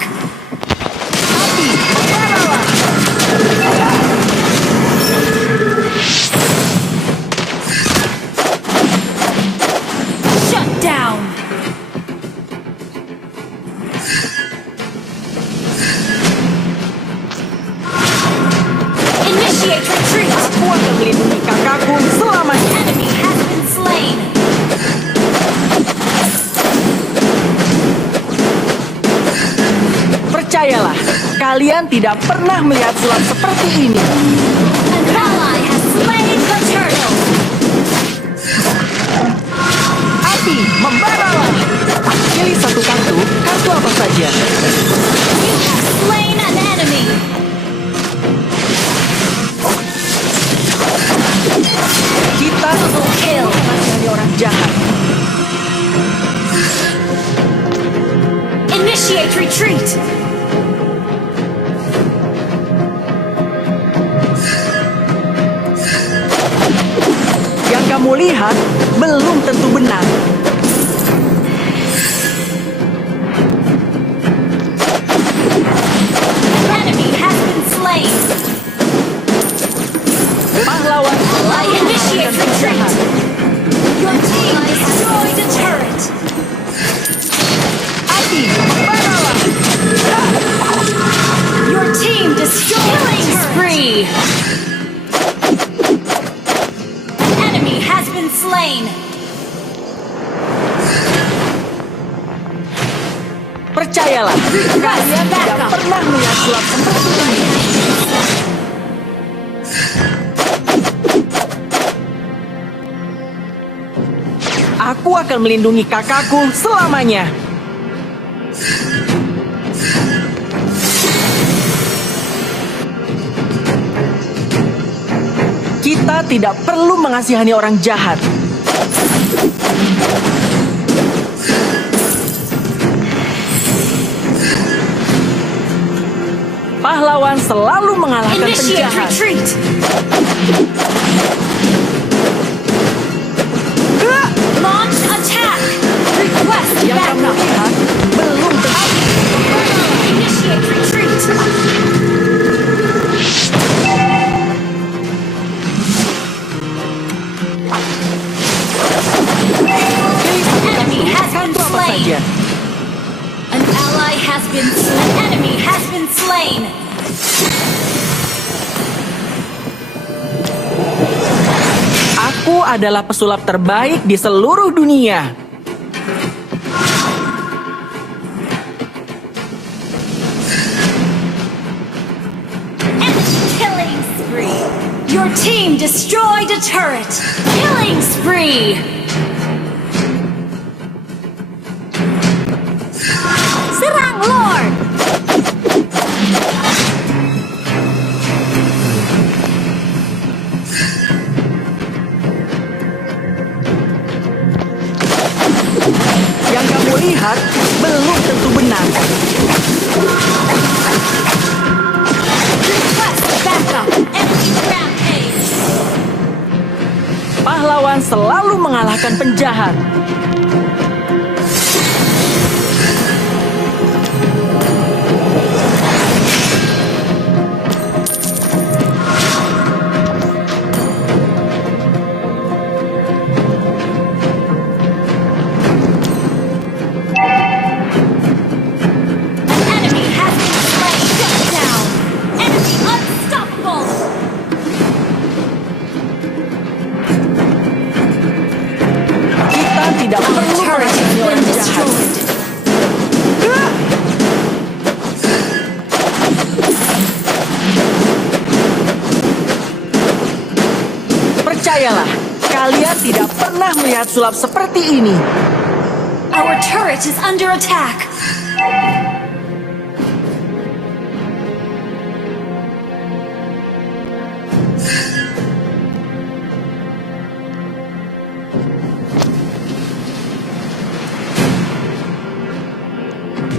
Shut down. Initiate retreat. Aku akan melindungi kakakku selamanya. Enemy has been slain. Percayalah, kalian tidak pernah melihat sulap seperti ini. An ally has slain the turtle. Api, membaralah. Pilih satu kartu apa saja. You have slain an enemy. Kita kill mengasihani orang jahat. Initiate retreat. Yang kamu lihat belum tentu benar. Enemy has been slain. Pahlawan Initiate retreat. Your team destroyed a turret. Api, membaralah. Your team destroyed a spree. Enemy has been slain. Percayalah, kalian tidak pernah melihat sulap seperti ini. Aku akan melindungi kakakku selamanya. Kita tidak perlu mengasihani orang jahat. Pahlawan selalu mengalahkan Initiate penjahat. retreat. Launch attack. Request Yang kamu backup. lihat belum tentu. Initiate retreat. Enemy has been Apa slain. saja. An ally has been slain. An enemy has been slain. Aku adalah pesulap terbaik di seluruh dunia. Enemy killing spree. Your team destroyed a turret. Killing spree. Serang Lord. Yang kamu lihat belum tentu benar. Request backup. Enemy rampage. Pahlawan selalu mengalahkan penjahat. Enemy has been slain. Shut down. Enemy unstoppable. Kita tidak Our perlu turret has mengasihani been orang jahat. destroyed. Percayalah, kalian tidak pernah melihat sulap seperti ini. Our turret is under attack.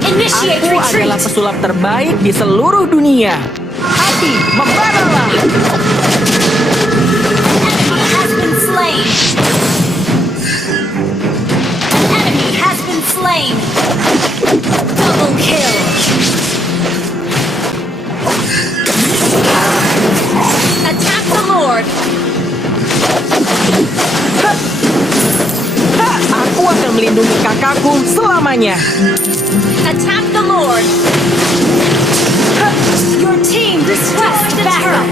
Initiate Aku retreat. adalah pesulap terbaik di seluruh dunia. Api, membaralah. Enemy has been slain. An enemy has been slain. Double kill. Attack the Lord. Aku akan melindungi kakakku selamanya. Attack the Lord. Your team request backup.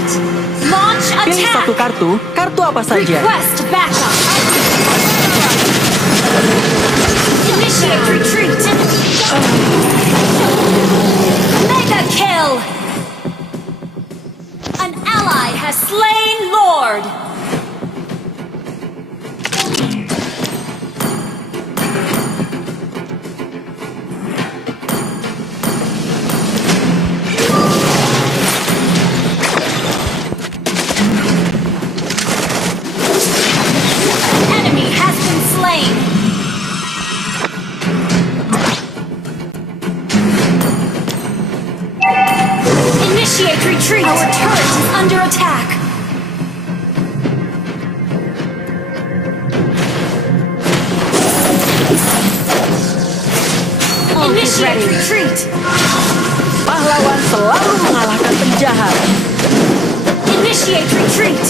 Launch Pilih satu attack. kartu apa saja. Request backup. Initiate retreat. Mega kill. An ally has slain Lord. Enemy has been slain. Initiate retreat. Our turret is under attack. Initiate retreat. Pahlawan selalu mengalahkan penjahat. Initiate retreat.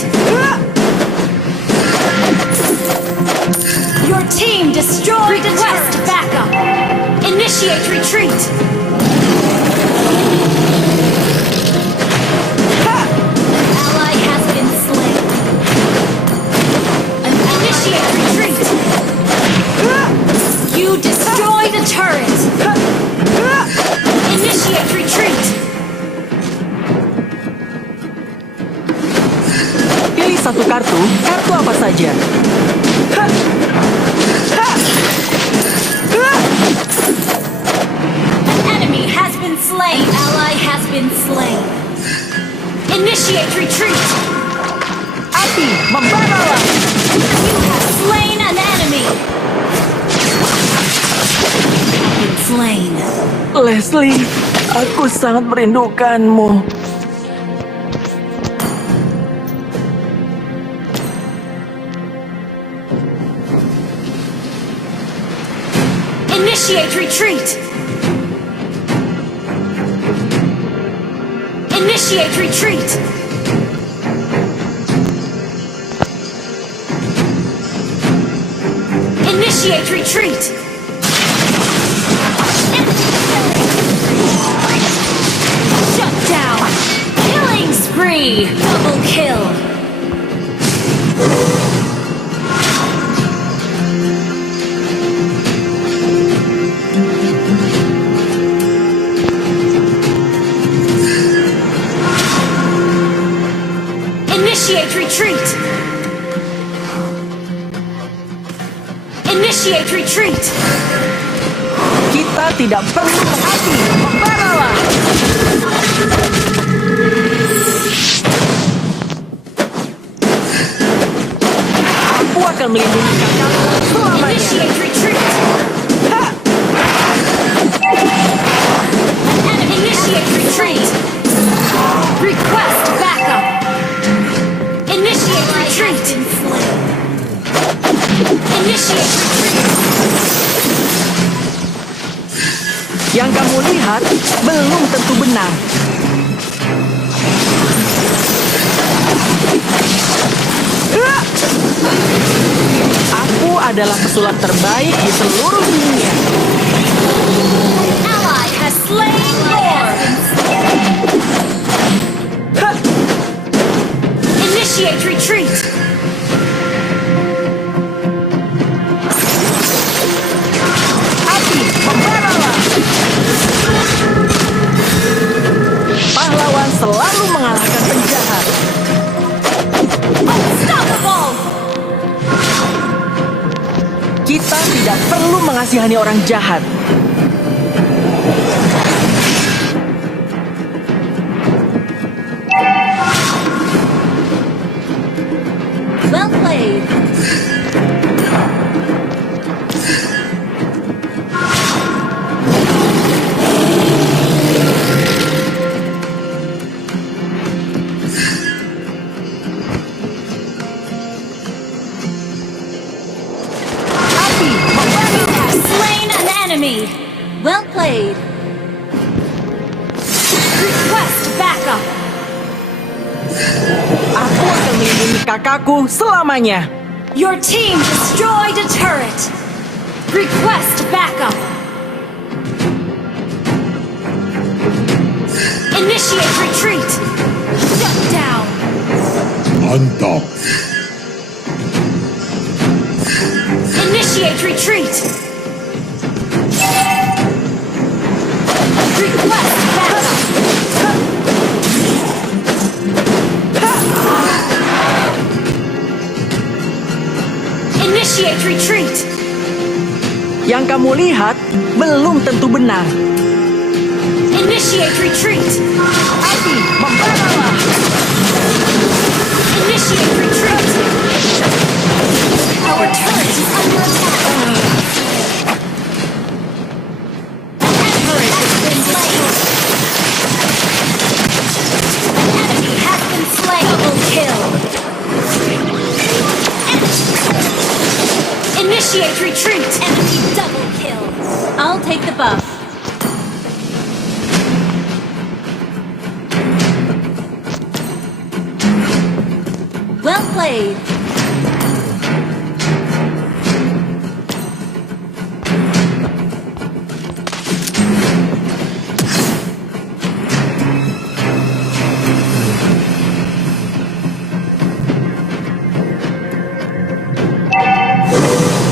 Your team destroyed a turret. Backup. Initiate retreat. Ally has been slain. Initiate retreat. You destroyed a turret. Initiate retreat. Pilih satu kartu apa saja. An enemy has been slain. Ally has been slain. Initiate retreat. Api, membaralah. You have slain an enemy. Been slain. Leslie, aku sangat merindukanmu. Initiate retreat. Initiate retreat. Initiate retreat. Shut down. Killing spree. Double kill. Initiate retreat. Initiate retreat. Kita tidak perlu api, membaralah. Aku akan melindungi kakakku selamanya. Initiate retreat. Initiate retreat. Request backup. Initiate retreat. Initiate retreat. Yang kamu lihat belum tentu benar. Aku adalah pesulap terbaik di seluruh dunia. Ally has slain Lord. Initiate retreat. Api, membaralah. Pahlawan selalu mengalahkan penjahat. Unstoppable. Kita tidak perlu mengasihani orang jahat. Well played. played. Request backup. Aku akan melindungi kakakku selamanya. Your team destroyed a turret. Request backup. Initiate retreat. Shut down. Mantap. Initiate retreat. Request backup. Initiate retreat. Yang kamu lihat belum tentu benar. Initiate retreat. Adi, membaralah. Initiate retreat. Our turret is under attack. An turret has been slain. An enemy has been slain. Double kill. Initiate retreat. Enemy double kill. I'll take the buff. Well played.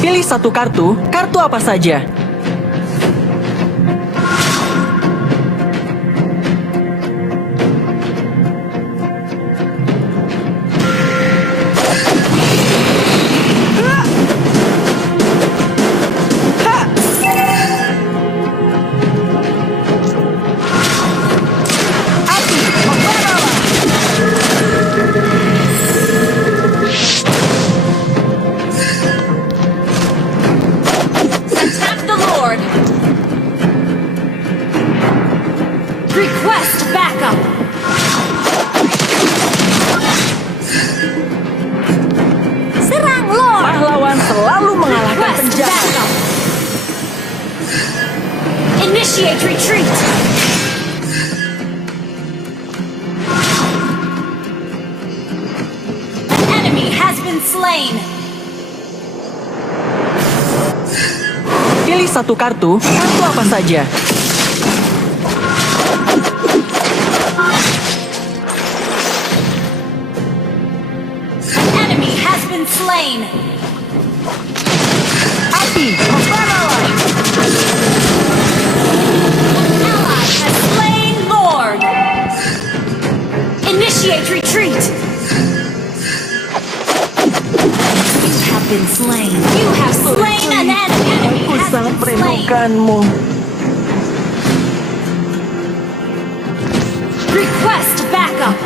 Pilih satu kartu apa saja. Attack the Lord. Request backup. Serang, Lord! Pahlawan selalu mengalahkan Request penjahat. backup. Initiate retreat. An enemy has been slain. Pilih satu kartu apa saja. An enemy has been slain. Adi, membaralah. Ally has slain Lord. Initiate retreat. You have been slain. You have slain an enemy. Aku Has sangat been slain. merindukanmu. Request backup.